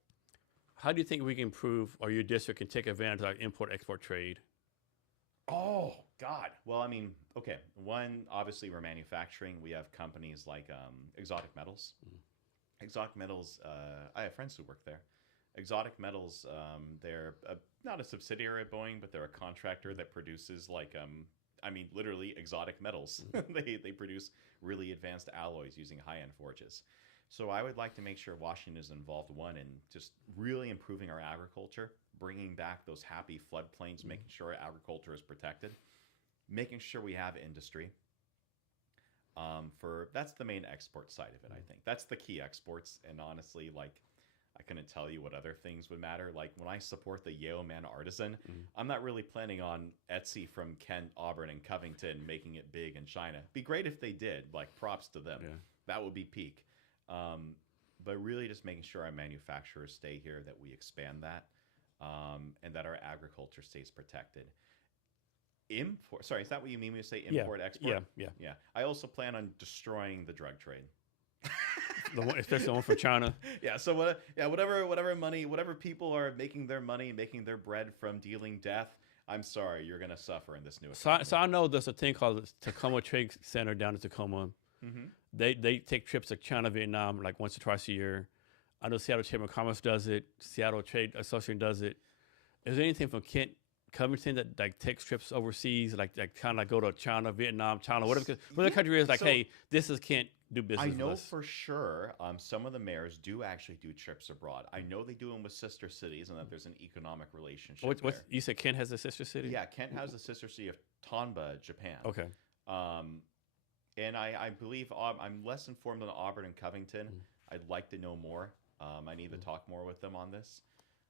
How do you think we can improve, or your district can take advantage of our import-export trade? Oh, God. Well, I mean, okay. One, obviously, we're manufacturing. We have companies like Exotic Metals. Exotic Metals, I have friends who work there. Exotic Metals, they're not a subsidiary of Boeing, but they're a contractor that produces like, literally exotic metals. They produce really advanced alloys using high-end forges. So I would like to make sure Washington is involved, one, in just really improving our agriculture, bringing back those happy floodplains, making sure agriculture is protected, making sure we have industry. That's the main export side of it, I think. That's the key exports. And honestly, like, I couldn't tell you what other things would matter. Like, when I support the Yeoman artisan, I'm not really planning on Etsy from Kent, Auburn, and Covington making it big in China. Be great if they did. Like, props to them. Yeah. That would be peak. But really just making sure our manufacturers stay here, that we expand that, and that our agriculture stays protected. Import. Sorry, is that what you mean when you say import, export? Yeah. I also plan on destroying the drug trade. Especially the one for China. Yeah. So whatever money, whatever people are making their money, making their bread from dealing death. I'm sorry, you're gonna suffer in this new economy. So I know there's a thing called the Tacoma Trade Center down in Tacoma. They take trips to China, Vietnam like once or twice a year. I know Seattle Chamber of Commerce does it. Seattle Trade Association does it. Is there anything from Kent, Covington that like takes trips overseas, like kind of go to China, Vietnam, China, whatever the country is, like, so, hey, this is Kent, do business. I know with us. For sure. Some of the mayors do actually do trips abroad. I know they do them with sister cities, and that there's an economic relationship. You said Kent has a sister city? Yeah, Kent has a sister city of Tonba, Japan. Okay. And I believe I'm less informed on Auburn and Covington. I'd like to know more. I need to talk more with them on this.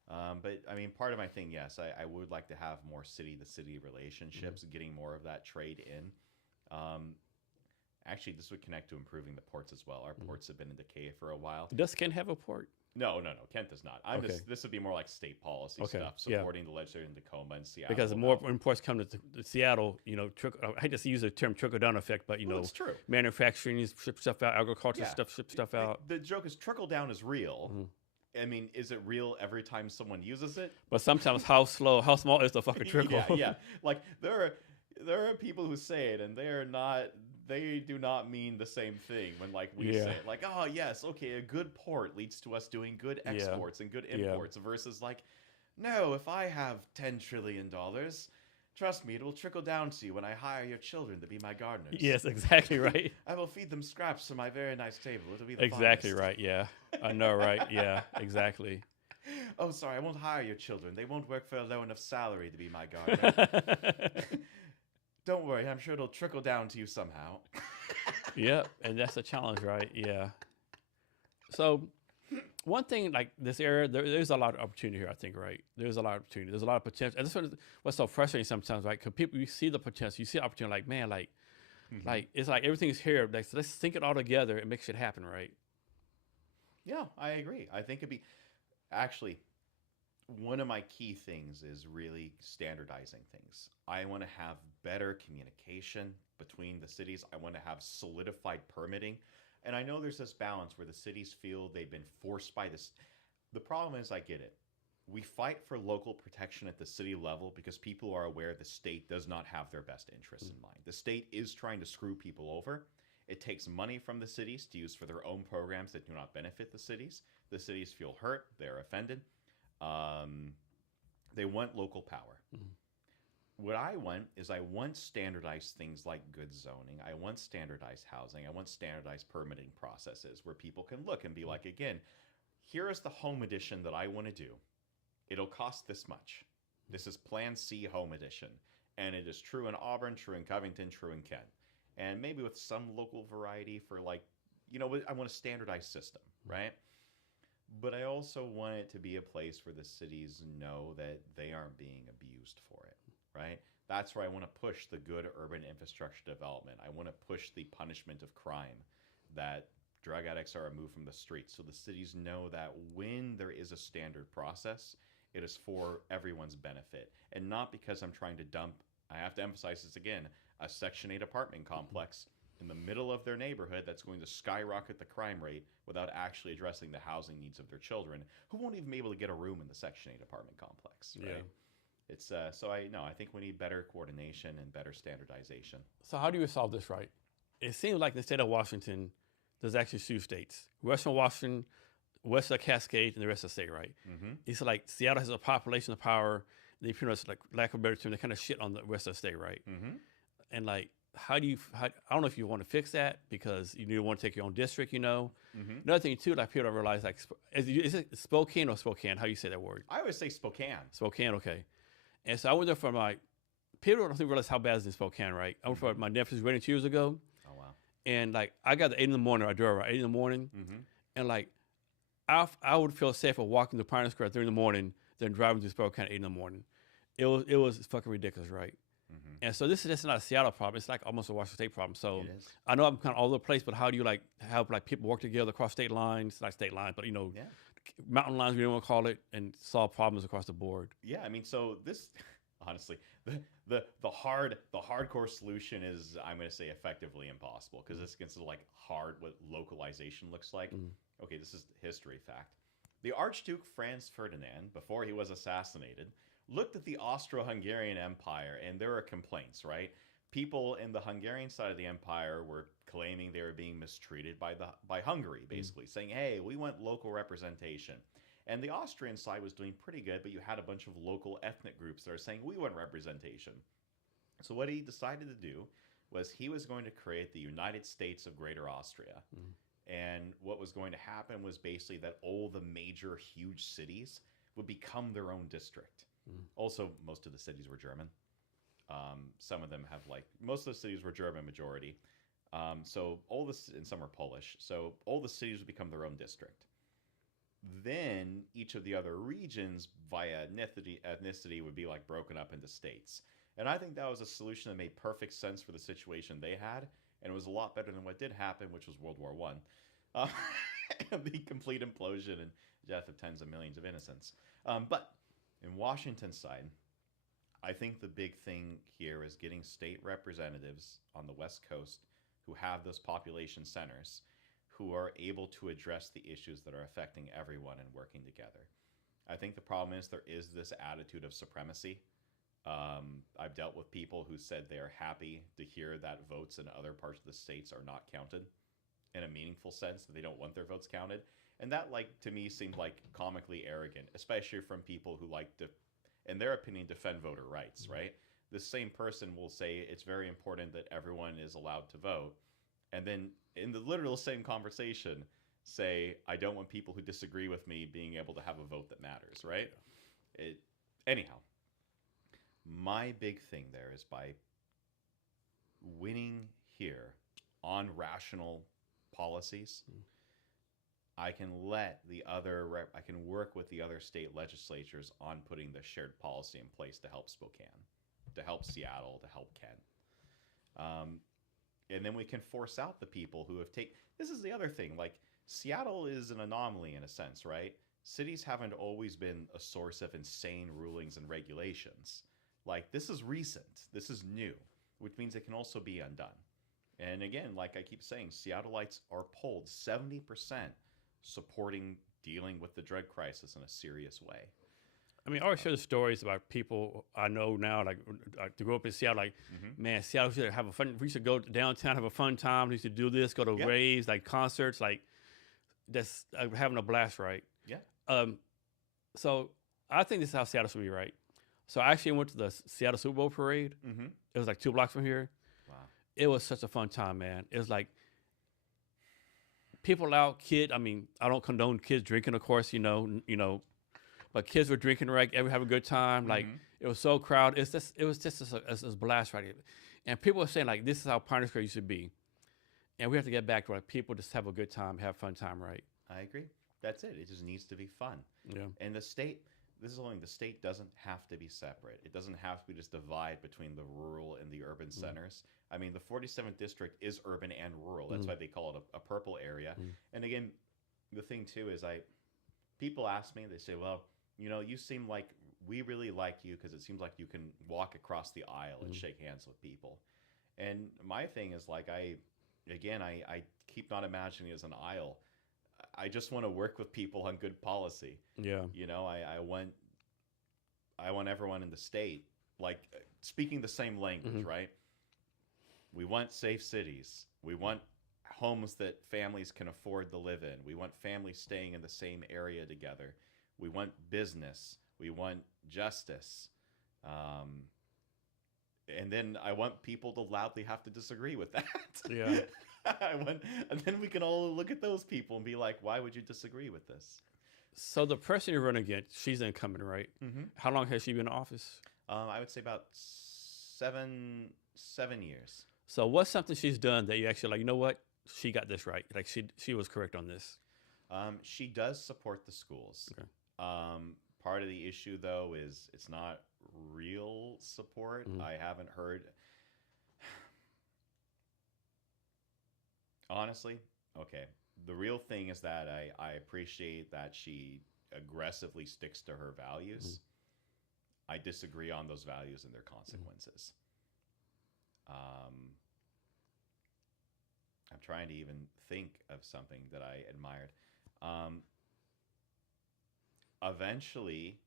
But I mean, part of my thing, yes, I would like to have more city-to-city relationships, getting more of that trade in. Actually, this would connect to improving the ports as well. Our ports have been in decay for a while. Does Kent have a port? No. Kent does not. This would be more like state policy stuff, supporting the legislature in Tacoma and Seattle. Because the more imports come to Seattle, I hate to use the term trickle-down effect, but, it's true. Manufacturing, ship stuff out, agriculture ship stuff out. The joke is trickle-down is real. I mean, is it real every time someone uses it? But sometimes how small is the fucking trickle? Yeah. Like, there are people who say it, and they do not mean the same thing when, like, we say it. Like, oh, yes, okay, a good port leads to us doing good exports and good imports versus, like, no, if I have $10 trillion, trust me, it will trickle down to you when I hire your children to be my gardeners. Yes, exactly right. I will feed them scraps from my very nice table. It'll be the exactly finest. Right, yeah. I know, right? Yeah, exactly. Oh, sorry, I won't hire your children. They won't work for a low enough salary to be my gardener. Don't worry, I'm sure it'll trickle down to you somehow. Yeah, and that's the challenge, right? Yeah. So one thing, like this area, there's a lot of opportunity here, I think, right? There's a lot of opportunity. There's a lot of potential. And this is what's so frustrating sometimes, right? Because people, you see the potential, you see opportunity, like, man, like it's like everything's here. Like, so let's think it all together and make shit happen, right? Yeah, I agree. I think it'd be actually one of my key things is really standardizing things. I want to have better communication between the cities. I want to have solidified permitting. And I know there's this balance where the cities feel they've been forced by this. The problem is, I get it. We fight for local protection at the city level because people are aware the state does not have their best interests in mind. The state is trying to screw people over. It takes money from the cities to use for their own programs that do not benefit the cities. The cities feel hurt, they're offended. Um, they want local power. Mhm. What I want is I want standardized things like good zoning. I want standardized housing. I want standardized permitting processes where people can look and be like, again, here is the home edition that I want to do. It'll cost this much. This is Plan C Home Edition. And it is true in Auburn, true in Covington, true in Kent. And maybe with some local variety for like, I want a standardized system, right? But I also want it to be a place where the cities know that they aren't being abused for it, right? That's where I want to push the good urban infrastructure development. I want to push the punishment of crime, that drug addicts are removed from the streets. So the cities know that when there is a standard process, it is for everyone's benefit. And not because I'm trying to dump, I have to emphasize this again, a Section 8 apartment complex in the middle of their neighborhood that's going to skyrocket the crime rate without actually addressing the housing needs of their children, who won't even be able to get a room in the Section 8 apartment complex, right? Yeah. It's I think we need better coordination and better standardization. So how do you solve this, right? It seems like in the state of Washington, there's actually two states: Western Washington, west of Cascade, and the rest of the state, right? Mm-hmm. It's like Seattle has a population of power. They pretty much, like, lack of a better term, they kind of shit on the rest of the state, right? Mm-hmm. And like, I don't know if you want to fix that because you don't want to take your own district, Mm-hmm. Another thing too, like people don't realize, like, is it Spokane or Spokane? How you say that word? I always say Spokane. Spokane, okay. And so I went there for people don't realize how bad it is in Spokane, right? I went for my nephew's wedding 2 years ago. Oh, wow. And like, I got at 8 in the morning, I drove at 8 in the morning. Mm-hmm. And like, I would feel safer walking to Pioneer Square at 3 in the morning than driving to Spokane at 8 in the morning. It was fucking ridiculous, right? Mm-hmm. And so this is just not a Seattle problem. It's like almost a Washington State problem. So It is. I know I'm kind of all over the place, but how do you like help like people work together across state lines, not state lines, but Yeah. mountain lines, we don't want to call it, and solve problems across the board? Yeah, I mean, so this honestly, the hardcore solution is, I'm going to say, effectively impossible because this gets to like hard what localization looks like. Mm. Okay, this is history fact. The Archduke Franz Ferdinand, before he was assassinated, looked at the Austro-Hungarian Empire, and there were complaints, right? People in the Hungarian side of the empire were claiming they were being mistreated by Hungary, basically, saying, hey, we want local representation. And the Austrian side was doing pretty good, but you had a bunch of local ethnic groups that are saying, we want representation. So what he decided to do was he was going to create the United States of Greater Austria. Mm. And what was going to happen was basically that all the major huge cities would become their own district. Mm. Also, most of the cities were German. Some of them have most of the cities were German majority. So and some are Polish. So all the cities would become their own district. Then each of the other regions via ethnicity would be like broken up into states. And I think that was a solution that made perfect sense for the situation they had. And it was a lot better than what did happen, which was World War I. The complete implosion and death of tens of millions of innocents. But in Washington's side, I think the big thing here is getting state representatives on the West Coast who have those population centers who are able to address the issues that are affecting everyone and working together. I think the problem is there is this attitude of supremacy. I've dealt with people who said they are happy to hear that votes in other parts of the states are not counted in a meaningful sense, that they don't want their votes counted. And that, to me, seemed like comically arrogant, especially from people who like to, in their opinion, defend voter rights, right? The same person will say it's very important that everyone is allowed to vote. And then in the literal same conversation, say, I don't want people who disagree with me being able to have a vote that matters, right? Anyhow, my big thing there is by winning here on rational policies, I can I can work with the other state legislatures on putting the shared policy in place to help Spokane, to help Seattle, to help Kent. And then we can force out the people who have this is the other thing, Seattle is an anomaly in a sense, right? Cities haven't always been a source of insane rulings and regulations. Like, this is recent, this is new, which means it can also be undone. And again, like I keep saying, Seattleites are polled 70% supporting dealing with the drug crisis in a serious way. I mean, I always hear the stories about people I know now, like to grow up in Seattle, like, man, Seattle should have a fun, we should go downtown, have a fun time, we should do this, go to raves, like concerts, like, that's having a blast, right? Yeah. So I think this is how Seattle should be, right? So I actually went to the Seattle Super Bowl parade. It was like 2 blocks from here. Wow. It was such a fun time, man. It was like people out, I mean, I don't condone kids drinking, of course, you know, but kids were drinking, right? Everyone have a good time. Like, it was so crowded. It was just a blast, right? And people were saying, like, this is how Pioneer Square used to be. And we have to get back to, like, people just have a good time, have fun time, right? I agree. That's it. It just needs to be fun. Yeah. And the state, this is only, the state doesn't have to be separate. It doesn't have to be just divide between the rural and the urban centers. I mean, the 47th district is urban and rural. That's why they call it a purple area. And again, the thing too is people ask me, they say, well, you know, you seem like, we really like you because it seems like you can walk across the aisle and shake hands with people. And my thing is like, I keep not imagining it as an aisle. I just want to work with people on good policy. Yeah. You know, I want everyone in the state, like, speaking the same language, right? We want safe cities. We want homes that families can afford to live in. We want families staying in the same area together. We want business. We want justice. And then I want people to loudly have to disagree with that. Yeah. And then we can all look at those people and be like, why would you disagree with this? So the person you're running against, she's incumbent, right? How long has she been in office? I would say about seven years. So what's something she's done that you actually like, you know what? She got this right. Like, she was correct on this. She does support the schools. Okay. Part of the issue, though, is it's not real support. I haven't heard. Honestly, okay. The real thing is that I appreciate that she aggressively sticks to her values. I disagree on those values and their consequences. I'm trying to even think of something that I admired. Eventually,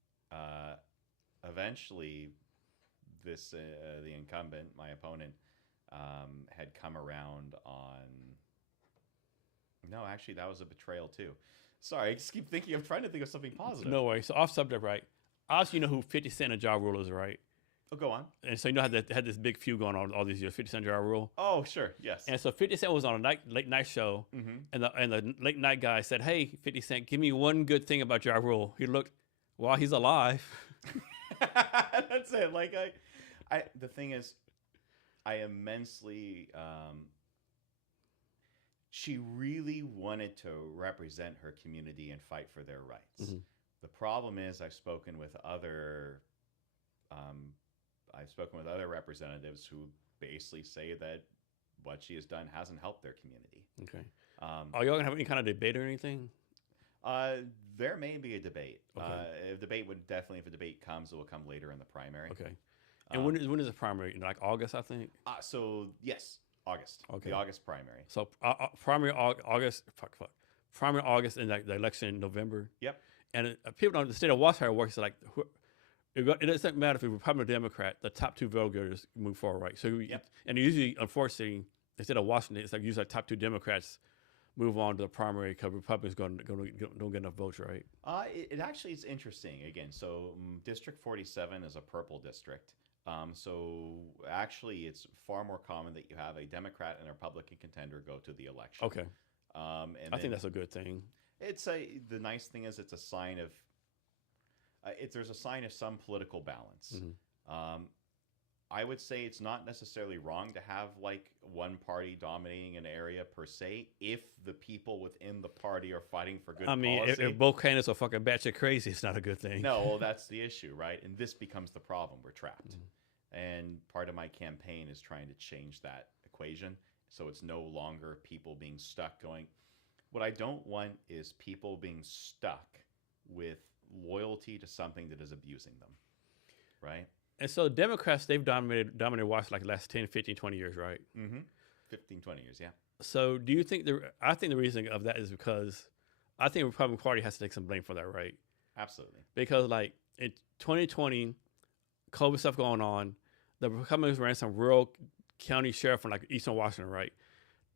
this the incumbent, my opponent, had come around on. No, actually, that was a betrayal too. Sorry, I just keep thinking. I'm trying to think of something positive. No way. So off subject, right? Obviously, you know who 50 Cent and Ja Rule is, right? Oh, go on. And so you know how they had this big feud going on all these years, 50 Cent, Ja Rule. Oh, sure, yes. And so 50 Cent was on a late night show, and the late night guy said, "Hey, 50 Cent, give me one good thing about Ja Rule." He looked, while he's alive. That's it. Like the thing is, I immensely. She really wanted to represent her community and fight for their rights. The problem is, I've spoken with other representatives who basically say that what she has done hasn't helped their community. Okay. Are y'all gonna have any kind of debate or anything? There may be a debate. Okay. If a debate comes, it will come later in the primary. Okay. And when is the primary? Like August, I think. So yes, August. Okay. The August primary. So primary August. Primary August, and like the election in November. Yep. And people don't. The state of Washington works like. It doesn't matter if you're Republican or Democrat. The top two vote getters move forward, right? So, and usually, unfortunately, instead of Washington, it's like usually like top two Democrats move on to the primary because Republicans don't get enough votes, right? It actually is interesting. Again, so District 47 is a purple district. So actually, it's far more common that you have a Democrat and a Republican contender go to the election. Okay. I think that's a good thing. The nice thing is it's a sign of. There's a sign of some political balance. I would say it's not necessarily wrong to have like one party dominating an area per se, if the people within the party are fighting for good policy. I mean, if both candidates are fucking batshit crazy, it's not a good thing. No, well, that's the issue, right? And this becomes the problem. We're trapped. And part of my campaign is trying to change that equation. So it's no longer people being stuck going, What I don't want is people being stuck with loyalty to something that is abusing them, right? And so Democrats, they've dominated Washington like the last 10, 15, 20 years, right? Mm-hmm. 15, 20 years, yeah. So do you think I think the reason of that is because I think the Republican Party has to take some blame for that, right? Absolutely. Because like in 2020, COVID stuff going on, the Republicans ran some rural county sheriff from like Eastern Washington, right?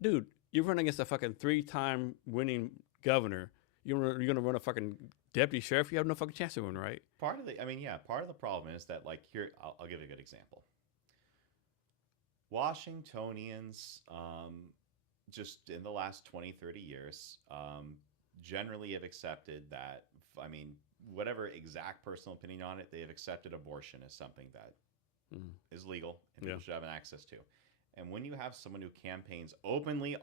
Dude, you're running against a fucking 3-time winning governor. You're going to run a fucking deputy sheriff? You have no fucking chance of winning, right? Part of the problem is that, like, here, I'll give you a good example. Washingtonians, just in the last 20, 30 years, generally have accepted that, whatever exact personal opinion on it, they have accepted abortion as something that is legal and people should have an access to. And when you have someone who campaigns openly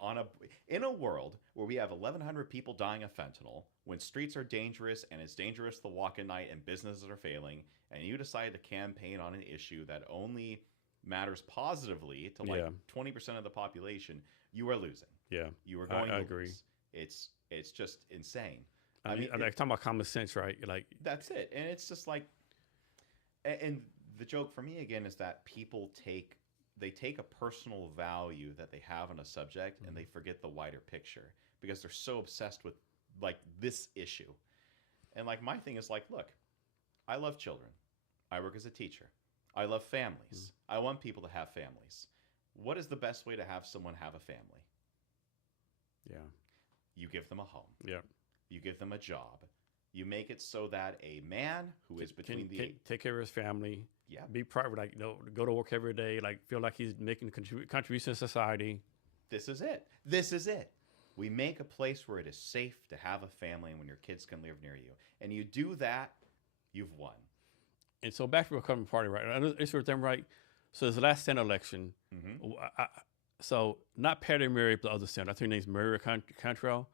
in a world where we have 1,100 people dying of fentanyl, when streets are dangerous and it's dangerous to walk at night and businesses are failing, and you decide to campaign on an issue that only matters positively to 20% of the population, you are losing. Yeah, you are going. I agree. It's just insane. I'm talking about common sense, right? Like that's it, and it's just like, and the joke for me again is that people take a personal value that they have on a subject and they forget the wider picture because they're so obsessed with like this issue. And like my thing is like, look, I love children. I work as a teacher. I love families. I want people to have families. What is the best way to have someone have a family? Yeah. You give them a home. Yeah. You give them a job. You make it so that a man who is between take care of his family. Yeah. Be proud, like, go to work every day, like feel like he's making contribution to society. This is it. This is it. We make a place where it is safe to have a family and when your kids can live near you. And you do that, you've won. And so back to the Republican Party, right? It's with them, right? So this last Senate election, so not Patty Murray, but the other senator. I think her name's Murray Cantrell.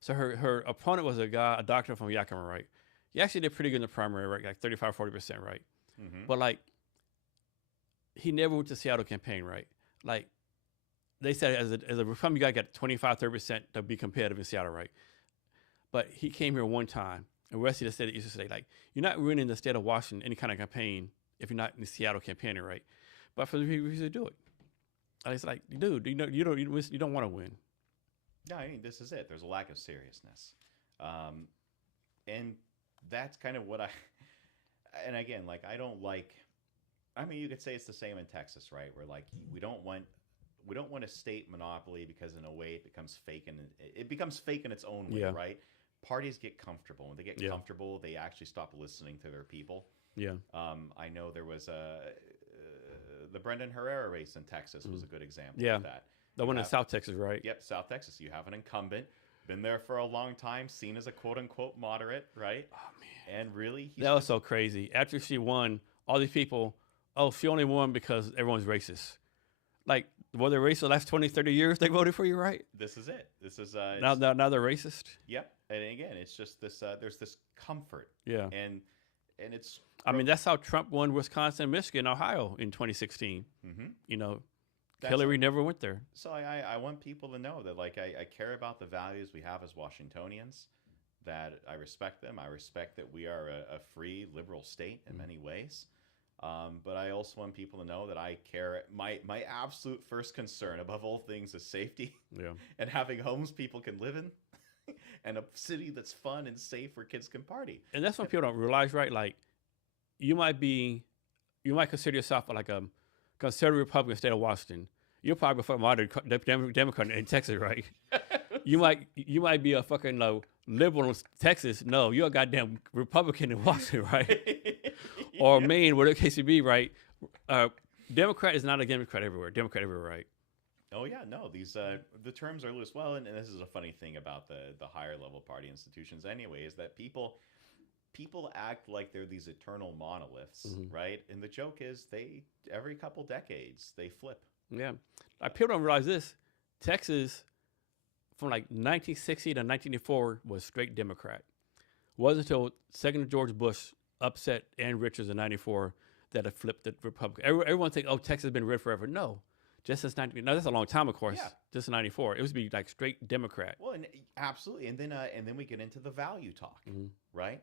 So her opponent was a doctor from Yakima, right? He actually did pretty good in the primary, right? Like 35, 40%, right? But like, he never went to Seattle campaign, right? Like, they said as a Republican, you got to get 25, 30% to be competitive in Seattle, right? But he came here one time, and the rest of the state used to say, like, you're not winning the state of Washington any kind of campaign if you're not in Seattle campaigning, right? But for the people who do it, it's like, dude, you don't want to win. No, I mean, this is it. There's a lack of seriousness, and that's kind of what and again, like, I don't like. I mean, you could say it's the same in Texas, right? Where like we don't want a state monopoly because in a way it becomes fake, and it becomes fake in its own way, right? Parties get comfortable. When they get comfortable, they actually stop listening to their people. Yeah. I know there was the Brendan Herrera race in Texas was a good example of that. The one in South Texas, right? Yep, South Texas. You have an incumbent, been there for a long time, seen as a quote-unquote moderate, right? Oh, man. And really, that was so crazy. After she won, all these people, she only won because everyone's racist. Like, were they racist the last 20, 30 years they voted for you, right? This is it. This is... now they're racist? Yep. And again, it's just this, there's this comfort. Yeah. And it's... I mean, that's how Trump won Wisconsin, Michigan, Ohio in 2016. You know, Hillary never went there. So I want people to know that, like, I care about the values we have as Washingtonians, that I respect them. I respect that we are a free, liberal state in many ways. But I also want people to know that I care. My absolute first concern above all things is safety and having homes people can live in and a city that's fun and safe where kids can party. And that's what people don't realize, right? Like, you might consider yourself like a conservative Republican state of Washington. You're probably a fucking moderate Democrat in Texas, right? You might be a fucking liberal in Texas. No, you're a goddamn Republican in Washington, right? Or Maine, whatever the case may be, right? Democrat is not a Democrat everywhere. Democrat everywhere, right? Oh yeah, no. These the terms are loose. Well, and this is a funny thing about the higher level party institutions, anyway, is that people act like they're these eternal monoliths, right? And the joke is every couple decades they flip. Yeah, people don't realize this. Texas, from like 1960 to 1984, was straight Democrat. It wasn't until Second George Bush upset Ann Richards in '94 that it flipped the Republican. Everyone thinks, Texas has been red forever. No, Just as 90. No, that's a long time, of course. Yeah. Just 94. It was to be like straight Democrat. Well, and absolutely, and then we get into the value talk, right?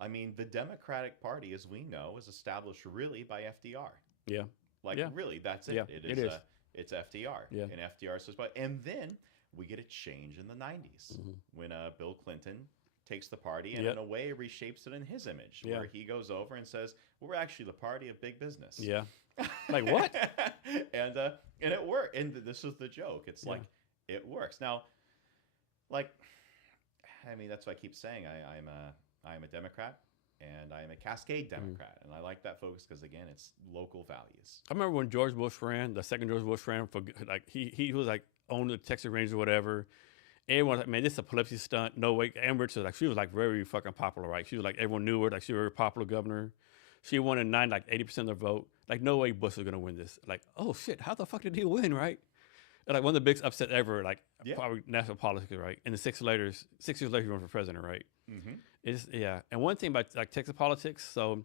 I mean, the Democratic Party, as we know, is established really by FDR. Yeah. Like Yeah. really, that's it. Yeah, it is. It's FDR. Yeah. And FDR says, but and then we get a change in the 90s when Bill Clinton takes the party and in a way reshapes it in his image, where he goes over and says, well, we're actually the party of big business. Yeah. Like what? and it worked. And this is the joke. It's like it works. Now, like, I mean, that's why I keep saying I'm a Democrat. And I am a Cascade Democrat, and I like that focus because again, it's local values. I remember when George Bush ran, the second George Bush ran for like he was like on the Texas Rangers or whatever. Everyone was like, man, this is a publicity stunt. No way. Ann Richards, like she was like very fucking popular, right? She was like everyone knew her, like she was a very popular governor. She won in 80% of the vote. Like no way Bush was gonna win this. Like oh shit, how the fuck did he win, right? And like one of the biggest upset ever, like probably national politics, right? And then 6 years later, he ran for president, right? Mm-hmm. It's and one thing about like Texas politics, so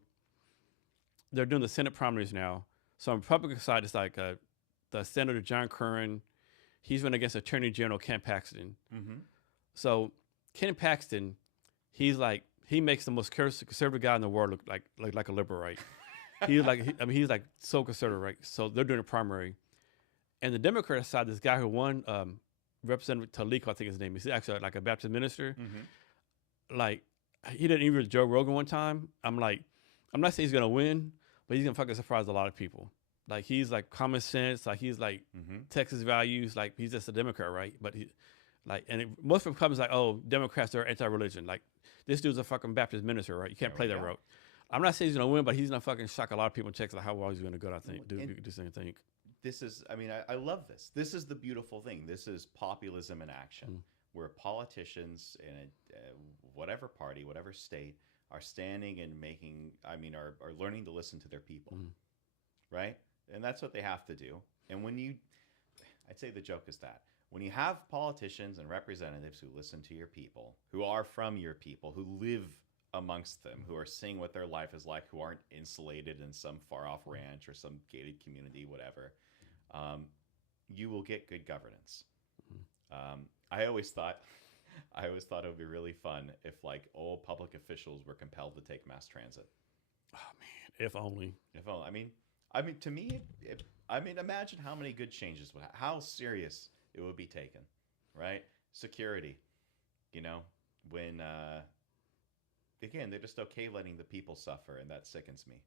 they're doing the Senate primaries now. So on the Republican side, it's like the Senator John Curran, he's running against Attorney General Ken Paxton. Mm-hmm. So Ken Paxton, he makes the most conservative guy in the world look like a liberal, right? He's like so conservative, right? So they're doing a primary, and the Democrat side, this guy who won, Representative Talik, I think his name is, he's actually like a Baptist minister. Mm-hmm. Like he did an interview with Joe Rogan one time. I'm like, I'm not saying he's gonna win, but he's gonna fucking surprise a lot of people. Like he's like common sense, like he's like Texas values, like he's just a Democrat, right? But he, like, and most Republicans like, oh, Democrats are anti-religion. Like this dude's a fucking Baptist minister, right? You can't play that route. I'm not saying he's gonna win, but he's gonna fucking shock a lot of people in Texas. Like how well he's gonna go, I think. Do the same thing. This is, I mean, I love this. This is the beautiful thing. This is populism in action, where politicians in whatever party, whatever state, are standing and are learning to listen to their people, right? And that's what they have to do. And I'd say the joke is that when you have politicians and representatives who listen to your people, who are from your people, who live amongst them, who are seeing what their life is like, who aren't insulated in some far-off ranch or some gated community, whatever, you will get good governance. I always thought it would be really fun if like all public officials were compelled to take mass transit. Oh man, if only. If only. I mean, to me, imagine how many good changes how serious it would be taken, right? Security, when again they're just okay letting the people suffer, and that sickens me.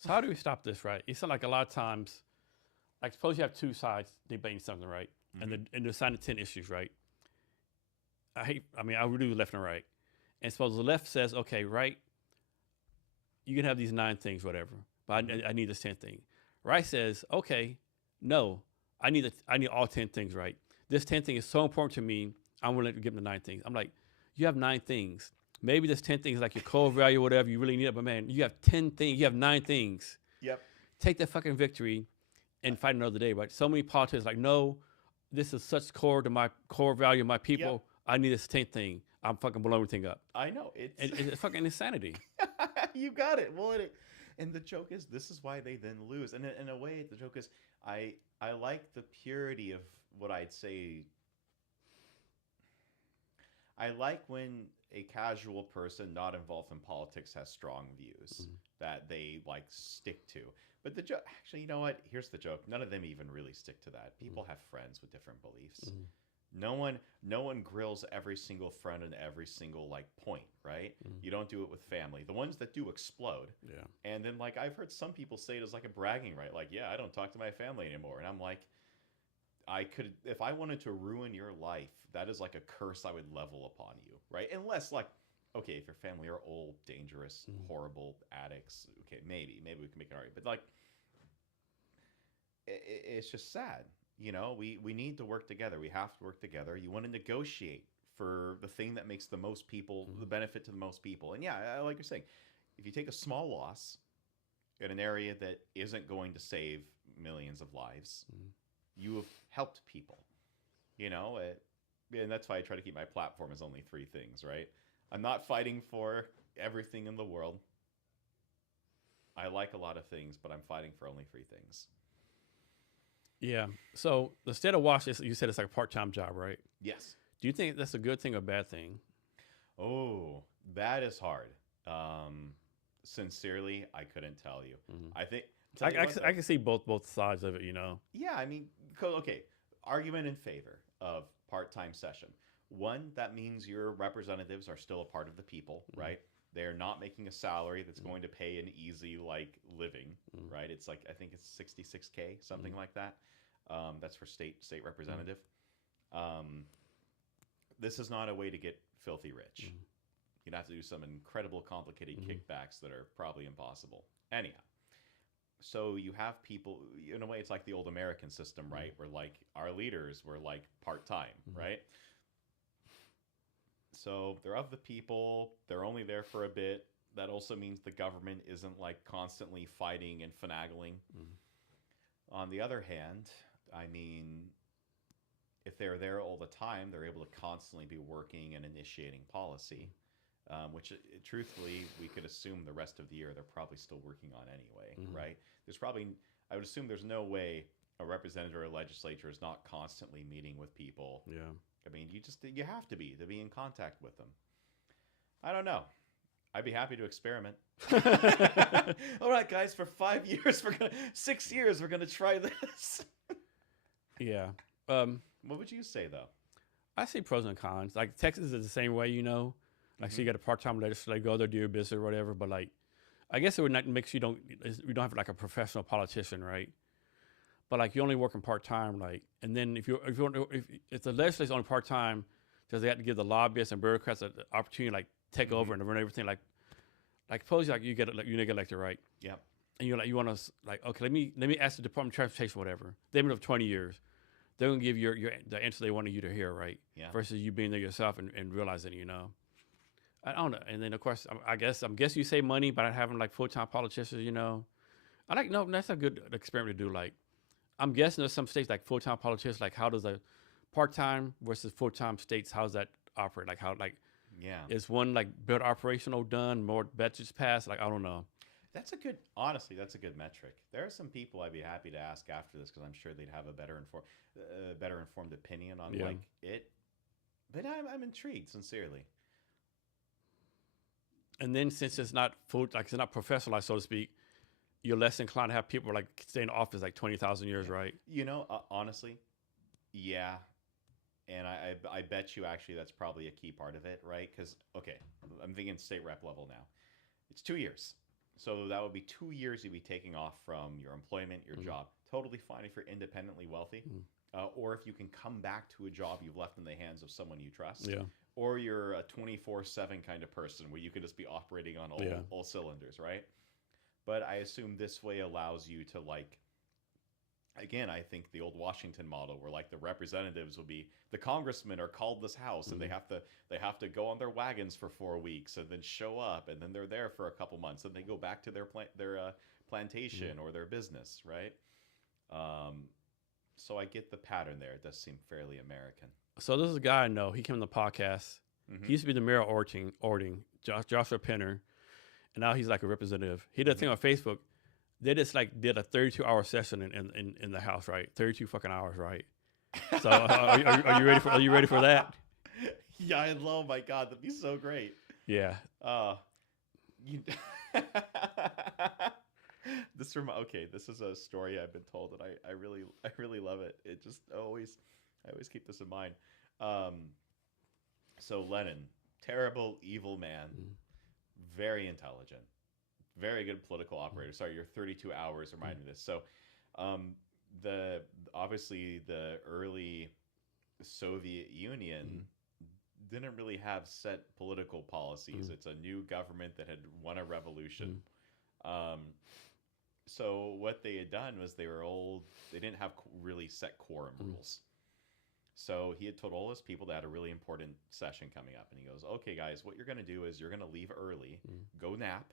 So how do we stop this, right? It's like a lot of times, like suppose you have two sides debating something, right? Mm-hmm. And they're signing 10 issues, right? I really do left and right. And suppose the left says, okay, right, you can have these 9 things, whatever, but I need this 10th thing. Right says, okay, no, I need all 10 things, right? This 10th thing is so important to me, I'm willing to give them the 9 things. I'm like, you have 9 things. Maybe this 10 things like your core value or whatever, you really need it, but man, you have 10 things, you have 9 things. Yep. Take that fucking victory and fight another day, right? So many politicians like, no, this is such core to my core value of my people. Yep. I need this 10th thing. I'm fucking blowing everything up. I know. It's fucking insanity. You got it. Well, and the joke is, this is why they then lose. And in a way, the joke is, I like the purity of what I'd say. I like when a casual person not involved in politics has strong views that they like stick to. But the joke, actually, you know what? Here's the joke. None of them even really stick to that. People have friends with different beliefs. No one grills every single friend in every single like point, right? You don't do it with family. The ones that do explode. Yeah. And then like I've heard some people say it as like a bragging right. Like, yeah, I don't talk to my family anymore. And I'm like, if I wanted to ruin your life, that is like a curse I would level upon you, right? Unless like, okay, if your family are old, dangerous, horrible addicts, okay, maybe we can make an argument. But like, it's just sad. We need to work together. We have to work together. You want to negotiate for the thing that makes the most people, the benefit to the most people. And yeah, like you're saying, if you take a small loss in an area that isn't going to save millions of lives, you have helped people, and that's why I try to keep my platform as only 3 things, right? I'm not fighting for everything in the world. I like a lot of things, but I'm fighting for only 3 things. Yeah. So the state of Washington, you said it's like a part-time job, right? Yes. Do you think that's a good thing or bad thing? Oh, that is hard. Sincerely, I couldn't tell you. Hmm. I think I, tell you what I though. can see both sides of it, you know. Yeah, I mean, okay. Argument in favor of part-time session. One, that means your representatives are still a part of the people, Mm-hmm. right? They're not making a salary that's going to pay an easy like living, Mm-hmm. right? It's like I think it's 66K, something Mm-hmm. like that. That's for state Mm-hmm. representative. Um, this is not a way to get filthy rich. You'd have to do some incredible complicated Mm-hmm. kickbacks that are probably impossible. Anyhow, so you have people in a way it's like the old American system, right? Where like our leaders were like part-time, Mm-hmm. right? So they're of the people, they're only there for a bit. That also means the government isn't like constantly fighting and finagling. Mm-hmm. On the other hand, I mean, if they're there all the time, they're able to constantly be working and initiating policy, which truthfully, we could assume the rest of the year they're probably still working on anyway, Mm-hmm. right? There's probably, I would assume there's no way a representative or a legislature is not constantly meeting with people. Yeah. I mean, you have to be in contact with them. I don't know. I'd be happy to experiment. All right, guys, for 5 years, 6 years, we're gonna try this. Yeah. Um, What would you say though? I see pros and cons. Like Texas is the same way, you know. Like so Mm-hmm. you got a part-time legislator, go there, do your business or whatever. But like, I guess it would not make you don't have like a professional politician, right? But like you only working part-time, like, and then if the legislature's only part-time, does they have to give the lobbyists and bureaucrats the opportunity to, like take Mm-hmm. over and run everything? Like suppose like you get like you get elected, right? Yep. And you're like you want to like okay, let me ask the Department of Transportation, whatever. They've been there for 20 years. They're gonna give your the answer they wanted you to hear, right? Yeah. Versus you being there yourself and realizing, you know. I don't know. And then of course, I guess you save money by not having like full time politicians. You know, I like no. That's a good experiment to do. Like, I'm guessing there's some states like full time politicians. Like, how does a part time versus full time states? How's that operate? Like, how like Yeah. is one like better operational done, more budgets passed? Like, I don't know. Honestly, that's a good metric. There are some people I'd be happy to ask after this because I'm sure they'd have a better informed opinion on Yeah. like it. But I'm intrigued, sincerely. And then since it's not full, like it's not professionalized, so to speak, you're less inclined to have people like stay in office like 20,000 years, Yeah. right? Honestly, yeah. And I bet you actually that's probably a key part of it, right? Because, okay, I'm thinking state rep level now. It's 2 years. So that would be 2 years you'd be taking off from your employment, your Mhm. job. Totally fine if you're independently wealthy, Mhm. or if you can come back to a job you've left in the hands of someone you trust, Yeah. or you're a 24/7 kind of person where you can just be operating on Yeah. all cylinders, right? But I assume this way allows you to like again, I think the old Washington model where like the representatives will be the congressmen are called this house and Mhm. they have to go on their wagons for 4 weeks and then show up and then they're there for a couple months and they go back to their plantation or their business, right? Um, so I get the pattern there. It does seem fairly American. So this is a guy I know. He came on the podcast. Mm-hmm. He used to be the mayor of Ording, Joshua Penner, and now he's like a representative. He did a thing on Facebook. They just like did a 32-hour session in the House, right? 32 fucking hours, right? So are you ready for that? Yeah, oh my God, that'd be so great. Yeah. You. This is a story I've been told and I really love it. It just I always keep this in mind. So Lenin, terrible evil man, very intelligent, very good political operator. Sorry, your 32 hours remind me of this. So the obviously the early Soviet Union didn't really have set political policies. It's a new government that had won a revolution. So what they had done was they didn't have really set quorum rules. So he had told all his people that had a really important session coming up. And he goes, okay, guys, what you're going to do is you're going to leave early, go nap.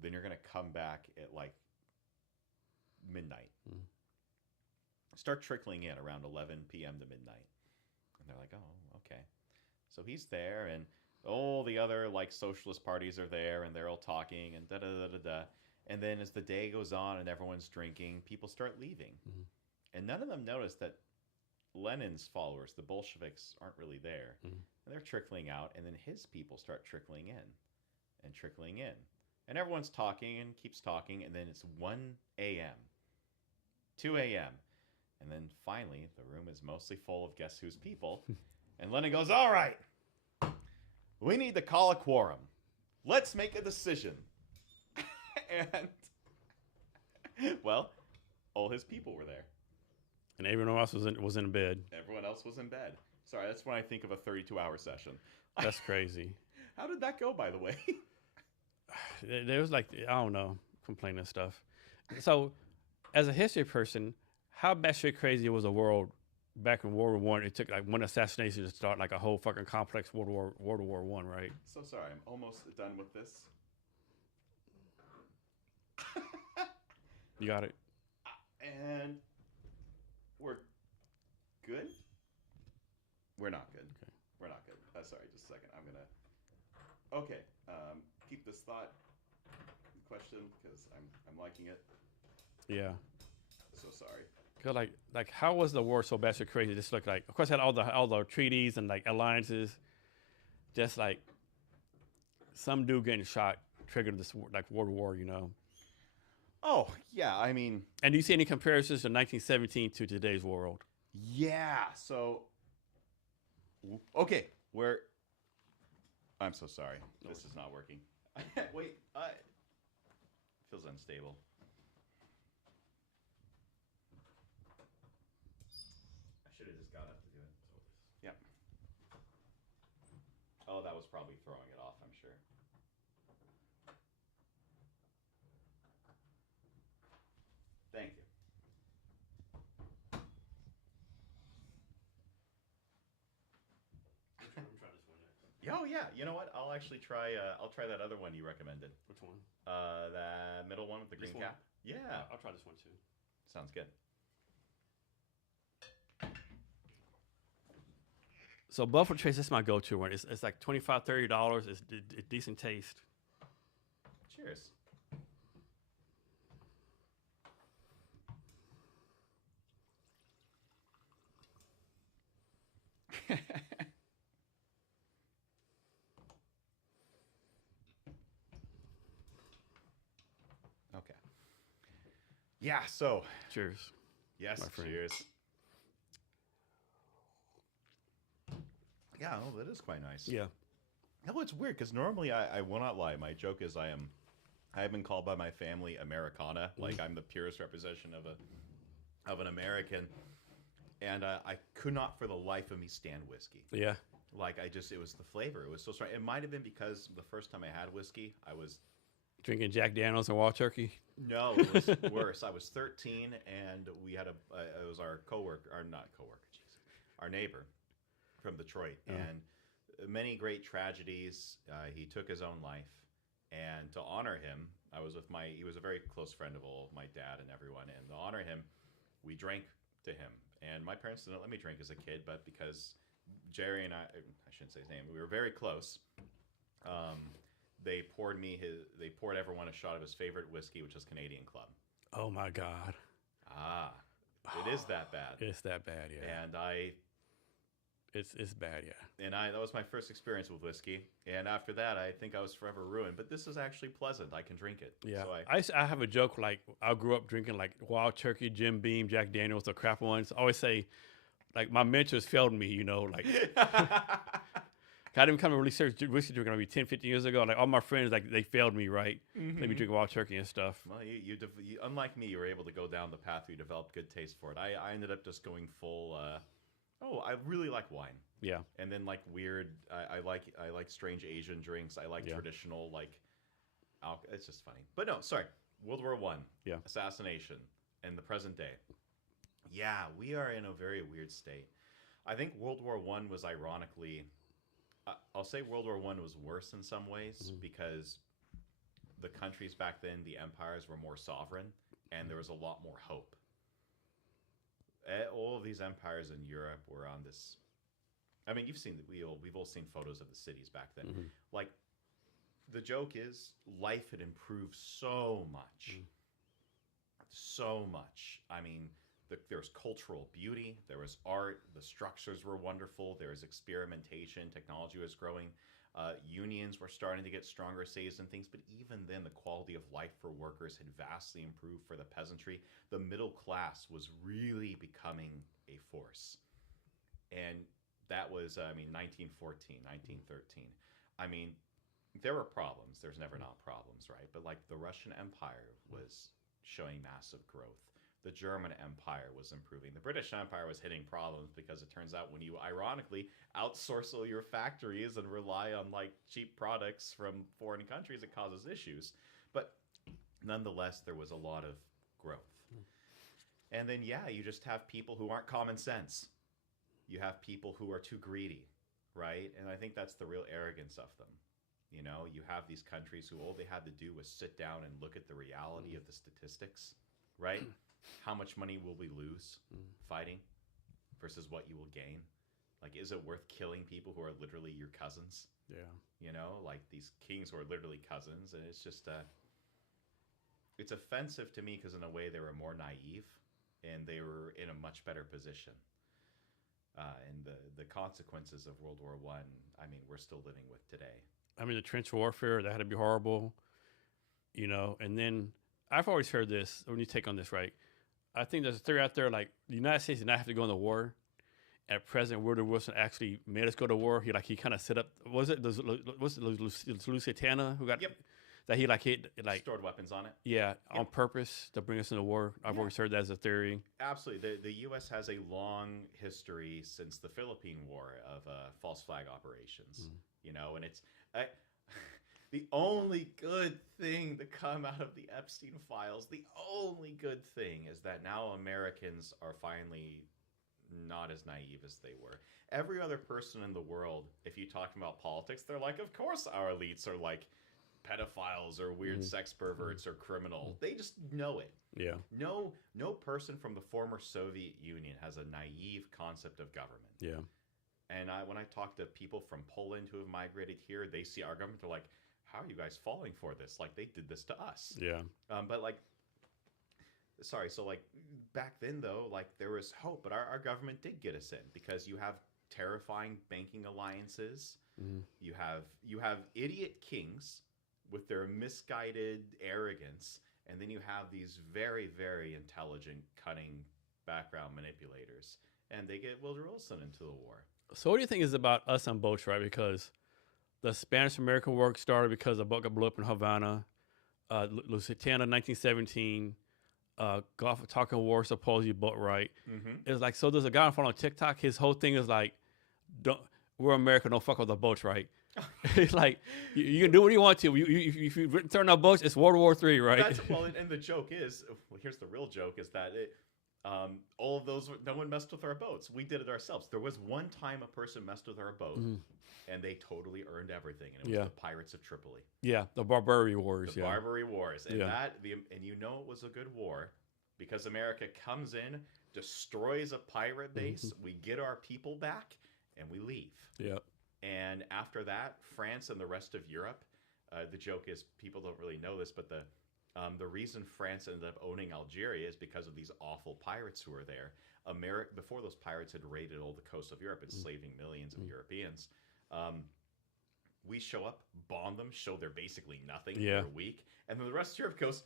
Then you're going to come back at like midnight. Start trickling in around 11 p.m. to midnight. And they're like, oh, okay. So he's there and all the other like socialist parties are there and they're all talking and da-da-da-da-da. And then as the day goes on and everyone's drinking, people start leaving. And none of them notice that Lenin's followers, the Bolsheviks, aren't really there. Mhm. And they're trickling out, and then his people start trickling in and trickling in. And everyone's talking and keeps talking, and then it's 1 a.m., 2 a.m., and then finally the room is mostly full of guess whose people. And Lenin goes, all right, we need to call a quorum. Let's make a decision. And, well, all his people were there. And everyone else was in bed. Everyone else was in bed. Sorry, that's when I think of a 32-hour session. That's crazy. How did that go, by the way? There was like, I don't know, complaining stuff. So, as a history person, how batshit crazy was the world back in World War One? It took like one assassination to start like a whole fucking complex World War One, right? So sorry, I'm almost done with this. You got it. And we're good? We're not good. Okay. We're not good. Sorry, just a second. I'm going to... Okay. Keep this thought question because I'm liking it. Yeah. So sorry. Cause like how was the war so batshit crazy? Just look like, of course, it had all the treaties and like alliances. Just like some dude getting shot triggered this like world war, you know. Oh yeah, I mean. And do you see any comparisons to 1917 to today's world? Yeah. So. Okay. I'm so sorry. This is not working. Wait. Feels unstable. I should have just got up to do it. Yeah. Oh, that was probably throwing it off, I'm sure. Thank you. I'm trying this one next. Oh yeah, you know what? I'll actually try. I'll try that other one you recommended. Which one? That middle one with the This green one? cap. Yeah, I'll try this one too. sounds good. So Buffalo Trace, this is my go-to one. It's like $25, $30. It's decent taste. Cheers. Okay. Yeah. So. Cheers. Yes. My friend. Cheers. Yeah, oh, that is quite nice. Yeah. No, it's weird because normally I will not lie. My joke is I have been called by my family Americana, like I'm the purest representation of an American, and I could not for the life of me stand whiskey. Yeah. Like it was the flavor. It was so strong. It might have been because the first time I had whiskey, I was Drinking Jack Daniels and Wild Turkey. no, it was worse. I was 13, and we had it was our coworker, or not coworker, jeez, our neighbor from Detroit, and many great tragedies. He took his own life, and to honor him, I was with he was a very close friend of all of my dad and everyone, and to honor him, we drank to him. And my parents didn't let me drink as a kid, but because Jerry and I shouldn't say his name, we were very close. They poured everyone a shot of his favorite whiskey, which was Canadian Club. Oh my God. It is that bad. It's that bad, yeah. And It's bad, yeah. that was my first experience with whiskey. And after that, I think I was forever ruined. But this is actually pleasant. I can drink it. Yeah. So I have a joke like I grew up drinking like Wild Turkey, Jim Beam, Jack Daniels, the crap ones. I always say like my mentors failed me, you know, like I didn't become a really serious whiskey drinker maybe 10, 15 years ago. Like all my friends, like they failed me, right? Mm-hmm. Let me drink Wild Turkey and stuff. Well, you unlike me, you were able to go down the path where you developed good taste for it. I ended up just going full. I really like wine. Yeah. And then like weird. I like strange Asian drinks. I like traditional like. It's just funny. But no, sorry. World War I. Yeah. Assassination and the present day. Yeah, we are in a very weird state. I think World War I was ironically. I'll say World War I was worse in some ways because the countries back then, the empires were more sovereign, and there was a lot more hope. All of these empires in Europe were on this. I mean, we've all seen photos of the cities back then. Mm-hmm. Like, the joke is life had improved so much, so much. I mean, there was cultural beauty, there was art, the structures were wonderful, there was experimentation, technology was growing, unions were starting to get stronger says and things, but even then the quality of life for workers had vastly improved for the peasantry. The middle class was really becoming a force. And that was, 1914, 1913. I mean, there were problems. There's never not problems, right? But like the Russian Empire was showing massive growth. The German Empire was improving. The British Empire was hitting problems because it turns out when you ironically outsource all your factories and rely on like cheap products from foreign countries, it causes issues. But nonetheless, there was a lot of growth. And then, yeah, you just have people who aren't common sense. You have people who are too greedy, right? And I think that's the real arrogance of them. You know, you have these countries who all they had to do was sit down and look at the reality of the statistics, right? How much money will we lose fighting versus what you will gain? Like, is it worth killing people who are literally your cousins? Yeah. You know, like these kings who are literally cousins. And it's just, it's offensive to me because in a way they were more naive and they were in a much better position. And the consequences of World War I mean, we're still living with today. I mean, the trench warfare, that had to be horrible, you know. And then I've always heard this, when you take on this, right? I think there's a theory out there, like, the United States did not have to go into war. And President Woodrow Wilson actually made us go to war. He kind of set up, was it Lusitania who got, Yep. that he Stored weapons on it. Yeah, Yep. on purpose to bring us into war. I've always heard that as a theory. Absolutely. The U.S. has a long history since the Philippine War of false flag operations, you know, and it's the only good thing to come out of the Epstein files, the only good thing is that now Americans are finally not as naive as they were. Every other person in the world, if you talk about politics, they're like, of course our elites are like pedophiles or weird sex perverts or criminal. They just know it. Yeah. No person from the former Soviet Union has a naive concept of government. Yeah. And when I talk to people from Poland who have migrated here, they see our government, they're like, how are you guys falling for this? Like, they did this to us. Yeah. But like, sorry, so like back then though, like there was hope, but our government did get us in because you have terrifying banking alliances. You have idiot kings with their misguided arrogance, and then you have these very, very intelligent, cunning background manipulators, and they get Woodrow Wilson into the war. So what do you think is about us on boats, right? Because the Spanish-American War started because a boat got blew up in Havana. Lusitania, 1917. Gulf of Tonkin War, supposedly boat right. It's like, so there's a guy on front on TikTok. His whole thing is like, we're America, don't fuck with the boats, right? It's like, you can do what you want to. If you turn our boats, it's World War III, right? And the joke is, here's the real joke, is that all of those, no one messed with our boats. We did it ourselves. There was one time a person messed with our boat, and they totally earned everything, and it was the Pirates of Tripoli. Yeah, the Barbary Wars. The Barbary Wars. And and you know it was a good war because America comes in, destroys a pirate base, we get our people back, and we leave. Yeah. And after that, France and the rest of Europe, the joke is people don't really know this, but the reason France ended up owning Algeria is because of these awful pirates who were there. Before those pirates had raided all the coast of Europe, enslaving millions of Europeans. We show up, bomb them, show they're basically nothing, they're weak, and then the rest of Europe goes,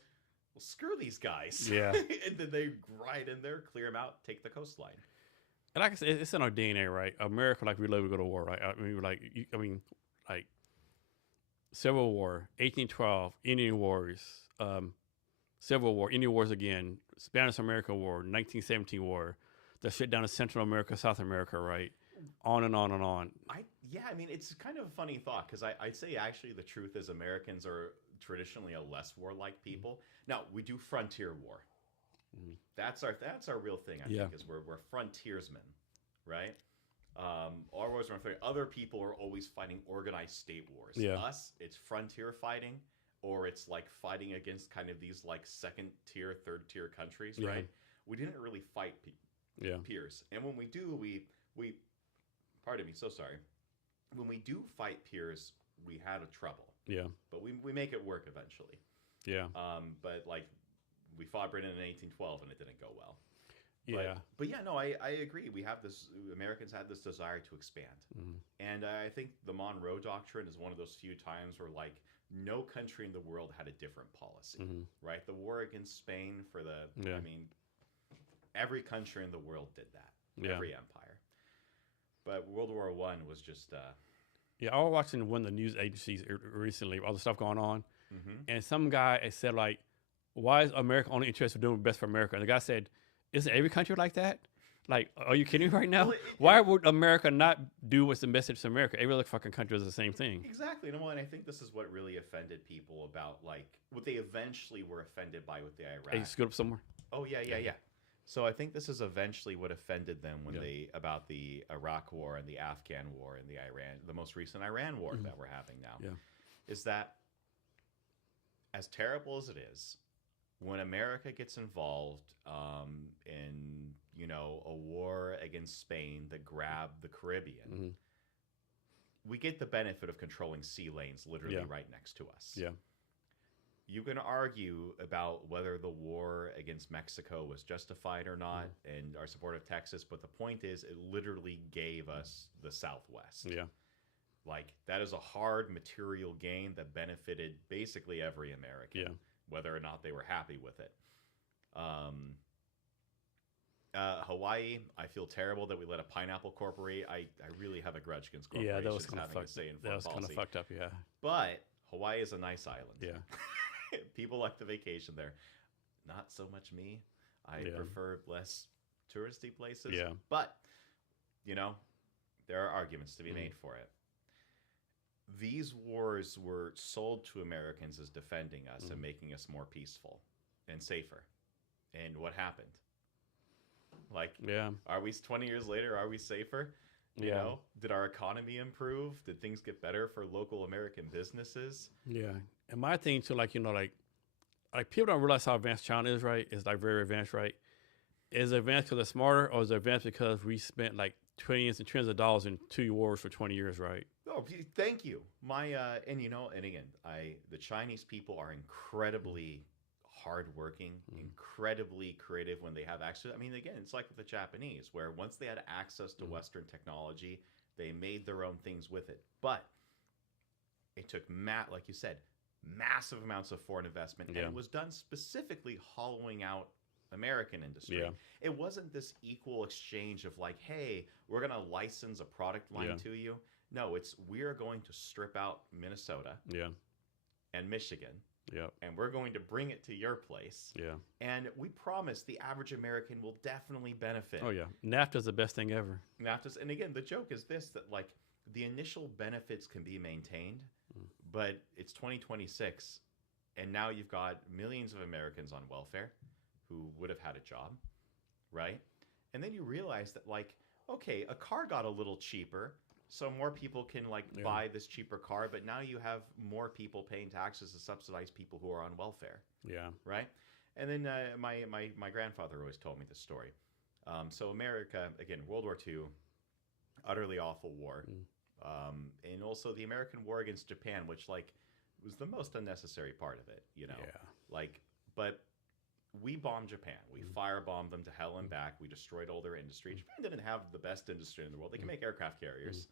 well, screw these guys. Yeah. And then they ride in there, clear them out, take the coastline. And like I said, it's in our DNA, right? America, like, we love to go to war, right? Like Civil War, 1812, Indian Wars, Civil War, Indian Wars again, Spanish-American War, 1917 War, the shit down in Central America, South America, right? On and on and on. I mean, it's kind of a funny thought because I'd say actually the truth is Americans are traditionally a less warlike people. Now, we do frontier war. That's our real thing, I think, is we're frontiersmen, right? Our wars are frontier. Other people are always fighting organized state wars. Us, it's frontier fighting, or it's like fighting against kind of these like second tier, third tier countries, right? We didn't really fight peers, and when we do, we pardon me, so sorry. When we do fight peers, we had a trouble. Yeah, but we make it work eventually. Yeah. But like, we fought Britain in 1812 and it didn't go well. Yeah. But yeah, no, I agree. We have this, Americans had this desire to expand. Mhm. And I think the Monroe Doctrine is one of those few times where, like, no country in the world had a different policy, Mhm. right? The war against Spain for the, Yeah. I mean, every country in the world did that, Yeah. every empire. But World War One was just, Yeah, I was watching one of the news agencies recently, all the stuff going on, mhm. and some guy had said like, "Why is America only interested in doing what's best for America?" And the guy said, "Isn't every country like that? Like, are you kidding me right now? Well, Why would America not do what's the best for America? Every other fucking country does the same thing." Exactly. And, well, and I think this is what really offended people about, like, what they eventually were offended by with the Iraq. Hey, scoot up somewhere. Oh yeah. So I think this is eventually what offended them when Yeah. they about the Iraq War and the Afghan War and the most recent Iran War that we're having now, Yeah. is that, as terrible as it is, when America gets involved in a war against Spain that grabbed the Caribbean, Mhm. we get the benefit of controlling sea lanes literally Yeah. right next to us. Yeah. You can argue about whether the war against Mexico was justified or not and our support of Texas, but the point is it literally gave us the Southwest. Yeah. Like, that is a hard material gain that benefited basically every American, Yeah. whether or not they were happy with it. Hawaii, I feel terrible that we let a pineapple corporate. I really have a grudge against corporations Yeah, that was kind of having a fucked. say in That foreign was kind of policy. fucked up. Yeah. But Hawaii is a nice island. Yeah. People like the vacation there. Not so much me. I Yeah. prefer less touristy places. Yeah. But, there are arguments to be Mhm. made for it. These wars were sold to Americans as defending us and making us more peaceful and safer. And what happened? Like, Yeah. are we 20 years later, are we safer? Yeah. Did our economy improve? Did things get better for local American businesses? Yeah. And my thing too, like people don't realize how advanced China is, right? It's like very advanced, right? Is it advanced because they're smarter, or is it advanced because we spent like trillions and trillions of dollars in 2 wars for 20 years, right? Oh, thank you. And again, the Chinese people are incredibly hardworking, incredibly creative when they have access. I mean, again, it's like with the Japanese, where once they had access to Western technology, they made their own things with it. But it took, like you said, massive amounts of foreign investment, and Yeah. it was done specifically hollowing out American industry. Yeah. It wasn't this equal exchange of like, hey, we're going to license a product line Yeah. to you. No, we're going to strip out Minnesota Yeah. and Michigan, Yeah. and we're going to bring it to your place. Yeah. And we promise the average American will definitely benefit. Oh yeah. NAFTA's the best thing ever. And again, the joke is this, that like the initial benefits can be maintained, but it's 2026, and now you've got millions of Americans on welfare who would have had a job, right? And then you realize that, like, okay, a car got a little cheaper, so more people can buy this cheaper car, but now you have more people paying taxes to subsidize people who are on welfare, Yeah. right? And then my grandfather always told me this story. So America, again, World War II, utterly awful war. And also the American war against Japan, which was the most unnecessary part of it, Yeah. But we bombed Japan. We firebombed them to hell and back. We destroyed all their industry. Japan didn't have the best industry in the world. They can make aircraft carriers,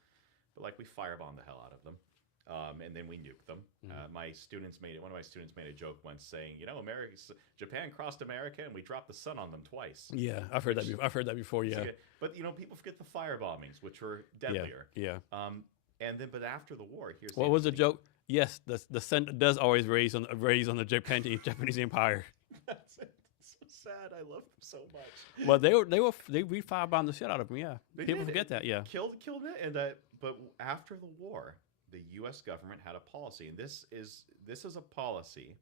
but we firebombed the hell out of them. And then we nuked them. One of my students made a joke once saying, Japan crossed America and we dropped the sun on them twice. Yeah. I've heard that before. Yeah. But people forget the firebombings, which were deadlier. Yeah. But after the war, here's What was the joke? Yes, the sun does always raise on the Japanese Empire. That's it. It's so sad. I love them so much. Well, we firebombed the shit out of them. Yeah, people forget that. Yeah, killed it. And but after the war, the U.S. government had a policy, and this is a policy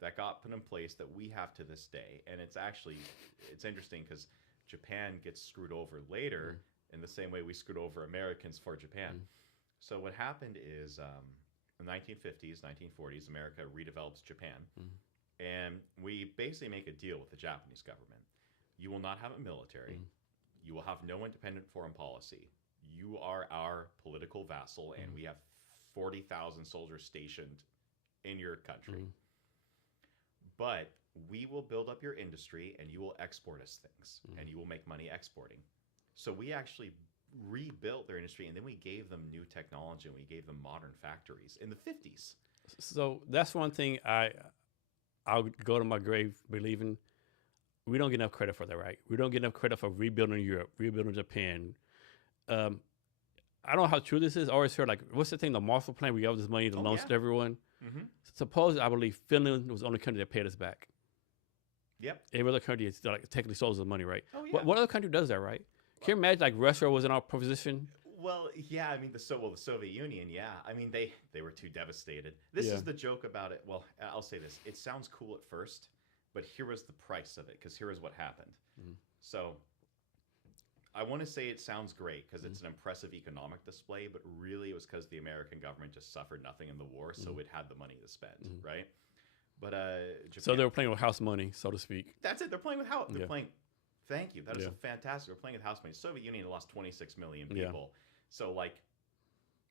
that got put in place that we have to this day. And it's interesting because Japan gets screwed over later in the same way we screwed over Americans for Japan. So what happened is in the 1950s, 1940s, America redevelops Japan. And we basically make a deal with the Japanese government. You will not have a military. You will have no independent foreign policy. You are our political vassal, and we have 40,000 soldiers stationed in your country. But we will build up your industry and you will export us things and you will make money exporting. So we actually rebuilt their industry, and then we gave them new technology and we gave them modern factories in the 50s. So that's one thing I'll go to my grave believing we don't get enough credit for that, right? We don't get enough credit for rebuilding Europe, rebuilding Japan. I don't know how true this is. I always heard, like, what's the thing, the Marshall Plan, we gave this money to loans to everyone. Suppose, I believe Finland was the only country that paid us back. Yep. Every other country is like technically stole the money, right? Oh, yeah. What other country does that, right? Can you imagine, like, Russia was in our position? Well, yeah, I mean, the Soviet Union, yeah. I mean, they were too devastated. This is the joke about it. Well, I'll say this. It sounds cool at first, but here was the price of it, because here is what happened. So I want to say it sounds great because it's an impressive economic display, but really it was because the American government just suffered nothing in the war, so it had the money to spend, right? But Japan, so they were playing with house money, so to speak. that's it. They're playing with house. They're playing. Thank you. That is a fantastic. They're playing with house money. Soviet Union lost 26 million people, so like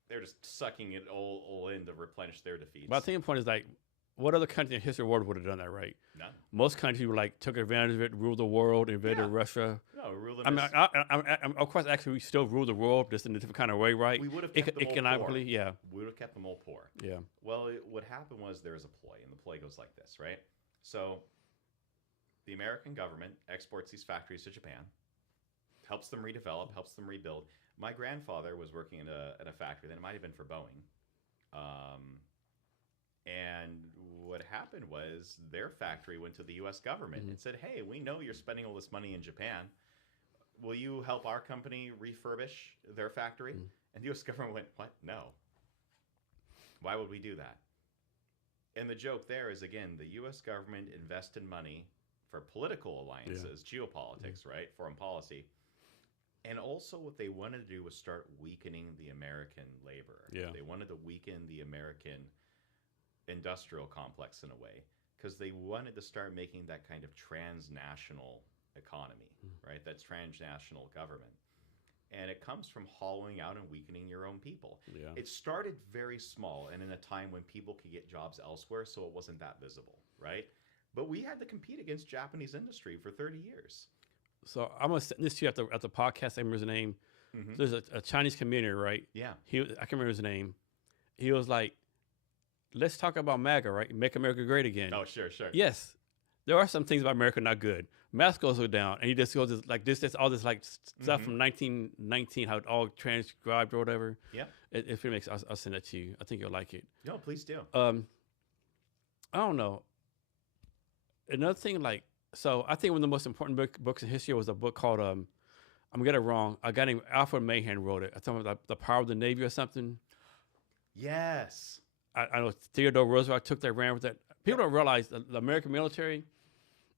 they're just sucking it all in to replenish their defeats. But I think the point is, like, what other country in history of the world would have done that, right? None. Most countries were like took advantage of it, ruled the world, invaded Russia. No, ruling. I mean, of course, actually, we still rule the world, just in a different kind of way, right? We would have kept them all economically, poor. We would have kept them all poor. Yeah. Well, what happened was there was a ploy, and the ploy goes like this, right? So the American government exports these factories to Japan, helps them redevelop, helps them rebuild. My grandfather was working in a factory, then it might have been for Boeing. And what happened was their factory went to the U.S. government and said, hey, we know you're spending all this money in Japan. Will you help our company refurbish their factory? And the U.S. government went, what? No. Why would we do that? And the joke there is, again, the U.S. government invested money for political alliances, geopolitics, right? Foreign policy. And also what they wanted to do was start weakening the American labor. They wanted to weaken the American industrial complex in a way, because they wanted to start making that kind of transnational economy, right? That's transnational government. And it comes from hollowing out and weakening your own people. It started very small and in a time when people could get jobs elsewhere, so it wasn't that visible, right? But we had to compete against Japanese industry for 30 years. So I'm going to send this to you at the podcast. I remember his name. There's a Chinese comedian, right? Yeah. I can't remember his name. He was like, let's talk about MAGA, right? Make America Great Again. Oh, sure. Yes. There are some things about America not good. Mask goes down, and he just goes like this, all this like stuff from 1919, how it all transcribed or whatever. Yeah. If it makes, I'll send that to you. I think you'll like it. No, please do. I don't know. Another thing, like, so I think one of the most important books in history was a book called, I'm going to get it wrong, a guy named Alfred Mahan wrote it. I thought it was like The Power of the Navy or something. Yes. I know Theodore Roosevelt took that, ran with that. People don't realize the American military,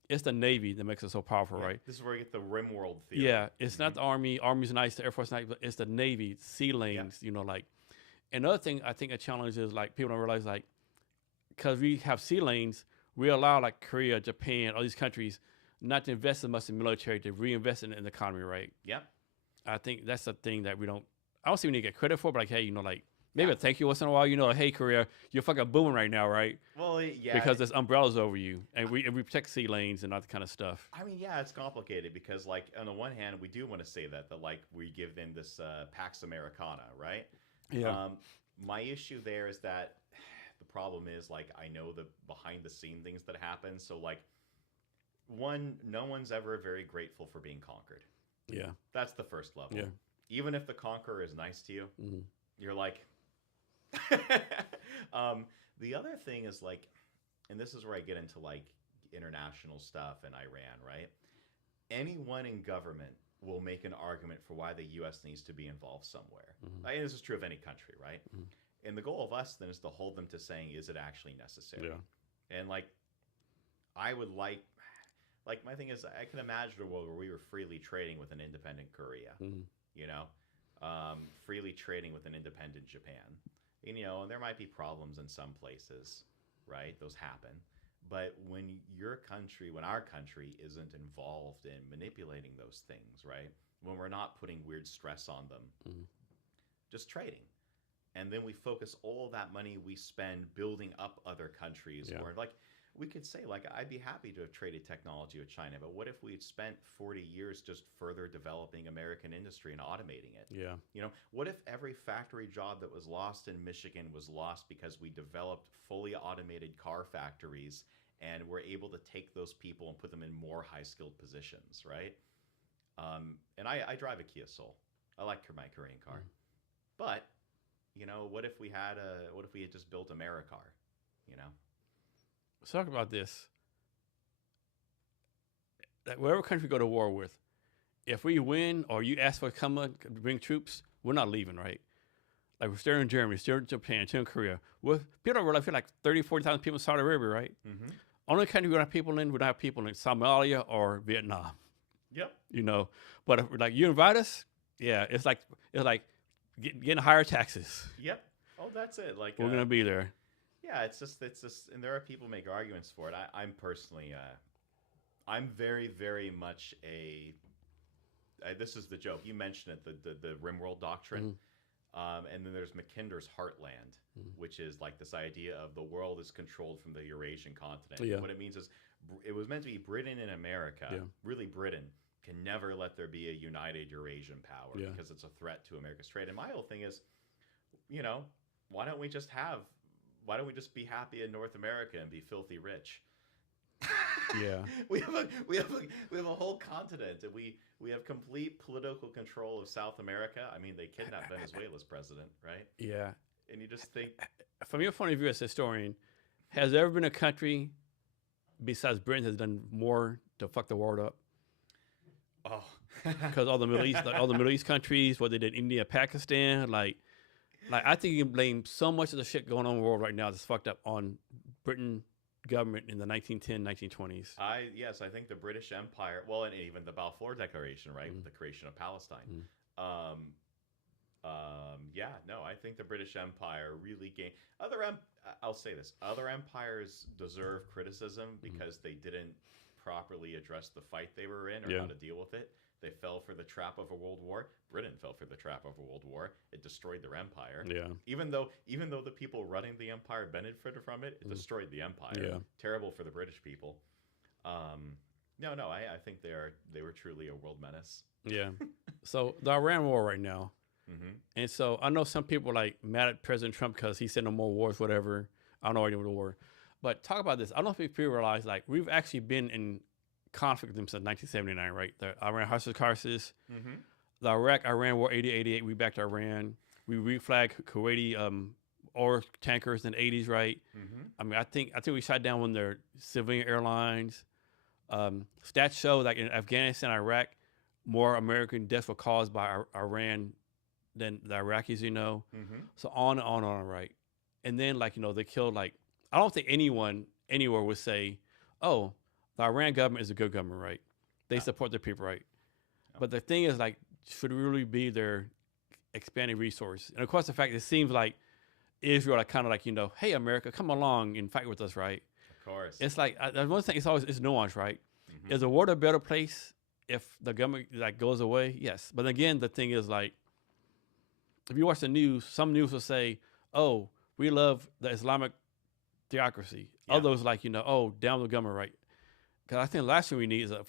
it's the Navy that makes it so powerful, right? This is where you get the RimWorld theory. Yeah, it's not the Army. Army's nice, the Air Force nice, but it's the Navy, sea lanes, you know, like. Another thing I think a challenge is, like, people don't realize, like, because we have sea lanes, we allow, like, Korea, Japan, all these countries not to invest as much in military, to reinvest in the economy, right? Yep. I think that's the thing that I don't see we need to get credit for, but, like, hey, you know, like, maybe a thank you once in a while, you know, like, hey, Korea, you're fucking booming right now, right? Well, yeah. Because there's umbrellas over you, and we protect sea lanes and all that kind of stuff. I mean, yeah, it's complicated because, like, on the one hand, we do want to say that like, we give them this Pax Americana, right? Yeah. My issue there is that the problem is, like, I know the behind-the-scene things that happen. So, like, no one's ever very grateful for being conquered. Yeah. That's the first level. Yeah. Even if the conqueror is nice to you, you're like... The other thing is, like, and this is where I get into, like, international stuff and Iran, right? Anyone in government will make an argument for why the U.S. needs to be involved somewhere. And this is true of any country, right? And the goal of us then is to hold them to saying, is it actually necessary? Yeah. And, like, I would like, my thing is, I can imagine a world where we were freely trading with an independent Korea, you know? Freely trading with an independent Japan. And, you know, and there might be problems in some places, right? Those happen. But when our country isn't involved in manipulating those things, right? When we're not putting weird stress on them, just trading. And then we focus all that money we spend building up other countries. Or, like, we could say, like, I'd be happy to have traded technology with China, but what if we had spent 40 years just further developing American industry and automating it? Yeah. You know, what if every factory job that was lost in Michigan was lost because we developed fully automated car factories and were able to take those people and put them in more high-skilled positions, right? And I drive a Kia Soul. I like my Korean car. But, you know, what if we had just built a Americar, you know? Let's talk about this. That whatever country we go to war with, if we win or you ask for to bring troops, we're not leaving, right? Like we're still in Germany, still in Japan, still in Korea. People don't realize we like 30, 40,000 people in Saudi Arabia, right? Mm-hmm. Only country we don't have people in, we don't have people in Somalia or Vietnam. Yep. You know, but if like you invite us, yeah, it's like getting higher taxes. Yep. Oh, that's it. Like We're gonna be there. Yeah, it's just, and there are people who make arguments for it. I'm personally, I'm very, very much this is the joke. You mentioned it, the Rimworld doctrine. And then there's Mackinder's Heartland, which is like this idea of the world is controlled from the Eurasian continent. Yeah. What it means is it was meant to be Britain and America, really Britain, can never let there be a united Eurasian power because it's a threat to America's trade. And my whole thing is, you know, why don't we just be happy in North America and be filthy rich? Yeah. we have a whole continent, and we have complete political control of South America. I mean, they kidnapped Venezuela's president, right? Yeah. And you just think, from your point of view as a historian, has there ever been a country besides Britain has done more to fuck the world up? oh, Because all the Middle East countries, what they did, India, Pakistan, like I think you can blame so much of the shit going on in the world right now that's fucked up on Britain government in the 1910s, 1920s. Yes, I think the British Empire, well, and even the Balfour Declaration, right, with the creation of Palestine. I think the British Empire really gained. I'll say this: other empires deserve criticism because they didn't properly address the fight they were in or how to deal with it. They fell for the trap of a world war. Britain fell for the trap of a world war. It destroyed their empire. Yeah. Even though the people running the empire benefited from it, it destroyed the empire. Yeah. Terrible for the British people. I think they were truly a world menace. Yeah. So the Iran war right now. And so I know some people are like mad at President Trump because he said no more wars, whatever. I don't know any of the war. But talk about this. I don't know if people realize like we've actually been in conflict with them since 1979, right? The Iran hostage crisis, the Iraq-Iran war, 80-88, we backed Iran. We reflagged Kuwaiti oil tankers in the 80s, right? I mean, I think we shot down one of their civilian airlines. Stats show like in Afghanistan, Iraq, more American deaths were caused by Iran than the Iraqis, you know. So on and on and on, right? And then like, you know, they killed like, I don't think anyone anywhere would say, oh, the Iran government is a good government, right? They support their people, right? But the thing is, like, should we really be their expanding resource? And of course, the fact it seems like Israel are kind of like, you know, hey, America, come along and fight with us, right? Of course. It's like, one thing, it's nuanced, right? Is the world a better place if the government like goes away? Yes. But again, the thing is like, if you watch the news, some news will say, oh, we love the Islamic theocracy. Others like, you know, oh, down with the government, right? Because I think the last thing we need is a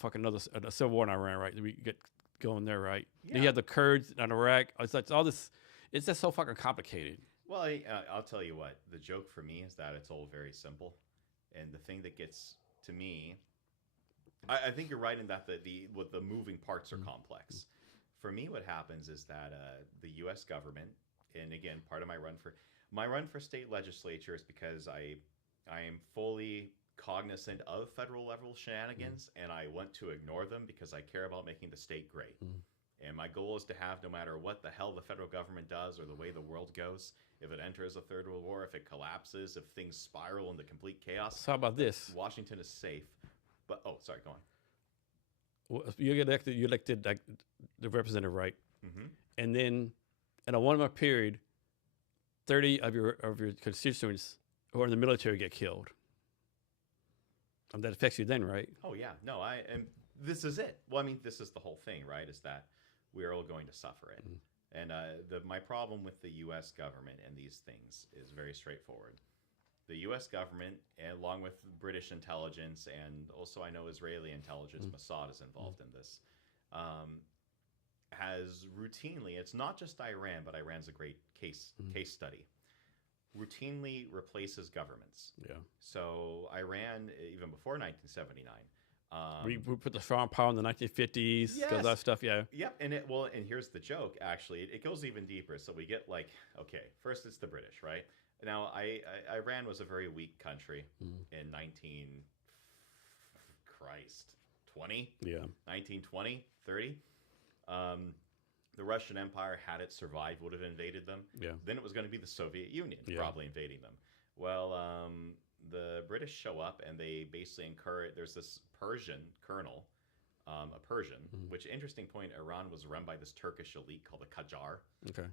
civil war in Iran, right? We get going there, right? Then you have the Kurds in Iraq. It's like all this. It's just so fucking complicated. Well, I'll tell you what. The joke for me is that it's all very simple, and the thing that gets to me, I think you're right in that the moving parts are complex. For me, what happens is that the U.S. government, and again, part of my run for state legislature is because I am fully cognizant of federal level shenanigans, and I want to ignore them because I care about making the state great. And my goal is to have, no matter what the hell the federal government does or the way the world goes, if it enters a third world war, if it collapses, if things spiral into complete chaos. So how about this? Washington is safe. But sorry, go on. Well, you elected like the representative, right? And then in a 1 month period, 30 of your constituents who are in the military get killed. That affects you then, right? Oh yeah, no, and this is it. Well, I mean, this is the whole thing, right? Is that we are all going to suffer it. And my problem with the U.S. government and these things is very straightforward. the U.S. government, along with British intelligence, and also I know Israeli intelligence, Mossad is involved in this, has routinely, it's not just Iran, but Iran's a great case study, routinely replaces governments. Yeah. So Iran, even before 1979, we put the strong power in the 1950s, Yes. because that stuff, yeah. Yep, and and here's the joke. Actually, it goes even deeper. So we get like, okay, first it's the British, right? Now, Iran was a very weak country in 1920, 30. The Russian Empire, had it survived, would have invaded them. Yeah. Then it was going to be the Soviet Union probably invading them. Well, the British show up and they basically encourage. There's this Persian colonel, a Persian, which, interesting point, Iran was run by this Turkish elite called the Qajar. Okay.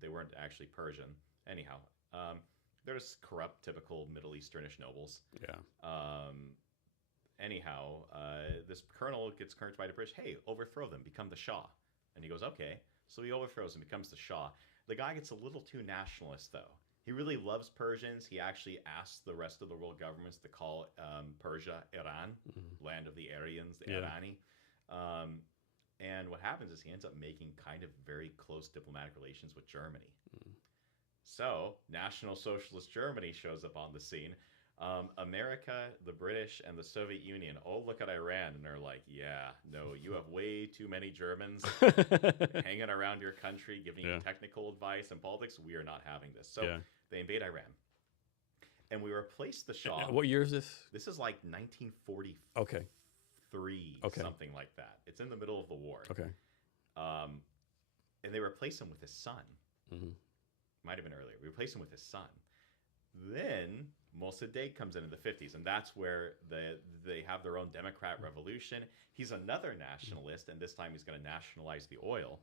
They weren't actually Persian. Anyhow, they're just corrupt, typical Middle Easternish nobles. Yeah. Anyhow, this colonel gets encouraged by the British, hey, overthrow them, become the Shah. And he goes, okay. So he overthrows and becomes the Shah. The guy gets a little too nationalist, though. He really loves Persians. He actually asks the rest of the world governments to call Persia Iran, land of the Aryans, the Irani. And what happens is he ends up making kind of very close diplomatic relations with Germany. So National Socialist Germany shows up on the scene. America, the British, and the Soviet Union all look at Iran and they're like, yeah, no, you have way too many Germans hanging around your country, giving you technical advice and politics. We are not having this. So they invade Iran. And we replace the Shah. What year is this? This is like 1943, something like that. It's in the middle of the war. Okay. And they replace him with his son. Might have been earlier. We replace him with his son. Then Mossadegh comes in the 50s, and that's where they have their own Democrat revolution. He's another nationalist, and this time he's going to nationalize the oil.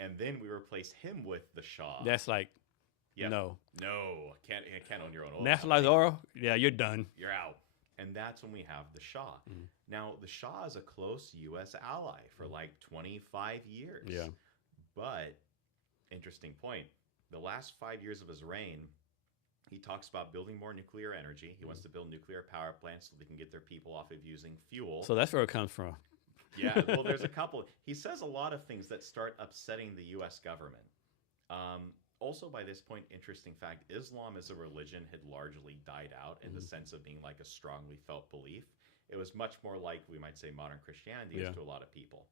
And then we replace him with the Shah. That's like, no. Can't own your own oil. Nationalize oil? Yeah, you're done. You're out. And that's when we have the Shah. Now, the Shah is a close U.S. ally for like 25 years. Yeah. But, interesting point, the last 5 years of his reign, he talks about building more nuclear energy. He wants to build nuclear power plants so they can get their people off of using fuel. So that's where it comes from. Yeah, well, there's a couple. He says a lot of things that start upsetting the U.S. government. Also, by this point, interesting fact, Islam as a religion had largely died out in the sense of being like a strongly felt belief. It was much more like, we might say, modern Christianity is to a lot of people.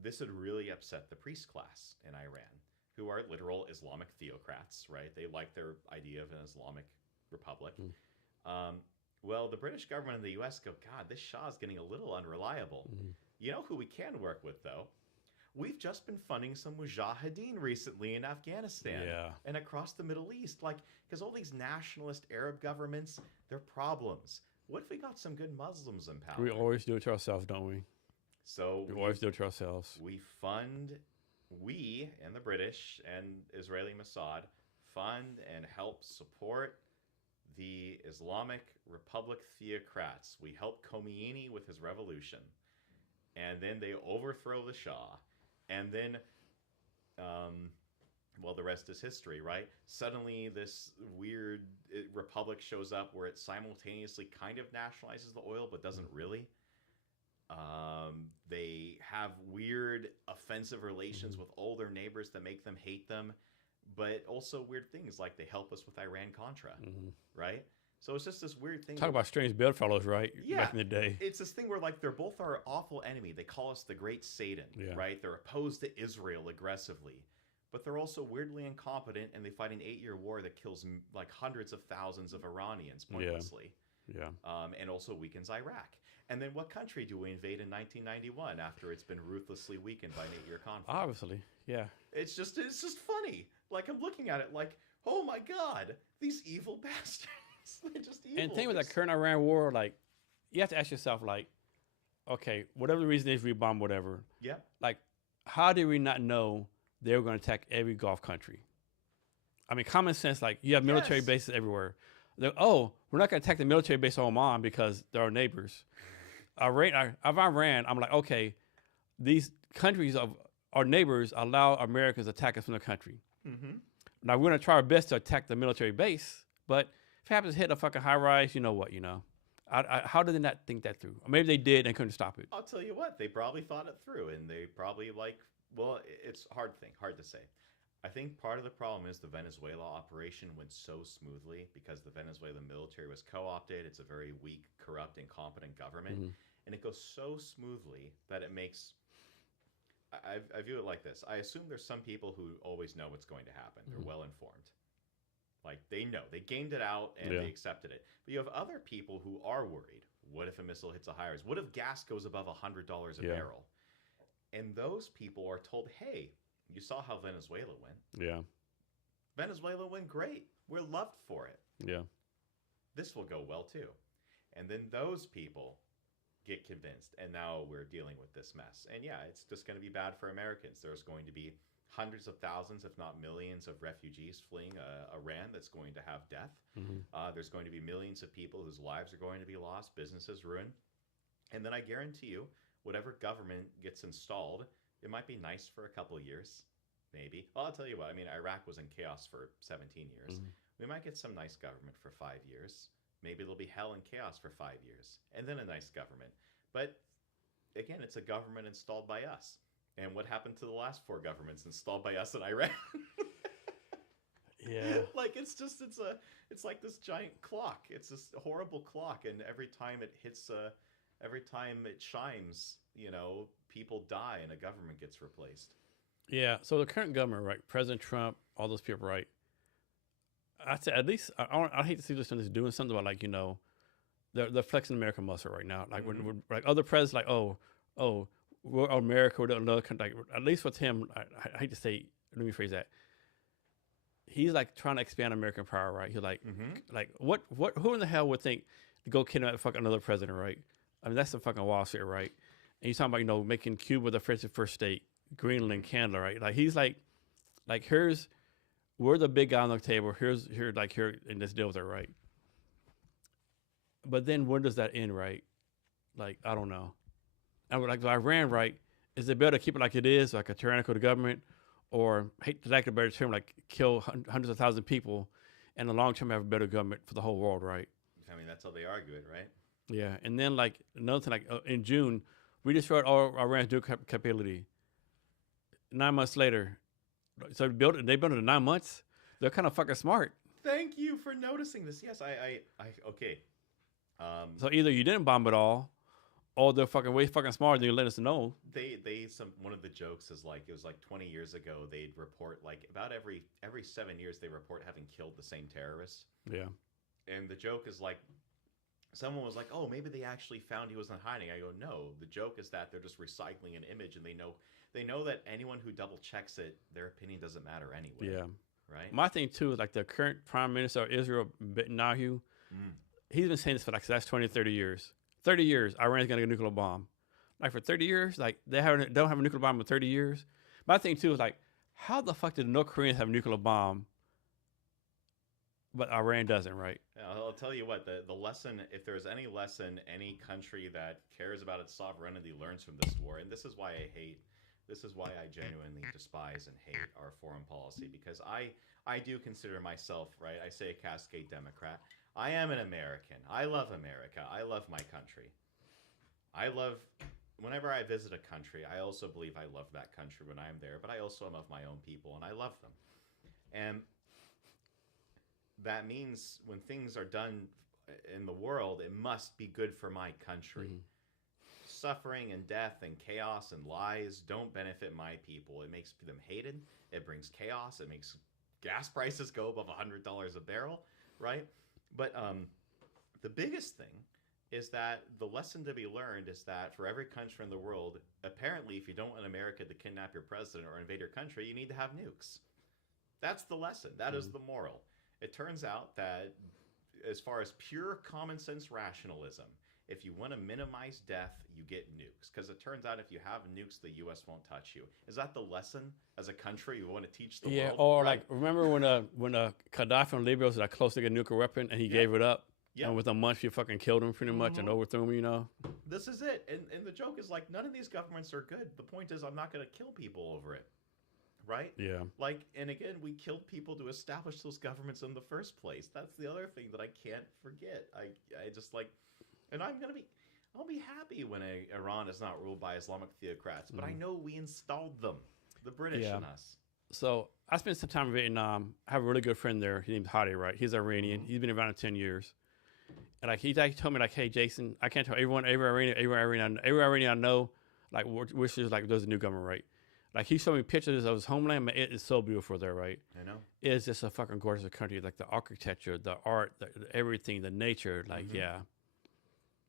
This had really upset the priest class in Iran, who are literal Islamic theocrats, right? They like their idea of an Islamic republic. Well, the British government and the U.S. go, God, this Shah is getting a little unreliable. You know who we can work with, though? We've just been funding some mujahideen recently in Afghanistan and across the Middle East. Like, because all these nationalist Arab governments, they're problems. What if we got some good Muslims in power? We always do it to ourselves, don't we? So we always do it to ourselves. We and the British and Israeli Mossad fund and help support the Islamic Republic theocrats. We help Khomeini with his revolution. And then they overthrow the Shah. And then, well, the rest is history, right? Suddenly this weird republic shows up where it simultaneously kind of nationalizes the oil, but doesn't really. They have weird offensive relations with all their neighbors that make them hate them, but also weird things like they help us with Iran-Contra, right? So it's just this weird thing. Talk about strange bedfellows, right? Yeah. Back in the day. It's this thing where like they're both our awful enemy. They call us the Great Satan, right? They're opposed to Israel aggressively, but they're also weirdly incompetent, and they fight an 8-year war that kills like hundreds of thousands of Iranians pointlessly. And also weakens Iraq. And then what country do we invade in 1991 after it's been ruthlessly weakened by an 8-year conflict? Obviously, yeah. It's just funny. Like, I'm looking at it like, oh my God, these evil bastards. They're just evil. And the thing with that current Iran war, like, you have to ask yourself, like, okay, whatever the reason is we bomb whatever. Yeah. Like, how did we not know they were going to attack every Gulf country? I mean, common sense, like, you have military bases everywhere. We're not going to attack the military base on Oman because they're our neighbors. Iran, I'm like, okay, these countries of our neighbors allow Americans to attack us from the country. Now, we're going to try our best to attack the military base But if it happens to hit a fucking high rise, you know what? How did they not think that through? Or maybe they did and couldn't stop it. I'll tell you what, they probably thought it through, and they probably well, it's hard to say. I think part of the problem is the Venezuela operation went so smoothly because the Venezuelan military was co-opted. It's a very weak, corrupt, incompetent government, and it goes so smoothly that it makes. I view it like this. I assume there's some people who always know what's going to happen. They're well informed. Like they know, they gamed it out and they accepted it. But you have other people who are worried. What if a missile hits a high rise? What if gas goes above $100 a barrel? And those people are told, hey, you saw how Venezuela went. Yeah. Venezuela went great. We're loved for it. Yeah. This will go well too. And then those people get convinced. And now we're dealing with this mess. And yeah, it's just going to be bad for Americans. There's going to be hundreds of thousands, if not millions, of refugees fleeing Iran that's going to have death. There's going to be millions of people whose lives are going to be lost, businesses ruined. And then I guarantee you, whatever government gets installed, it might be nice for a couple of years, maybe. Well, I'll tell you what, I mean, Iraq was in chaos for 17 years. We might get some nice government for 5 years. Maybe there'll be hell and chaos for 5 years, and then a nice government. But again, it's a government installed by us. And what happened to the last 4 governments installed by us in Iran? Yeah. Like it's like this giant clock. It's this horrible clock, and every time it hits every time it chimes, people die and a government gets replaced. Yeah. So the current government, right? President Trump, all those people, right? I'd say at least I hate to see this doing something about they're flexing American muscle right now. Like when like other presidents, like we're America or another country. Like, at least with him, I hate to say. Let me phrase that. He's like trying to expand American power, right? He's like, what? Who in the hell would think to go kidnap fucking another president, right? I mean, that's the fucking Wall Street, right? And he's talking about making Cuba the first state, Greenland, Canada, right? Like he's like we're the big guy on the table. Here, and let's deal with it, right? But then when does that end, right? Like I don't know. And like Iran, right? Is it better to keep it like it is, like a tyrannical government, or hate to lack a better term, like kill hundreds of thousands of people, and in the long term have a better government for the whole world, right? I mean, that's how they argue it, right? Yeah, and then like another thing, like in June, we destroyed all Iran's nuclear capability. 9 months later, so they built it in 9 months. They're kind of fucking smart. Thank you for noticing this. Yes, I okay. So either you didn't bomb it all, or they're fucking way fucking smarter than you let us know. One of the jokes is like, it was like 20 years ago, they'd report like about every 7 years they report having killed the same terrorist. Yeah. And the joke is like, someone was like, oh, maybe they actually found he was not hiding. I go, no, the joke is that they're just recycling an image, and they know that anyone who double checks it, their opinion doesn't matter anyway. Yeah. Right. My thing too is like the current Prime Minister of Israel, Netanyahu, he's been saying this for like the last 20, 30 years. 30 years, Iran's gonna get a nuclear bomb. Like for 30 years, like they don't have a nuclear bomb in 30 years. My thing too is like, how the fuck did the North Koreans have a nuclear bomb, but Iran doesn't, right? I'll tell you what, the lesson, if there's any lesson any country that cares about its sovereignty learns from this war, and this is why I genuinely despise and hate our foreign policy, because I do consider myself, right, I say a Cascade Democrat. I am an American. I love America. I love my country. Whenever I visit a country, I also believe I love that country when I am there, but I also am of my own people, and I love them. And that means when things are done in the world, it must be good for my country. Suffering and death and chaos and lies don't benefit my people. It makes them hated. It brings chaos. It makes gas prices go above $100 a barrel, right? But the biggest thing is that the lesson to be learned is that for every country in the world, apparently if you don't want America to kidnap your president or invade your country, you need to have nukes. That's the lesson. That is the moral. It turns out that as far as pure common sense rationalism, if you want to minimize death, you get nukes. Because it turns out if you have nukes, the U.S. won't touch you. Is that the lesson as a country you want to teach the world? Yeah, or right? Like, remember when Gaddafi in Libya was like close to get a nuclear weapon and he gave it up? Yeah. And within a month, you fucking killed him pretty much and overthrew him, This is it. And the joke is like, none of these governments are good. The point is, I'm not going to kill people over it. right? Yeah. Like, and again, we killed people to establish those governments in the first place. That's the other thing that I can't forget. I just like, and I'll be happy when Iran is not ruled by Islamic theocrats, but I know we installed them, the British Yeah. and us. So I spent some time in Vietnam. I have a really good friend there. His name's Hadi, right? He's Iranian. He's been around 10 years. And like he told me like, hey Jason, I can't tell every Iranian I know, like wishes like there's a new government, right? Like he showed me pictures of his homeland, man, it is so beautiful there, right? I know. It is just a fucking gorgeous country, like the architecture, the art, everything, the nature, like yeah.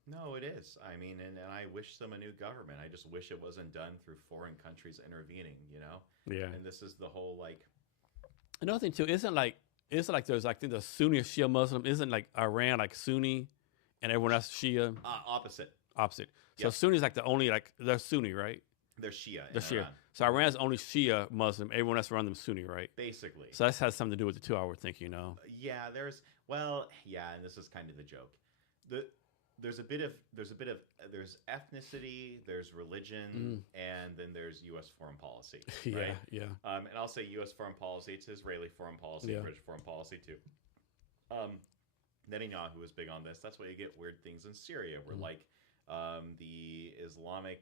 No, it is. I mean, and I wish them a new government. I just wish it wasn't done through foreign countries intervening, you know? Yeah. And this is the whole like. Another thing too, isn't like there's like the Sunni or Shia Muslim, isn't like Iran like Sunni and everyone else Shia? Opposite. Opposite. So Yep. Sunni is like the only like they're Sunni, right? They're Shia. They're in Shia. Iran. So Iran's only Shia Muslim. Everyone else around them is Sunni, right? Basically. So that has something to do with the two, I would think, you know. Yeah, and this is kind of the joke. There's ethnicity, there's religion, and then there's U.S. foreign policy. Right? Yeah. And I'll say U.S. foreign policy. It's Israeli foreign policy, Yeah. British foreign policy too. Netanyahu was big on this. That's why you get weird things in Syria, where like the Islamic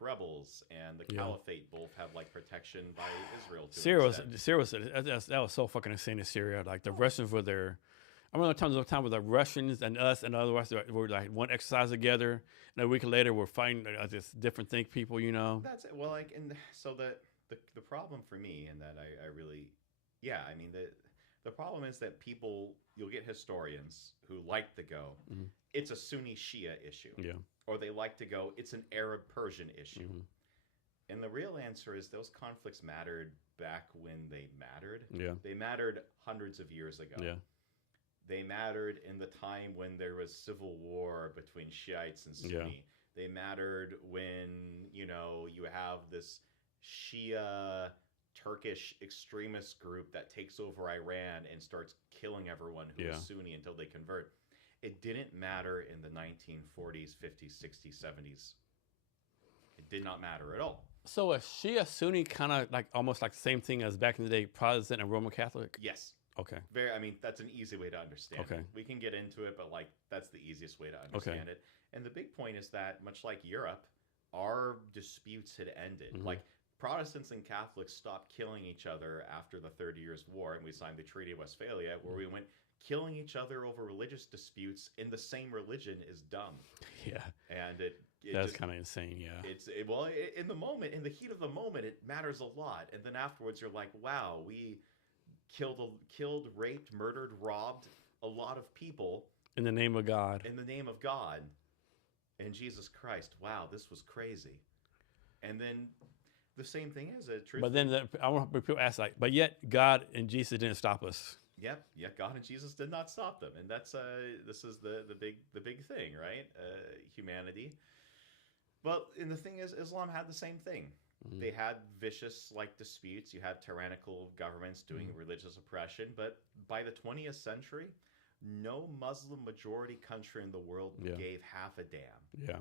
rebels and the Caliphate both have like protection by Israel. That was so fucking insane in Syria. Like the Russians were there. I remember tons of time with the Russians and us and other West were like one exercise together, and a week later we're fighting just different think people, you know. That's it. Well, like, and so the problem for me, and that I really, I mean the problem is that you'll get historians who like to go, it's a Sunni Shia issue. Yeah. Or they like to go, it's an Arab Persian issue. And the real answer is those conflicts mattered back when they mattered. Yeah. They mattered hundreds of years ago. Yeah. They mattered in the time when there was civil war between Shiites and Sunni. Yeah. They mattered when, you have this Shia Turkish extremist group that takes over Iran and starts killing everyone who is Sunni until they convert. It didn't matter in the 1940s, 50s, 60s, 70s. It did not matter at all. So is Shia Sunni kind of like almost like the same thing as back in the day, Protestant and Roman Catholic? Yes. Okay. I mean, that's an easy way to understand it. We can get into it, but like that's the easiest way to understand it. And the big point is that much like Europe, our disputes had ended. Like Protestants and Catholics stopped killing each other after the 30 Years' War, and we signed the Treaty of Westphalia, where we went killing each other over religious disputes in the same religion is dumb. Yeah. And that's kind of insane. Yeah. In the moment, in the heat of the moment, it matters a lot. And then afterwards, you're like, wow, we killed, raped, murdered, robbed a lot of people in the name of God. In the name of God and Jesus Christ. Wow, this was crazy. And then the same thing is a truth. But then I want people to ask like, but yet God and Jesus didn't stop us. Yep, God and Jesus did not stop them, and that's this is the big thing, right? Humanity. And the thing is, Islam had the same thing. They had vicious like disputes. You had tyrannical governments doing religious oppression, but by the 20th century, no Muslim majority country in the world gave half a damn. Yeah.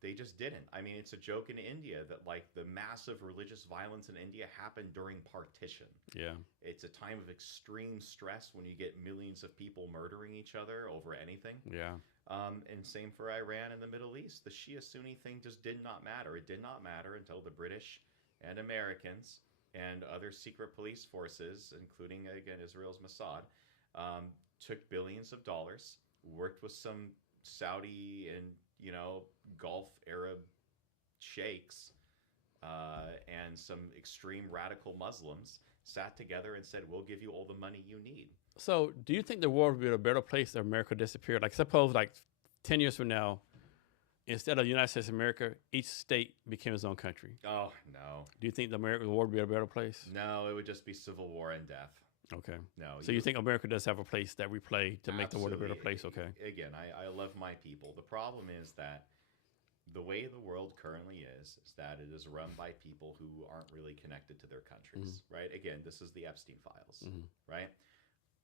They just didn't. I mean, it's a joke in India that like the massive religious violence in India happened during partition. Yeah. It's a time of extreme stress when you get millions of people murdering each other over anything. Yeah. And same for Iran and the Middle East. The Shia-Sunni thing just did not matter. It did not matter until the British and Americans and other secret police forces, including, again, Israel's Mossad, took billions of dollars, worked with some Saudi and, Gulf Arab sheikhs and some extreme radical Muslims, sat together and said, we'll give you all the money you need. So do you think the world would be a better place if America disappeared? Like suppose like 10 years from now, instead of United States of America, each state became its own country. Oh, no. Do you think the world would be a better place? No, it would just be civil war and death. Okay. No. So you think America does have a place that we play to make the world a better place? Okay. Again, I love my people. The problem is that the way the world currently is that it is run by people who aren't really connected to their countries, right? Again, this is the Epstein files, right?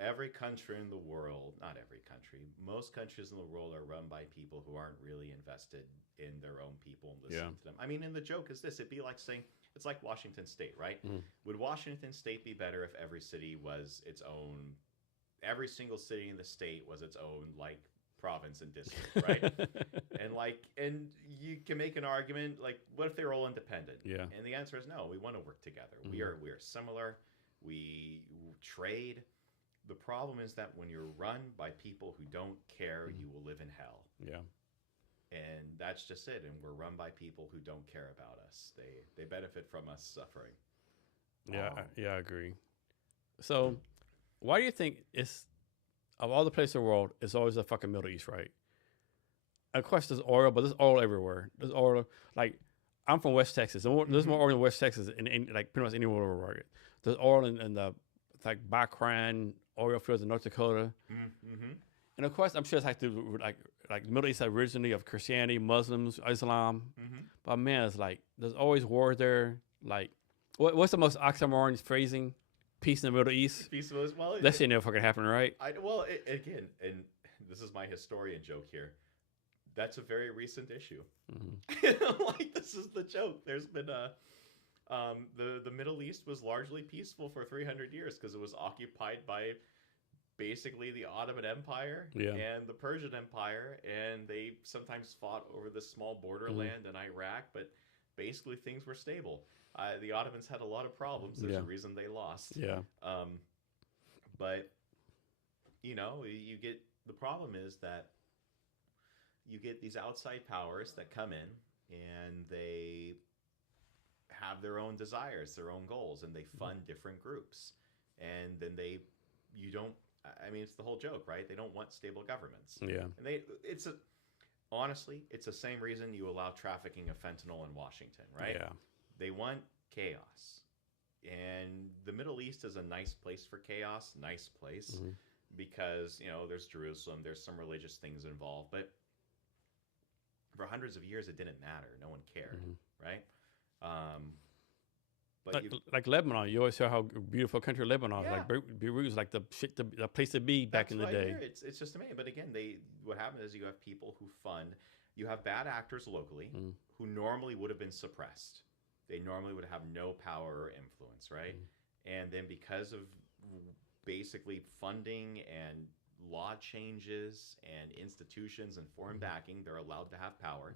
Every country in the world, not every country, most countries in the world are run by people who aren't really invested in their own people and listening to them. I mean, and the joke is this, it'd be like saying, it's like Washington State, right? Would Washington State be better if every city was its own? Every single city in the state was its own like province and district, right? and you can make an argument like, what if they were all independent? Yeah. And the answer is no. We want to work together. We are similar. We trade. The problem is that when you're run by people who don't care, you will live in hell. Yeah. And that's just it. And we're run by people who don't care about us. They benefit from us suffering. Yeah, I agree. So, why do you think it's of all the places in the world, it's always the fucking Middle East, right? Of course, there's oil, but there's oil everywhere. There's oil. Like, I'm from West Texas. There's more oil in West Texas in like pretty much anywhere over there. There's oil in the like Bakran oil fields in North Dakota. Mm-hmm. And of course, I'm sure it's like the Middle East originally of Christianity, Muslims, Islam. But man, it's like there's always war there. Like, what's the most oxymoron phrasing? Peace in the Middle East. Peace in the Middle East. That shit never fucking happen, right? Again, and this is my historian joke here. That's a very recent issue. Like, this is the joke. There's been the Middle East was largely peaceful for 300 years because it was occupied by basically the Ottoman Empire and the Persian Empire, and they sometimes fought over this small borderland in Iraq, but basically things were stable. The Ottomans had a lot of problems. There's a reason they lost. Yeah. But you know, you get the problem is that you get these outside powers that come in and they have their own desires, their own goals, and they fund different groups. And then it's the whole joke, right? They don't want stable governments. Yeah. And honestly, it's the same reason you allow trafficking of fentanyl in Washington, right? Yeah. They want chaos. And the Middle East is a nice place for chaos, nice place, because, you know, there's Jerusalem, there's some religious things involved, but for hundreds of years, it didn't matter. No one cared, right? But like Lebanon, you always hear how beautiful country Lebanon is. Like Beirut is like the place to be back in the day. It's just amazing. But again, what happens is you have people who fund. You have bad actors locally who normally would have been suppressed. They normally would have no power or influence, right? And then because of basically funding and law changes and institutions and foreign backing, they're allowed to have power.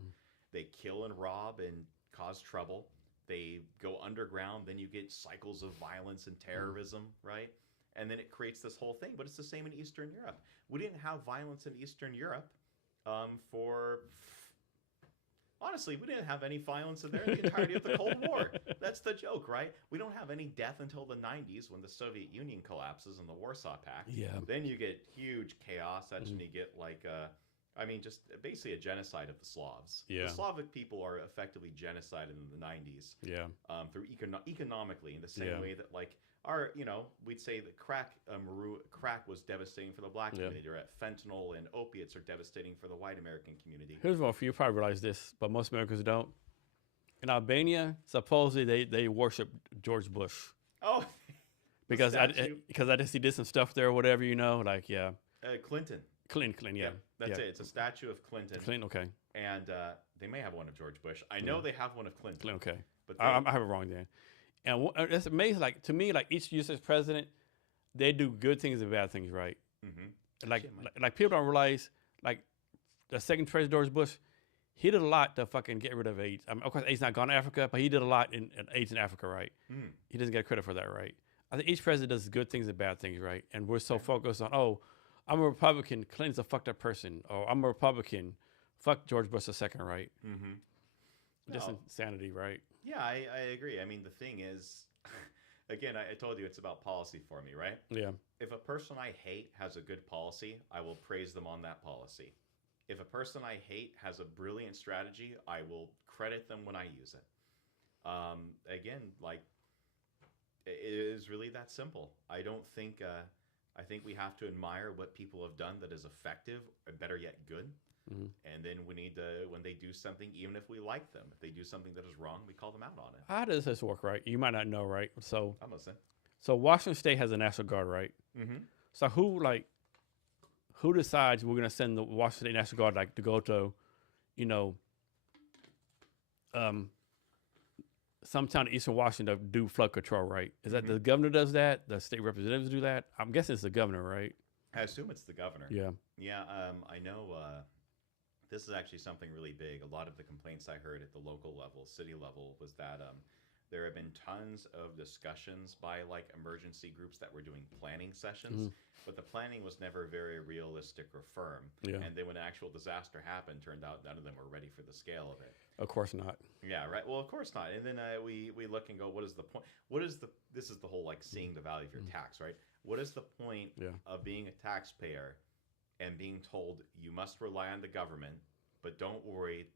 They kill and rob and cause trouble. They go underground. Then you get cycles of violence and terrorism, right? And then it creates this whole thing. But it's the same in Eastern Europe. We didn't have violence in Eastern Europe honestly, we didn't have any violence in there the entirety of the Cold War. That's the joke, right? We don't have any death until the 90s when the Soviet Union collapses and the Warsaw Pact. Yeah. Then you get huge chaos. That's when you get like, just basically a genocide of the Slavs. Yeah. The Slavic people are effectively genocided in the 90s. Yeah. Through economically, in the same way that we'd say that crack was devastating for the black community, or fentanyl and opiates are devastating for the white American community. Here's one for you. Probably realize this, but most Americans don't. In Albania, supposedly they worship George Bush. Oh, because I just he did some stuff there or whatever, Clinton. Clinton, yeah. That's it. It's a statue of Clinton. Clinton, okay. And they may have one of George Bush. I know they have one of Clinton. Clinton, okay. But I have it wrong then. And it's amazing. Like, to me, like each U.S. president, they do good things and bad things, right? Like people don't realize, like the second president George Bush, he did a lot to fucking get rid of AIDS. Of course, AIDS not gone to Africa, but he did a lot in AIDS in Africa, right? He doesn't get credit for that, right? I think each president does good things and bad things, right? And we're so focused on, I'm a Republican, Clinton's a fucked up person, or I'm a Republican, fuck George Bush II, right? Just insanity, right? Yeah, I agree. I mean, the thing is, again, I told you it's about policy for me, right? Yeah. If a person I hate has a good policy, I will praise them on that policy. If a person I hate has a brilliant strategy, I will credit them when I use it. Again, like, it is really that simple. I think we have to admire what people have done that is effective, or better yet, good. And then we need to, when they do something, even if we like them, if they do something that is wrong, we call them out on it. How does this work, right? You might not know, right? So I'm listening. So Washington State has a National Guard, right? So who decides we're gonna send the Washington State National Guard to go to, some town in Eastern Washington do flood control, right? Is that Mhm. the governor does that? The state representatives do that? I'm guessing it's the governor, right? I assume it's the governor. Yeah. Yeah, I know this is actually something really big. A lot of the complaints I heard at the local level, city level, was that there have been tons of discussions by like emergency groups that were doing planning sessions, but the planning was never very realistic or firm. Yeah. And then when an actual disaster happened, turned out none of them were ready for the scale of it. Of course not. Yeah, right. Well, of course not. And then we look and go, what is the point? What is the? This is the whole like seeing the value of your tax, right? What is the point Yeah. of being a taxpayer and being told you must rely on the government, but don't worry,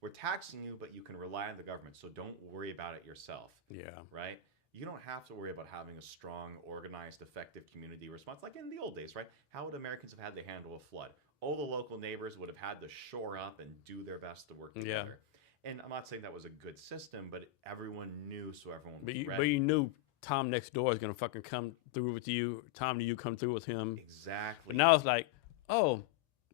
we're taxing you, but you can rely on the government, so don't worry about it yourself, Yeah. right? You don't have to worry about having a strong, organized, effective community response like in the old days, right? How would Americans have had to handle a flood? All the local neighbors would have had to shore up and do their best to work together. And I'm not saying that was a good system, but everyone knew, so everyone was ready. But you knew Tom next door is gonna fucking come through with you. Tom, you come through with him. Exactly. But now it's like, oh,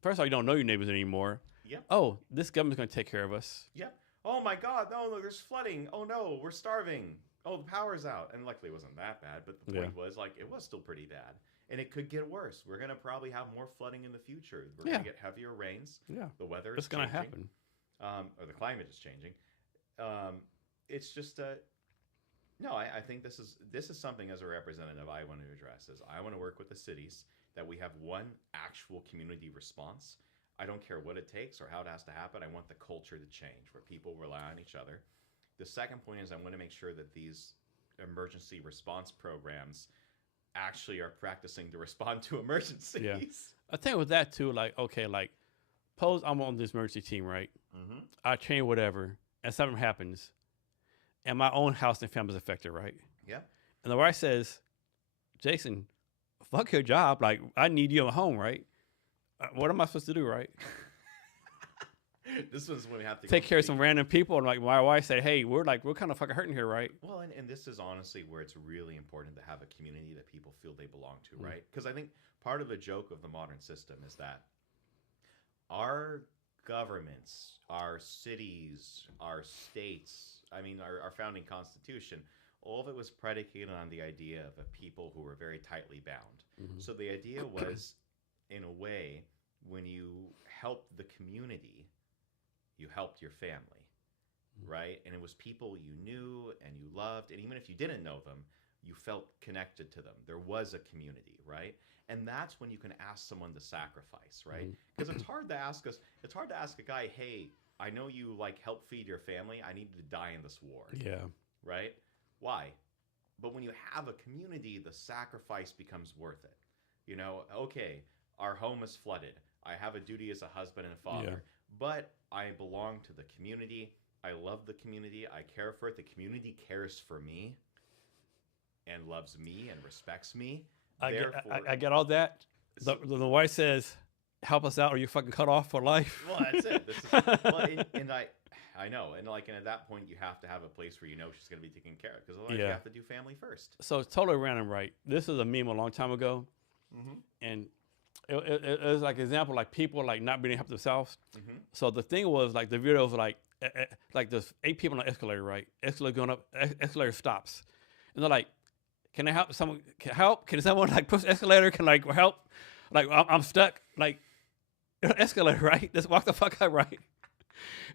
first of all, you don't know your neighbors anymore. Yep. Oh, this government's gonna take care of us. Yep. Oh my God! No, no, there's flooding. Oh no, we're starving. Oh, the power's out. And luckily, it wasn't that bad. But the point was, like, it was still pretty bad, and it could get worse. We're gonna probably have more flooding in the future. We're gonna get heavier rains. Yeah. The weather is It's gonna changing. happen. Or the climate is changing. It's just no. I think this is something as a representative I want to address. Is I want to work with the cities that we have one actual community response. I don't care what it takes or how it has to happen. I want the culture to change where people rely on each other. The second point is I want to make sure that these emergency response programs actually are practicing to respond to emergencies. Yeah. I think with that too, like, okay, like, suppose I'm on this emergency team, right? Mm-hmm. I train whatever, and something happens, and my own house and family is affected, right? Yeah. And the wife says, Jason, fuck your job. Like, I need you at home, right? What am I supposed to do, right? This one's when we have to Take care of some random people. And like my wife said, hey, we're kind of fucking hurting here, right? Well, and this is honestly where it's really important to have a community that people feel they belong to, right? Because I think part of the joke of the modern system is that our governments, our cities, our states, I mean, our founding constitution, all of it was predicated on the idea of a people who were very tightly bound. So the idea was, in a way, when you helped the community, you helped your family, right? And it was people you knew and you loved, and even if you didn't know them, you felt connected to them. There was a community, right? And that's when you can ask someone to sacrifice, right? Because it's hard to ask a guy, hey, I know you like help feed your family. I needed to die in this war. Yeah. Right? Why? But when you have a community, the sacrifice becomes worth it. You know, okay, our home is flooded. I have a duty as a husband and a father, but I belong to the community. I love the community. I care for it. The community cares for me and loves me and respects me. I get all that. The wife says, help us out or you're fucking cut off for life. Well, that's it. I know. And like, and at that point, you have to have a place where you know she's going to be taken care of, because otherwise you have to do family first. So it's totally random, right? This is a meme a long time ago. And it was like an example, like people like not being able to help themselves. So the thing was like the video was like there's 8 people on the escalator, right? Escalator going up, escalator stops. And they're like, can I help? Someone can help? Can someone like push the escalator? Can like help? Like I'm stuck. Like escalator, right? Just walk the fuck out, right?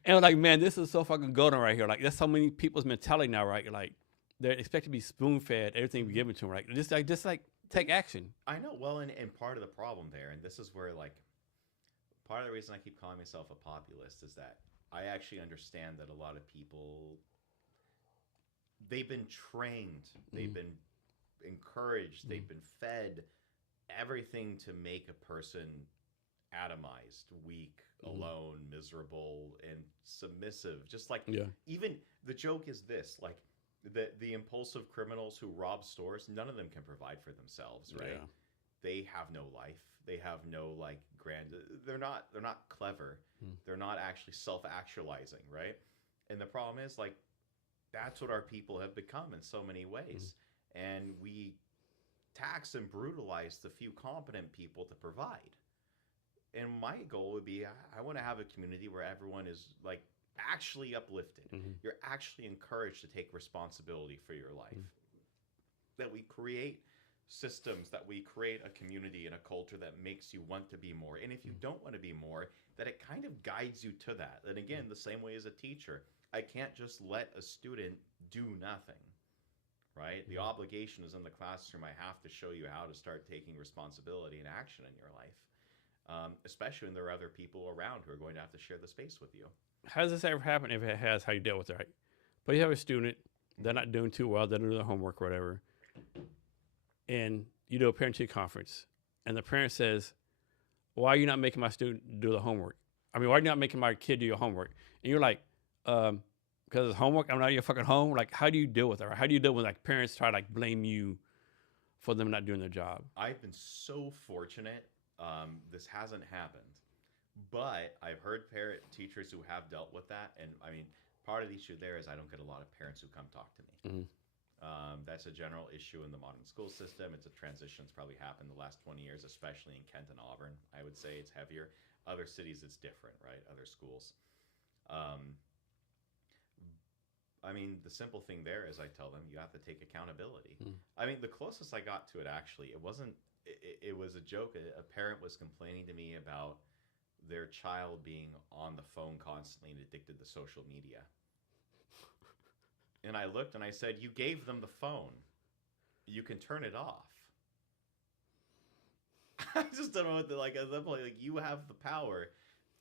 And I'm like, man, this is so fucking golden right here. Like that's so many people's mentality now, right? Like they're expected to be spoon fed, everything we give it to them, right? Just like take action. I know. Well, and part of the problem there, and this is where like part of the reason I keep calling myself a populist is that I actually understand that a lot of people, they've been trained, they've been encouraged, they've been fed everything to make a person atomized, weak, alone, miserable, and submissive. Just like even the joke is this, like the impulsive criminals who rob stores, none of them can provide for themselves, right? Yeah. They have no life. They have no like they're not clever. They're not actually self-actualizing, right? And the problem is like that's what our people have become in so many ways. And we tax and brutalize the few competent people to provide. And my goal would be I want to have a community where everyone is like actually uplifted. Mm-hmm. You're actually encouraged to take responsibility for your life. That we create systems, that we create a community and a culture that makes you want to be more. And if you don't want to be more, that it kind of guides you to that. And again, the same way as a teacher, I can't just let a student do nothing, right? The obligation is in the classroom. I have to show you how to start taking responsibility and action in your life, especially when there are other people around who are going to have to share the space with you. How does this ever happen? If it has, how you deal with it, right? But you have a student, they're not doing too well, they don't do their homework or whatever, and you do a parent-teacher conference, and the parent says, why are you not making my student do the homework? I mean, why are you not making my kid do your homework? And you're like, because it's homework, I'm not in your fucking home. Like, how do you deal with it? Or how do you deal when like parents try to like blame you for them not doing their job? I've been so fortunate. This hasn't happened, but I've heard parent teachers who have dealt with that. And I mean, part of the issue there is I don't get a lot of parents who come talk to me. Mm-hmm. That's a general issue in the modern school system. It's a transition that's probably happened the last 20 years, especially in Kent and Auburn. I would say it's heavier. Other cities, it's different, right? Other schools. I mean, the simple thing there is I tell them you have to take accountability. I mean, the closest I got to it, actually, it wasn't, it was a joke. A parent was complaining to me about their child being on the phone constantly and addicted to social media. And I looked and I said, you gave them the phone. You can turn it off. I just don't know what to, like, at that point, like, you have the power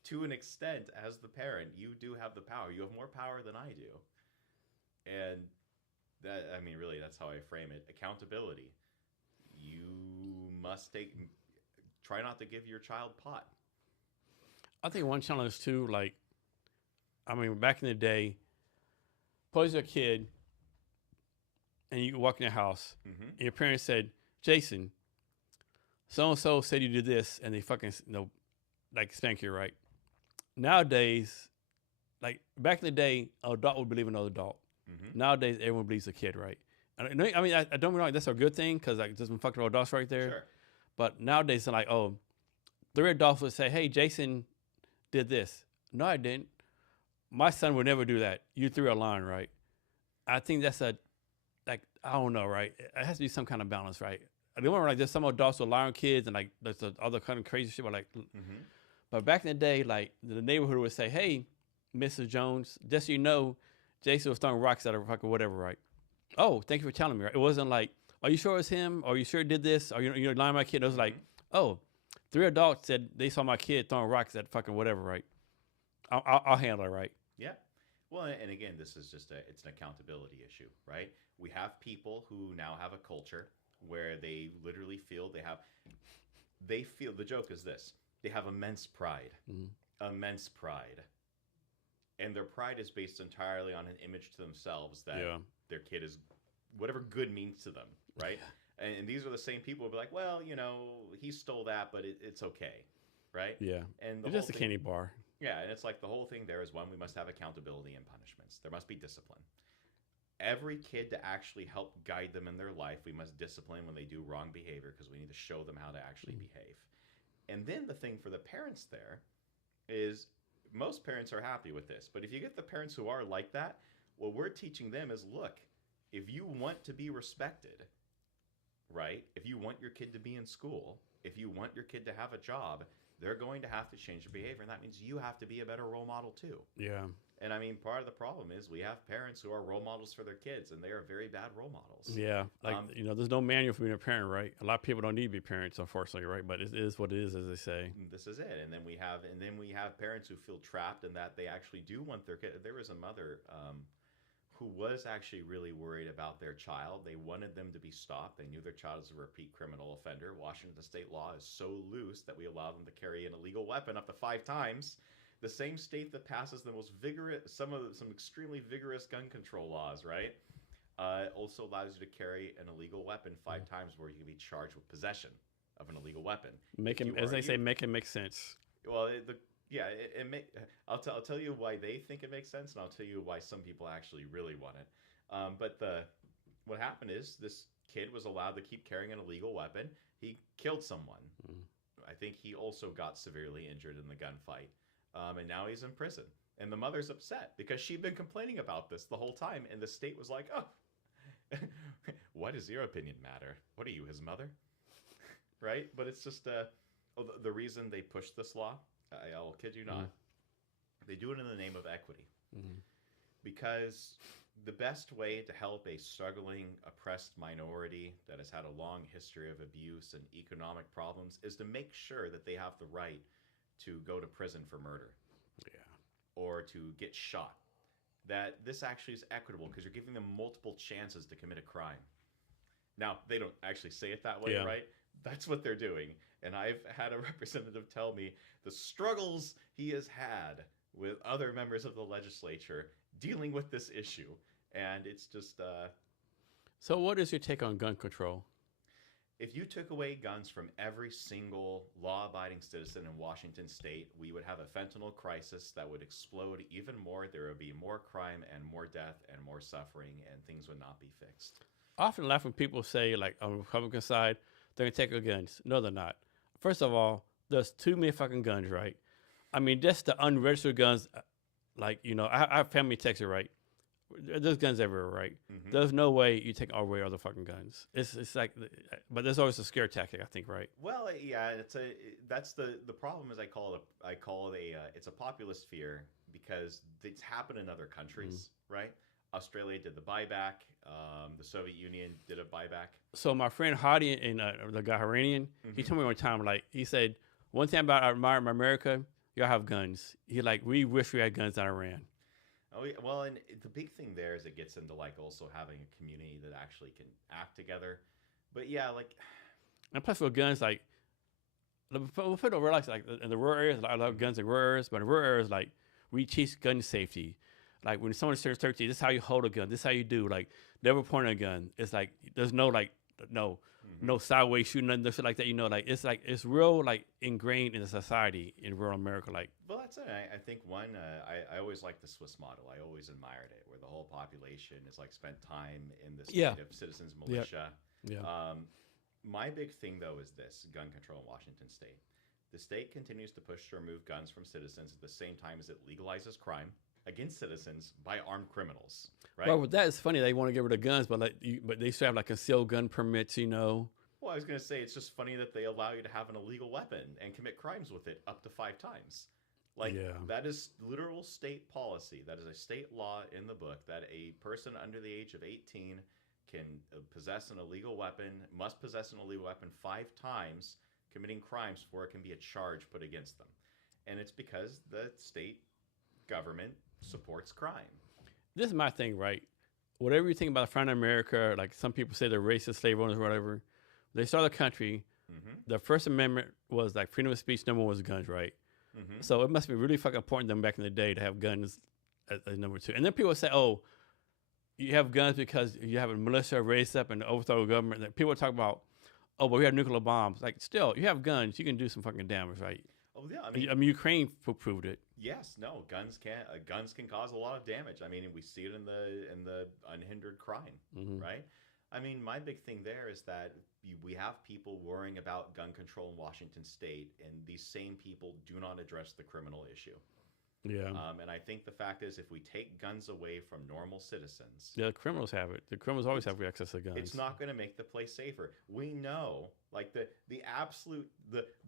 to an extent as the parent. You do have the power. You have more power than I do. And that, I mean, really, that's how I frame it. Accountability. You must try not to give your child pot. I think one challenge too, like, I mean, back in the day, suppose you're a kid and you walk in your house and your parents said, Jason, so-and-so said you did this, and they fucking, like spank you, right? Nowadays, like back in the day, an adult would believe another adult. Nowadays, everyone believes a kid, right? I mean, I don't know, that's a good thing because like there's some fucking adults right there. Sure. But nowadays, it's like, oh, 3 adults would say, hey, Jason did this. No, I didn't. My son would never do that. You threw a line, right? I think that's I don't know, right? It has to be some kind of balance, right? I don't want like there's some adults who lie on kids and like there's the other kind of crazy shit. But like, but back in the day, like the neighborhood would say, hey, Mrs. Jones, just so you know, Jason was throwing rocks at her fucking whatever, right? Oh, thank you for telling me, right? It wasn't like, are you sure it's him? Are you sure he did this? Are you lying to my kid? It was like, oh, 3 adults said they saw my kid throwing rocks at fucking whatever, right? I'll handle it, right? Yeah. Well, and again, this is just it's an accountability issue, right? We have people who now have a culture where they literally feel the joke is this: they have immense pride, immense pride, and their pride is based entirely on an image to themselves that their kid is whatever good means to them, right? And these are the same people who be like, well, he stole that, but it's okay, right? Yeah. And it's just a candy bar. Yeah, and it's like the whole thing there is one, we must have accountability and punishments. There must be discipline. Every kid, to actually help guide them in their life, we must discipline when they do wrong behavior because we need to show them how to actually behave. And then the thing for the parents there is most parents are happy with this. But if you get the parents who are like that, what we're teaching them is, look, if you want to be respected, right? If you want your kid to be in school, if you want your kid to have a job, they're going to have to change their behavior. And that means you have to be a better role model too. Yeah. And I mean, part of the problem is we have parents who are role models for their kids, and they are very bad role models. Yeah. Like, there's no manual for being a parent, right? A lot of people don't need to be parents, unfortunately, right? But it is what it is, as they say. This is it. And then we have parents who feel trapped in that they actually do want their kid. There was a mother who was actually really worried about their child. They wanted them to be stopped. They knew their child was a repeat criminal offender. Washington state law is so loose that we allow them to carry an illegal weapon up to 5 times. The same state that passes the most vigorous, some extremely vigorous gun control laws, right? Also allows you to carry an illegal weapon 5 times, where you can be charged with possession of an illegal weapon. Make it make sense. Well, I'll tell you why they think it makes sense, and I'll tell you why some people actually really want it. But what happened is this kid was allowed to keep carrying an illegal weapon. He killed someone. I think he also got severely injured in the gunfight. And now he's in prison. And the mother's upset because she'd been complaining about this the whole time. And the state was like, oh, why does your opinion matter? What are you, his mother? Right? But it's just the reason they push this law, I'll kid you not, they do it in the name of equity. Because the best way to help a struggling, oppressed minority that has had a long history of abuse and economic problems is to make sure that they have the right to go to prison for murder. Yeah. Or to get shot. That this actually is equitable because you're giving them multiple chances to commit a crime. Now, they don't actually say it that way, right? That's what they're doing. And I've had a representative tell me the struggles he has had with other members of the legislature dealing with this issue. And it's just... So what is your take on gun control? If you took away guns from every single law-abiding citizen in Washington state, we would have a fentanyl crisis that would explode even more. There would be more crime and more death and more suffering, and things would not be fixed. I often laugh when people say, like, on the Republican side, they're going to take our guns. No, they're not. First of all, there's too many fucking guns, right? I mean, just the unregistered guns, like, you know, I have family in Texas, right? There's guns everywhere, right? There's no way you take away all the fucking guns. It's like, but there's always a scare tactic, I think, right? Well, yeah, that's the problem. Is I call it it's a populist fear because it's happened in other countries, right? Australia did the buyback. The Soviet Union did a buyback. So my friend Hadi in the guy Iranian, he told me one time, like, he said, one thing about I admire America, y'all have guns. He like, we wish we had guns in Iran. Oh, yeah. Well, and the big thing there is it gets into like also having a community that actually can act together. But yeah, like, and plus with guns, like, people don't realize, like, in the rural areas, like, I love guns in rural areas, but in rural areas, like, we teach gun safety. Like, when someone says 13, this is how you hold a gun. This is how you do. Like, never point a gun. It's like, there's no, like, no sideways shooting, nothing shit like that. You know, like, it's real, like, ingrained in the society in rural America. Like, well, that's it. I think one, I always liked the Swiss model. I always admired it, where the whole population is like spent time in this kind of citizens militia. My big thing though is this: gun control in Washington State. The state continues to push to remove guns from citizens at the same time as it legalizes crime against citizens by armed criminals. Right. Well, that is funny. They want to get rid of guns, but like, but they still have like concealed gun permits. You know. Well, I was going to say it's just funny that they allow you to have an illegal weapon and commit crimes with it up to 5 times. Like, that is literal state policy. That is a state law in the book that a person under the age of 18 can possess an illegal weapon, must possess an illegal weapon 5 times, committing crimes before it can be a charge put against them. And it's because the state government supports crime. This is my thing, right? Whatever you think about the front of America, like some people say they're racist, slave owners, whatever. They started the country. The First Amendment was like freedom of speech. Number 1 was guns, right? So it must be really fucking important to them back in the day to have guns as number 2. And then people say, oh, you have guns because you have a militia raised up and overthrow the government. Like, people talk about, oh, but we have nuclear bombs. Like, still, you have guns. You can do some fucking damage, right? Oh yeah, I mean Ukraine proved it. Yes, no, guns can cause a lot of damage. I mean, we see it in the unhindered crime, right? I mean, my big thing there is that we have people worrying about gun control in Washington State, and these same people do not address the criminal issue. Yeah. And I think the fact is, if we take guns away from normal citizens... Yeah, the criminals have it. The criminals always have access to guns. It's not going to make the place safer. We know, like, the absolute...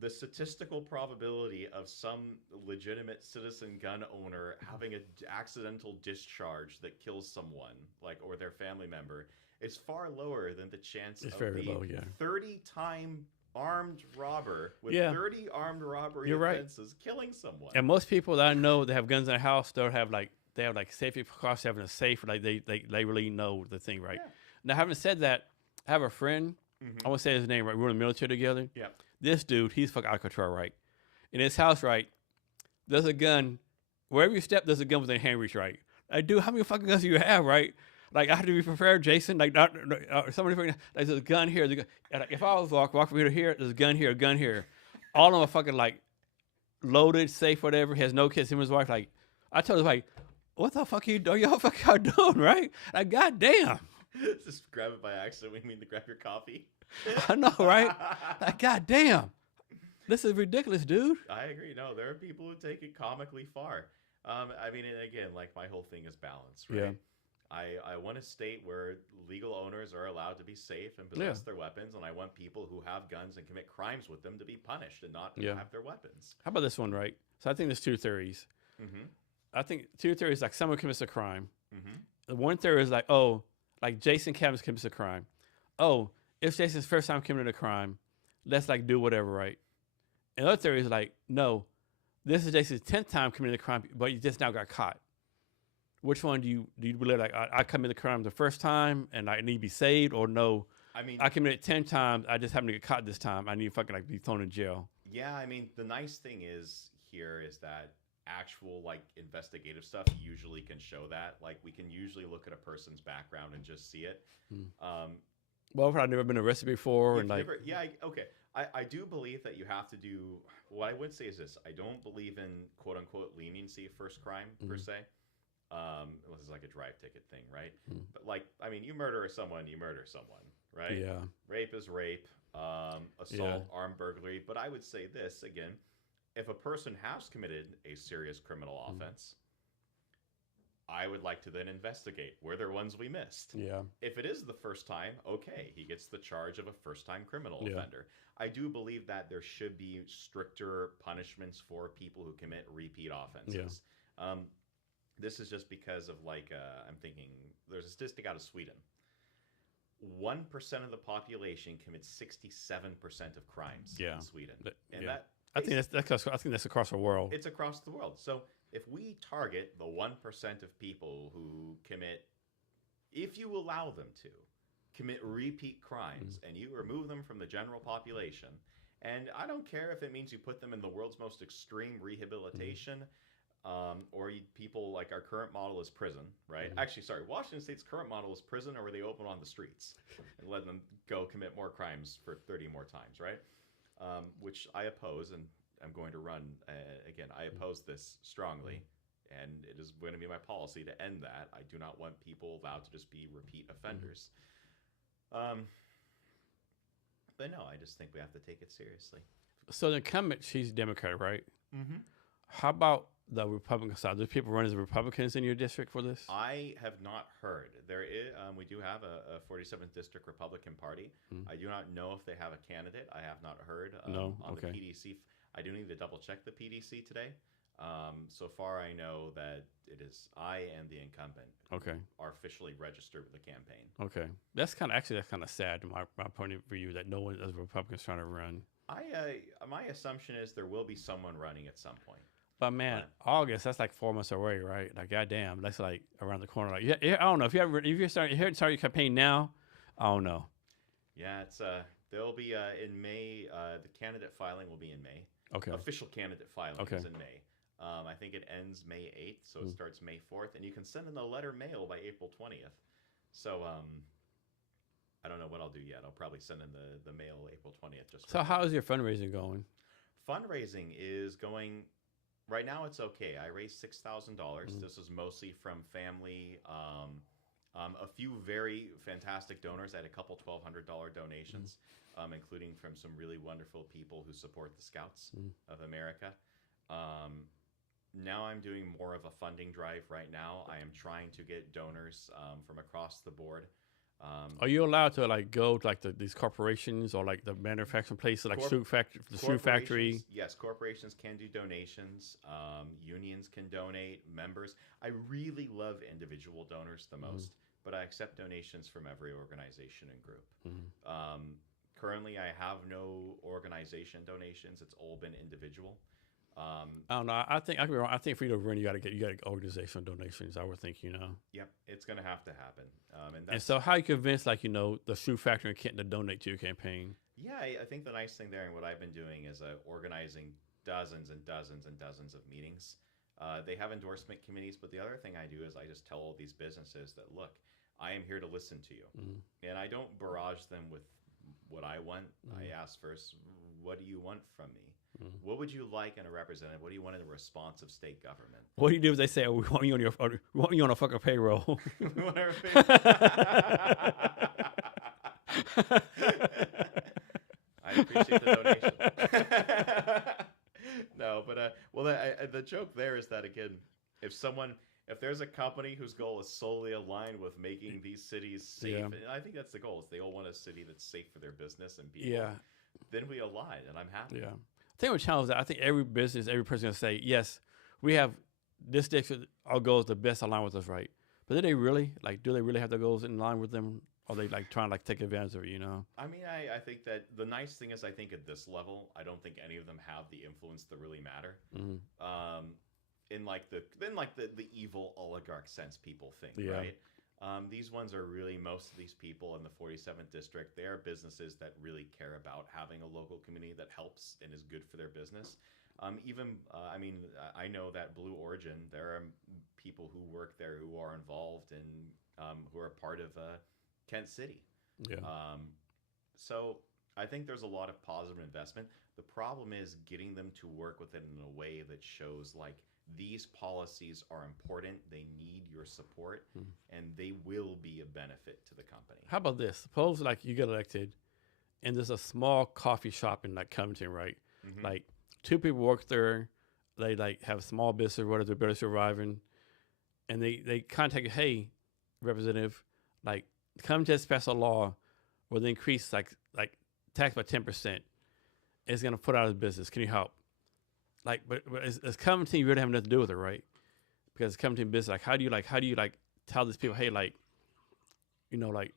The statistical probability of some legitimate citizen gun owner having an accidental discharge that kills someone, like, or their family member, is far lower than the chance of the 30-time armed robber with 30 armed robbery offenses killing someone. And most people that I know that have guns in their house, they have safety precautions, having a safe, like they really know the thing, right? Yeah. Now, having said that, I have a friend, I won't say his name, right? We were in the military together. Yeah. This dude, he's fucking out of control, right? In his house, right, there's a gun. Wherever you step, there's a gun within hand reach, right? Like, dude, how many fucking guns do you have, right? Like, I have to be prepared, Jason. Like, somebody, there's a gun here. Like, if I was walk from here to here, there's a gun here, a gun here. All of them are fucking, like, loaded, safe, whatever. He has no kids, him and his wife. Like, I told him, like, what the fuck are y'all fucking doing, right? Like, goddamn. Just grab it by accident. We mean to grab your coffee. I know, right? Like, goddamn. This is ridiculous, dude. I agree. No, there are people who take it comically far. I mean, and again, like my whole thing is balance, right? Yeah. I want a state where legal owners are allowed to be safe and possess their weapons, and I want people who have guns and commit crimes with them to be punished and not have their weapons. How about this one, right? So I think there's two theories. Mm-hmm. I think two theories, like someone commits a crime. Mm-hmm. The one theory is like, oh, like Jason Kavanaugh commits a crime. Oh, it's Jason's first time committing a crime. Let's like do whatever, right? And the other theory is like, no, this is Jason's 10th time committing a crime, but you just now got caught. Which one do you believe? Like, I committed the crime the first time and I need to be saved, or no? I mean, I committed 10 times. I just happen to get caught this time. I need to fucking like be thrown in jail. yeah, I mean, the nice thing is that actual like investigative stuff usually can show that. Like, we can usually look at a person's background and just see it. Well, I've never been arrested before, and like, okay. I do believe that you have to do. What I would say is this: I don't believe in quote unquote leniency of first crime per se. Unless it's like a drive ticket thing, right? But like, I mean, you murder someone, right? Yeah. Rape is rape. Assault, armed burglary. But I would say this again: if a person has committed a serious criminal offense, I would like to then investigate. Were there ones we missed? Yeah. If it is the first time, okay, he gets the charge of a first-time criminal offender. I do believe that there should be stricter punishments for people who commit repeat offenses. This is just because of like, I'm thinking, there's a statistic out of Sweden. 1% of the population commits 67% of crimes in Sweden. I think that's across the world. It's across the world. So if we target the 1% of people who commit, if you allow them to commit repeat crimes and you remove them from the general population, and I don't care if it means you put them in the world's most extreme rehabilitation, or people like our current model is prison, right? Actually, sorry, Washington State's current model is prison, or they open on the streets and let them go commit more crimes for 30 more times, right? Which I oppose, and I'm going to run, again, I oppose this strongly, and it is going to be my policy to end that. I do not want people allowed to just be repeat offenders. But no, I just think we have to take it seriously. So the incumbent, she's Democrat, right? Mm-hmm. How about the Republican side? Do people run as Republicans in your district for this? I have not heard. There is, we do have a 47th District Republican Party. I do not know if they have a candidate. I have not heard on the PDC. I do need to double check the PDC today. So far, I know that it is I and the incumbent are officially registered with the campaign. Okay. That's kind of sad in my point of view that no one as Republicans trying to run. My assumption is there will be someone running at some point. But man, August, that's like 4 months away, right? Like, goddamn, that's like around the corner. Like, I don't know if you start your campaign now. I don't know. Yeah, it's there'll be in May. The candidate filing will be in May. Okay. Official candidate filing is in May. I think it ends May 8th, so it starts May 4th, and you can send in the letter mail by April 20th. So I don't know what I'll do yet. I'll probably send in the mail April 20th. So how is your fundraising going? Fundraising is going. Right now, it's okay. I raised $6,000. This is mostly from family, a few very fantastic donors. I had a couple $1,200 donations, including from some really wonderful people who support the Scouts of America. Now I'm doing more of a funding drive right now. I am trying to get donors from across the board. Are you allowed to like go to like these corporations or like the manufacturing places like shoe factory? Yes, corporations can do donations. Unions can donate. Members. I really love individual donors the most, but I accept donations from every organization and group. Currently, I have no organization donations. It's all been individual. I don't know. I think I could be wrong. I think for you to run, you got to get organizational donations. I would think, Yep, it's gonna have to happen. And so, how you convince the shoe factory in Kent to donate to your campaign? Yeah, I think the nice thing there, and what I've been doing is organizing dozens and dozens and dozens of meetings. They have endorsement committees, but the other thing I do is I just tell all these businesses that, look, I am here to listen to you, and I don't barrage them with what I want. I ask first, what do you want from me? What would you like in a representative? What do you want in a responsive state government? What do you do if they say, we want you on a fucking payroll? I appreciate the donation. No, but the joke there is that, again, If there's a company whose goal is solely aligned with making these cities safe, Yeah. and I think that's the goal, is they all want a city that's safe for their business and people, Yeah. then we align, and I'm happy. Yeah. I think what challenge that I think every business, every person gonna say, yes, we have this district, our goals the best align with us, right? But do they really have their goals in line with them? Or are they like trying to like take advantage of it, you know? I mean, I think that the nice thing is, I think at this level, I don't think any of them have the influence to really matter. In like the evil oligarch sense people think, Yeah. right? These ones are really, most of these people in the 47th district, they are businesses that really care about having a local community that helps and is good for their business. I mean, I know that Blue Origin, there are people who work there who are involved and who are part of Kent City. Yeah. So I think there's a lot of positive investment. The problem is getting them to work with it in a way that shows like these policies are important, they need your support, and they will be a benefit to the company. How about this? Suppose like you get elected and there's a small coffee shop in like Covington, right? Like 2 people work there, they like have a small business or whatever, they're barely surviving, and they contact you, hey, representative, like Covington just passed a law where they increase like tax by 10%. It's gonna put out of business. Can you help? Like, but as Covington, you really have nothing to do with it, right? Because Covington business, like, how do you tell these people, hey, like, you know, like,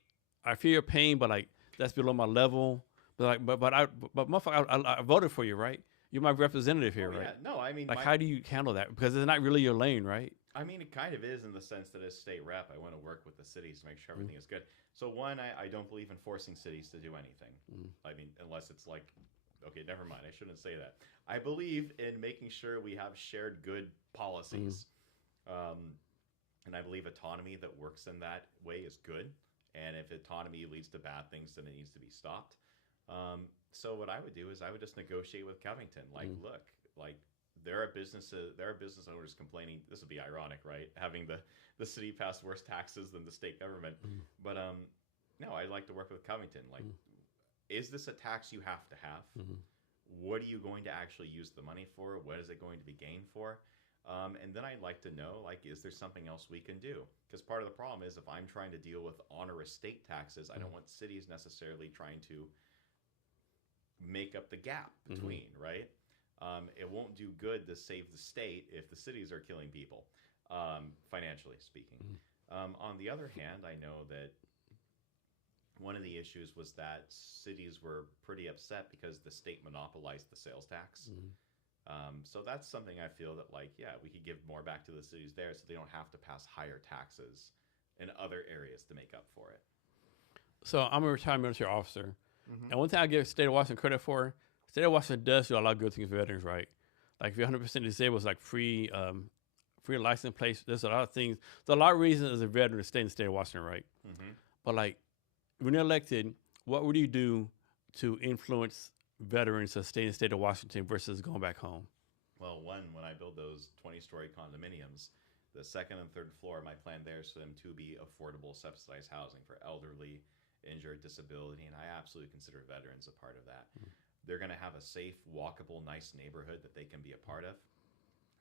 I feel your pain, but like that's below my level. But motherfucker, I voted for you, right? You're my representative here, right? Yeah. No, I mean, like, how do you handle that? Because it's not really your lane, right? I mean, it kind of is in the sense that as state rep, I want to work with the cities to make sure everything is good. So one, I don't believe in forcing cities to do anything. I mean, unless it's like, okay, never mind. I shouldn't say that. I believe in making sure we have shared good policies. And I believe autonomy that works in that way is good. And if autonomy leads to bad things, then it needs to be stopped. So what I would do is I would just negotiate with Covington. Like, look, like there are business owners complaining. This would be ironic, right? Having the city pass worse taxes than the state government. But no, I'd like to work with Covington. Like, is this a tax you have to have? What are you going to actually use the money for? What is it going to be gained for? And then I'd like to know, like, is there something else we can do? Because part of the problem is if I'm trying to deal with onerous state taxes, I don't want cities necessarily trying to make up the gap between, right? It won't do good to save the state if the cities are killing people, financially speaking. On the other hand, I know that one of the issues was that cities were pretty upset because the state monopolized the sales tax. So that's something I feel that, like, yeah, we could give more back to the cities there so they don't have to pass higher taxes in other areas to make up for it. So I'm a retired military officer. And one thing I give the state of Washington credit for, the state of Washington does do a lot of good things for veterans, right? Like if you're 100% disabled, it's like free license plates. There's a lot of things. There's a lot of reasons as a veteran to stay in the state of Washington, right? But like when you're elected, what would you do to influence veterans to stay in the state of Washington versus going back home? Well, one, when I build those 20-story condominiums, the second and third floor, my plan there is for them to be affordable, subsidized housing for elderly, injured, disability, and I absolutely consider veterans a part of that. They're going to have a safe, walkable, nice neighborhood that they can be a part of.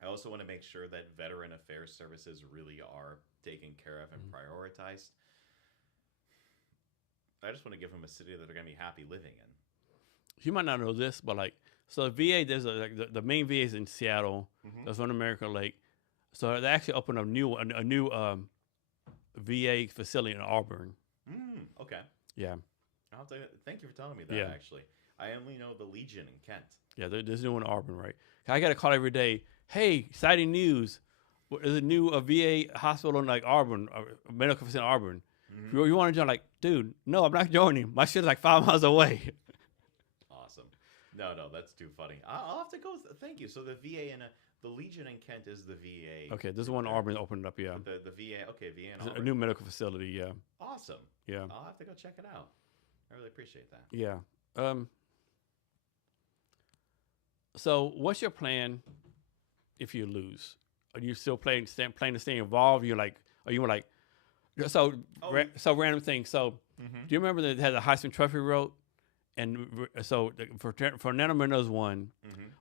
I also want to make sure that veteran affairs services really are taken care of and prioritized. I just want to give them a city that they're going to be happy living in. You might not know this, but like, so VA, there's the main VA is in Seattle. There's one in American Lake. So they actually opened a new VA facility in Auburn. Okay. Yeah. Thank you for telling me that, actually. I only know the Legion in Kent. Yeah, there's new one in Auburn, right? I got a call every day. Hey, exciting news. There's a new VA hospital in like Auburn, a medical facility in Auburn. You want to join? Like, dude, no, I'm not joining. My shit's like 5 miles away. Awesome. No, that's too funny. I'll have to go. Thank you. So the VA and the Legion in Kent is the VA. Okay, this is one in Auburn that opened up, yeah. The VA, okay, VA in Auburn. A new medical facility, yeah. Awesome. Yeah. I'll have to go check it out. I really appreciate that. Yeah. So what's your plan if you lose? Are you still planning to stay involved? So random thing. So do you remember that they had the Heisman Trophy wrote? And so for Fernando Mendoza won.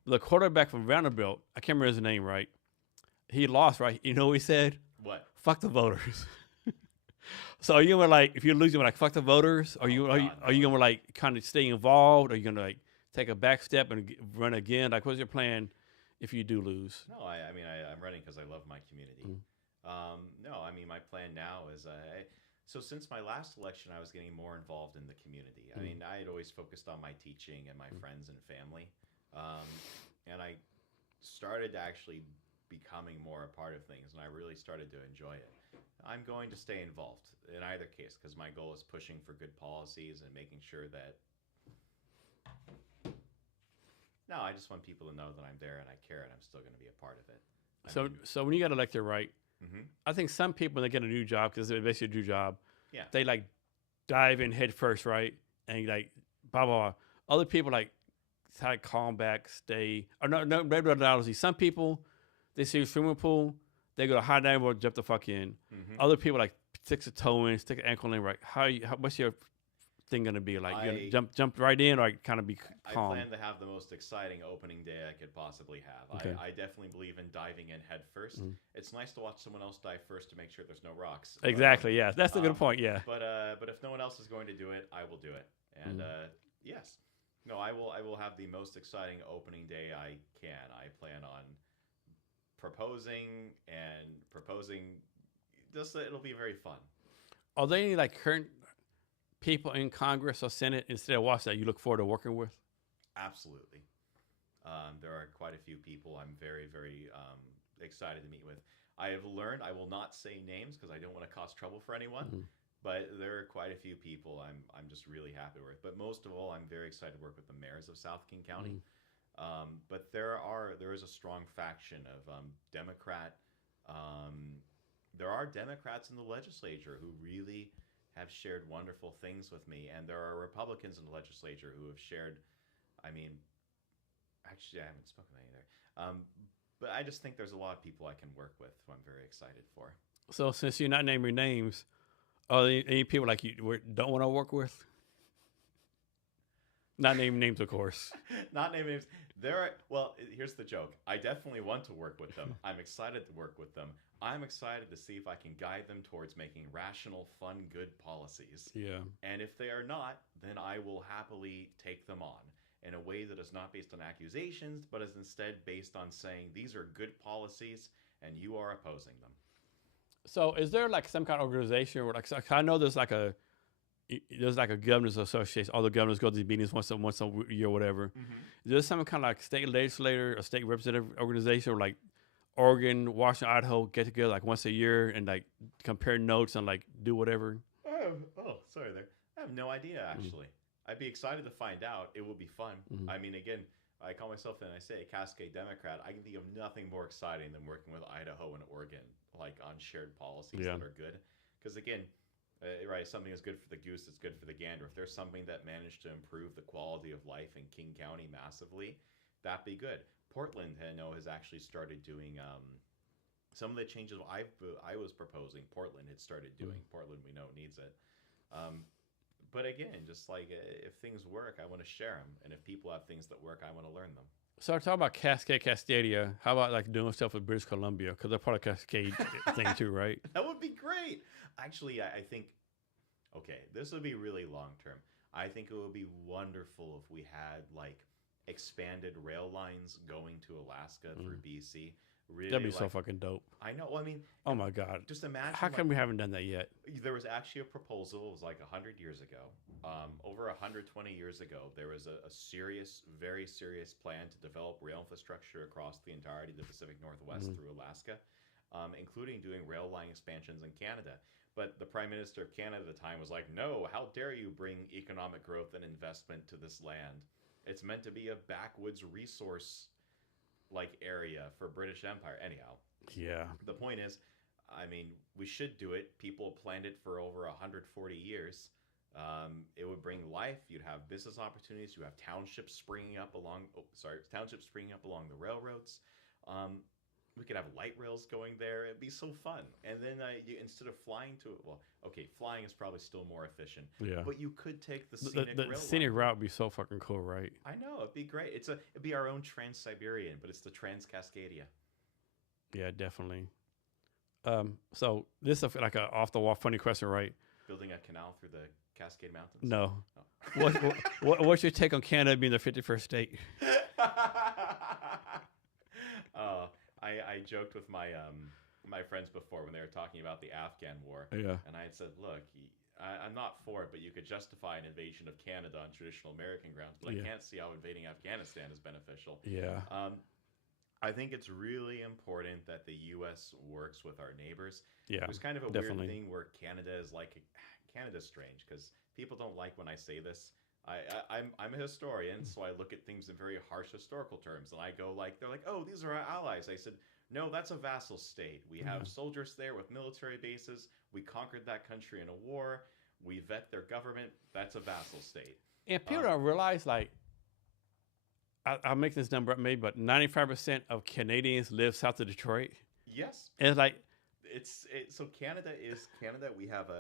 The quarterback from Vanderbilt, I can't remember his name, right? he lost, right? You know what he said? What? Fuck the voters. So are you gonna like if you lose, you gonna like fuck the voters? Are you God, are you no. gonna like kind of stay involved? Are you gonna like take a back step and run again? Like, what's your plan if you do lose? No, I mean, I'm running because I love my community. Mm. No, I mean, my plan now is so since my last election, I was getting more involved in the community. I mean, I had always focused on my teaching and my friends and family. Um, and I started actually becoming more a part of things, and I really started to enjoy it. I'm going to stay involved in either case because my goal is pushing for good policies and making sure that. No, I just want people to know that I'm there and I care and I'm still going to be a part of it. So when you got elected, right? Mm-hmm. I think some people when they get a new job because it's basically a new job, Yeah. they like dive in head first, right? And like blah blah blah. Other people like try to calm back, stay. Or no, maybe analogy. Some people they see a swimming pool, they go to high dive or jump the fuck in. Mm-hmm. Other people like stick a toe in, stick an ankle in. Right? What's your thing gonna be like? You gonna jump right in, or like, kind of be calm? I plan to have the most exciting opening day I could possibly have. Okay. I definitely believe in diving in head first. Mhm. It's nice to watch someone else dive first to make sure there's no rocks. Exactly. Yeah, that's a good point. Yeah. But if no one else is going to do it, I will do it. And yes, no, I will have the most exciting opening day I can. I plan on proposing. Just it'll be very fun. Are there any like current people in Congress or Senate instead of Washington that you look forward to working with? Absolutely. There are quite a few people I'm very, very excited to meet with. I have learned I will not say names because I don't want to cause trouble for anyone. Mm-hmm. But there are quite a few people I'm just really happy with. But most of all, I'm very excited to work with the mayors of South King County. But there is a strong faction of Democrat. There are Democrats in the legislature who really have shared wonderful things with me, and there are Republicans in the legislature who have shared. I mean, actually, I haven't spoken to any there. But I just think there's a lot of people I can work with who I'm very excited for. So since you're not naming names, are there any people like you don't want to work with? Not naming names, of course. Not naming names. Well, here's the joke. I definitely want to work with them. I'm excited to work with them. I'm excited to see if I can guide them towards making rational, fun, good policies. Yeah. And if they are not, then I will happily take them on in a way that is not based on accusations, but is instead based on saying these are good policies and you are opposing them. So is there like some kind of organization where like I know there's like a governors association. All the governors go to these meetings once a year or whatever. Mm-hmm. Is there some kind of like state legislator or state representative organization or like Oregon, Washington, Idaho get together like once a year and like compare notes and like do whatever? Sorry there. I have no idea actually. I'd be excited to find out. It would be fun. I mean, again, I call myself and I say a Cascade Democrat. I can think of nothing more exciting than working with Idaho and Oregon, like on shared policies that are good. Because again, right, something is good for the goose, it's good for the gander. If there's something that managed to improve the quality of life in King County massively, that'd be good. Portland, I know, has actually started doing some of the changes I was proposing. Portland had started doing. Portland, we know, needs it. But again, just like if things work, I want to share them. And if people have things that work, I want to learn them. So I talk about Cascadia. How about like doing stuff with British Columbia? Because they're part of Cascade thing too, right? That would be great. Actually, I think, okay, this would be really long term. I think it would be wonderful if we had like expanded rail lines going to Alaska through BC. Really, that'd be so fucking dope. I know. Well, I mean, oh my God. Just imagine. How come we haven't done that yet? There was actually a proposal. It was like 100 years ago. Over 120 years ago, there was a serious, very serious plan to develop rail infrastructure across the entirety of the Pacific Northwest through Alaska, including doing rail line expansions in Canada. But the Prime Minister of Canada at the time was like, no, how dare you bring economic growth and investment to this land? It's meant to be a backwoods resource like area for British Empire. Anyhow, yeah. The point is, I mean, we should do it. People planned it for over 140 years. It would bring life. You'd have business opportunities. You have townships springing up along. Townships springing up along the railroads. We could have light rails going there. It'd be so fun. And then instead of flying to it, well, okay, flying is probably still more efficient. Yeah. But you could take the scenic rail. The scenic route would be so fucking cool, right? I know, it'd be great. It'd be our own Trans-Siberian, but it's the Trans-Cascadia. Yeah, definitely. So this is like a off the wall funny question, right? Building a canal through the Cascade Mountains? No. Oh. What's your take on Canada being the 51st state? I joked with my friends before when they were talking about the Afghan war, Yeah. and I had said, "Look, I'm not for it, but you could justify an invasion of Canada on traditional American grounds, but Yeah. I can't see how invading Afghanistan is beneficial." Yeah. I think it's really important that the U.S. works with our neighbors. Yeah. There's kind of a definitely. weird thing where Canada is like Canada's strange because people don't like when I say this. I'm a historian, so I look at things in very harsh historical terms, and I go like they're like, oh, these are our allies. I said, no, that's a vassal state. We have Yeah. soldiers there with military bases. We conquered that country in a war. We vet their government. That's a vassal state. And people don't realize, like, I'll make this number up maybe, but 95% of Canadians live south of Detroit. Yes, And it's like, so Canada is Canada. We have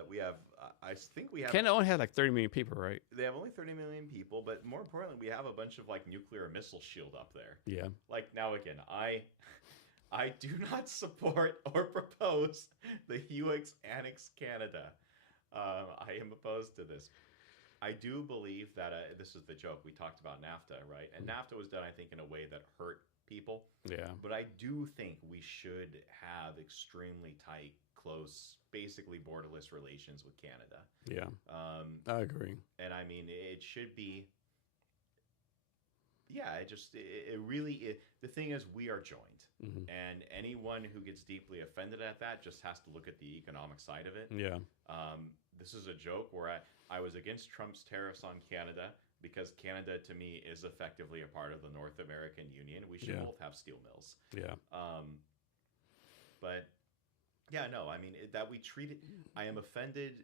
I think we have Canada only has like 30 million people, right? they have only 30 million people, but more importantly, we have a bunch of like nuclear missile shield up there. Yeah. Like now again, I do not support or propose the US annex Canada. I am opposed to this. I do believe that this is the joke. We talked about NAFTA, right? And NAFTA was done, I think, in a way that hurt people. Yeah. But I do think we should have extremely tight, close, basically borderless relations with Canada. Yeah. I agree. And I mean, it should be. Yeah, it really. The thing is, we are joined. Mm-hmm. And anyone who gets deeply offended at that just has to look at the economic side of it. Yeah. This is a joke where I was against Trump's tariffs on Canada because Canada, to me, is effectively a part of the North American Union. We should Yeah. both have steel mills. Yeah. But yeah, no, I mean, that we treat it, I am offended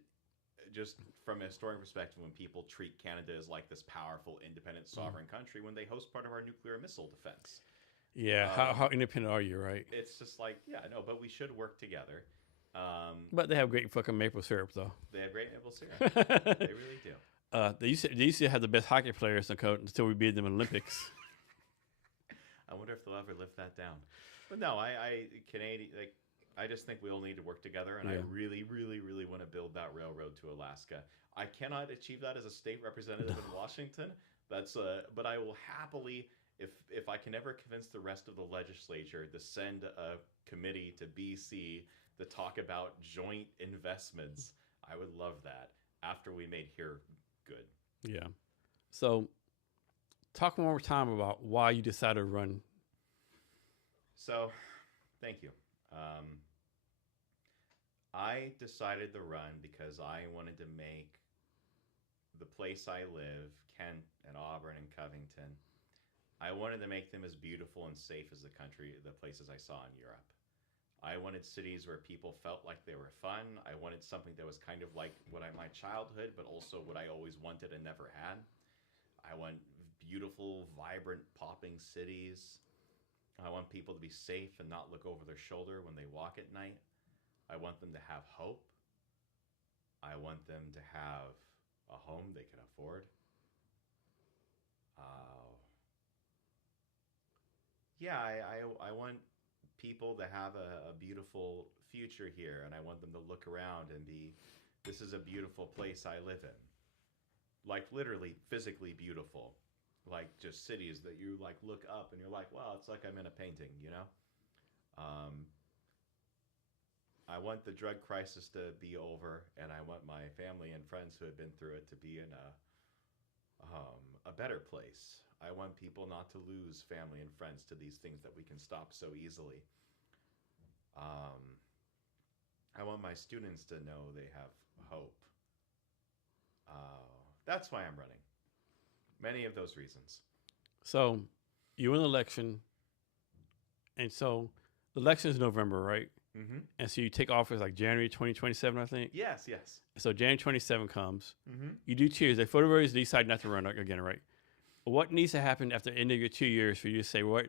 just from a historian perspective when people treat Canada as like this powerful, independent, sovereign country when they host part of our nuclear missile defense. Yeah. How independent are you, right? It's just like, yeah, no, but we should work together. But they have great fucking maple syrup, though. They have great maple syrup. They really do. They used to have the best hockey players in the coach until we beat them in Olympics. I wonder if they'll ever lift that down. But no, Canadian, like, I just think we all need to work together, and I Yeah. really, really, really want to build that railroad to Alaska. I cannot achieve that as a state representative in Washington. But I will happily, if I can ever convince the rest of the legislature to send a committee to BC to talk about joint investments, I would love that. After we made here good. Yeah. So, talk one more time about why you decided to run. So, thank you. I decided to run because I wanted to make the place I live, Kent and Auburn and Covington, I wanted to make them as beautiful and safe as the places I saw in Europe. I wanted cities where people felt like they were fun. I wanted something that was kind of like my childhood, but also what I always wanted and never had. I want beautiful, vibrant, popping cities. I want people to be safe and not look over their shoulder when they walk at night. I want them to have hope. I want them to have a home they can afford. Yeah, I want people to have a beautiful future here, and I want them to look around and this is a beautiful place I live in. Like literally, physically beautiful. Like just cities that you like look up and you're like, wow, it's like I'm in a painting, you know? I want the drug crisis to be over, and I want my family and friends who have been through it to be in a better place. I want people not to lose family and friends to these things that we can stop so easily. I want my students to know they have hope. That's why I'm running. Many of those reasons. So, you win the election, and so the election is November, right? Mm-hmm. And so you take office like January 2027, I think. Yes. So January 27 comes. Mm-hmm. You do 2 years. They voters decide not to run again, right? What needs to happen after the end of your 2 years for you to say, what?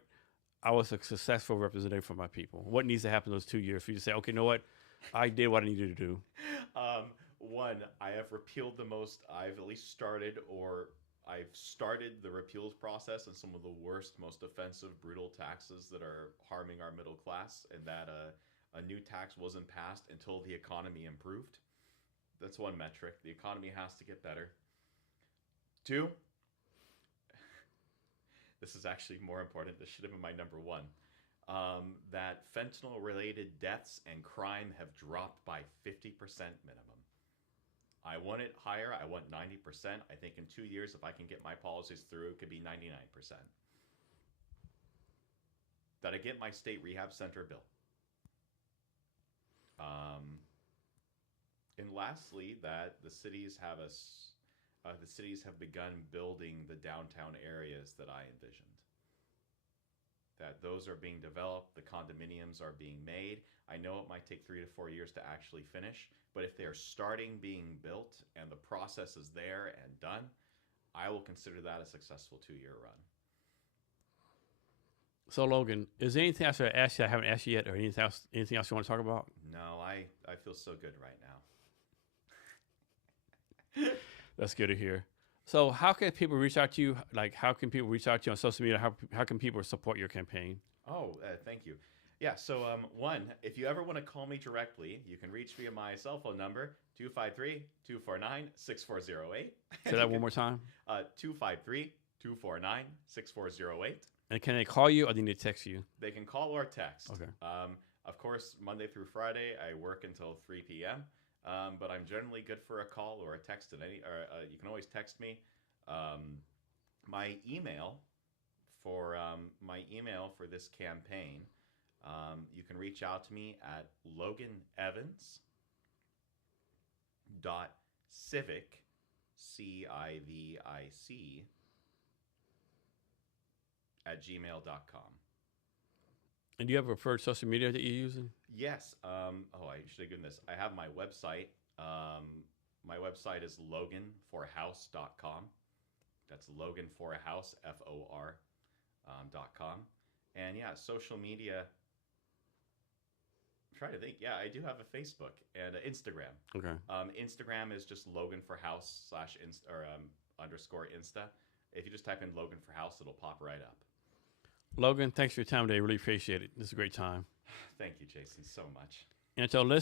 I was a successful representative for my people. What needs to happen those 2 years for you to say, okay, you know what? I did what I needed to do. One, I have repealed the most I've at least started or I've started the repeals process and some of the worst, most offensive, brutal taxes that are harming our middle class, and that a new tax wasn't passed until the economy improved. That's one metric. The economy has to get better. Two, this is actually more important. This should have been my number one. That fentanyl related deaths and crime have dropped by 50% minimum. I want it higher. I want 90%. I think in 2 years, if I can get my policies through, it could be 99%. That I get my state rehab center bill. And lastly, that the cities have begun building the downtown areas that I envisioned. That those are being developed, the condominiums are being made. I know it might take 3 to 4 years to actually finish, but if they're starting being built and the process is there and done, I will consider that a successful 2-year run. So Logan, is there anything else I should ask you I haven't asked you yet, or anything else you want to talk about? No, I feel so good right now. That's good to hear. So how can people reach out to you? Like, how can people reach out to you on social media? How can people support your campaign? Oh, thank you. Yeah, so one, if you ever want to call me directly, you can reach me at my cell phone number, 253-249-6408. Say that one more time. 253-249-6408. And can they call you or do they need to text you? They can call or text. Okay. Of course, Monday through Friday, I work until 3 p.m., but I'm generally good for a call or a text. You can always text me. My email for this campaign, you can reach out to me at loganevans.civic, CIVIC, @gmail.com. And do you have a preferred social media that you're using? Yes. I should have given this. I have my website. My website is loganforhouse.com. That's loganforhouse, FOR.com. And yeah, social media. I'm trying to think. Yeah, I do have a Facebook and Instagram. Okay. Instagram is just loganforhouse _Insta. If you just type in Logan for House, it'll pop right up. Logan, thanks for your time today. Really appreciate it. This is a great time. Thank you, Jason, so much. And until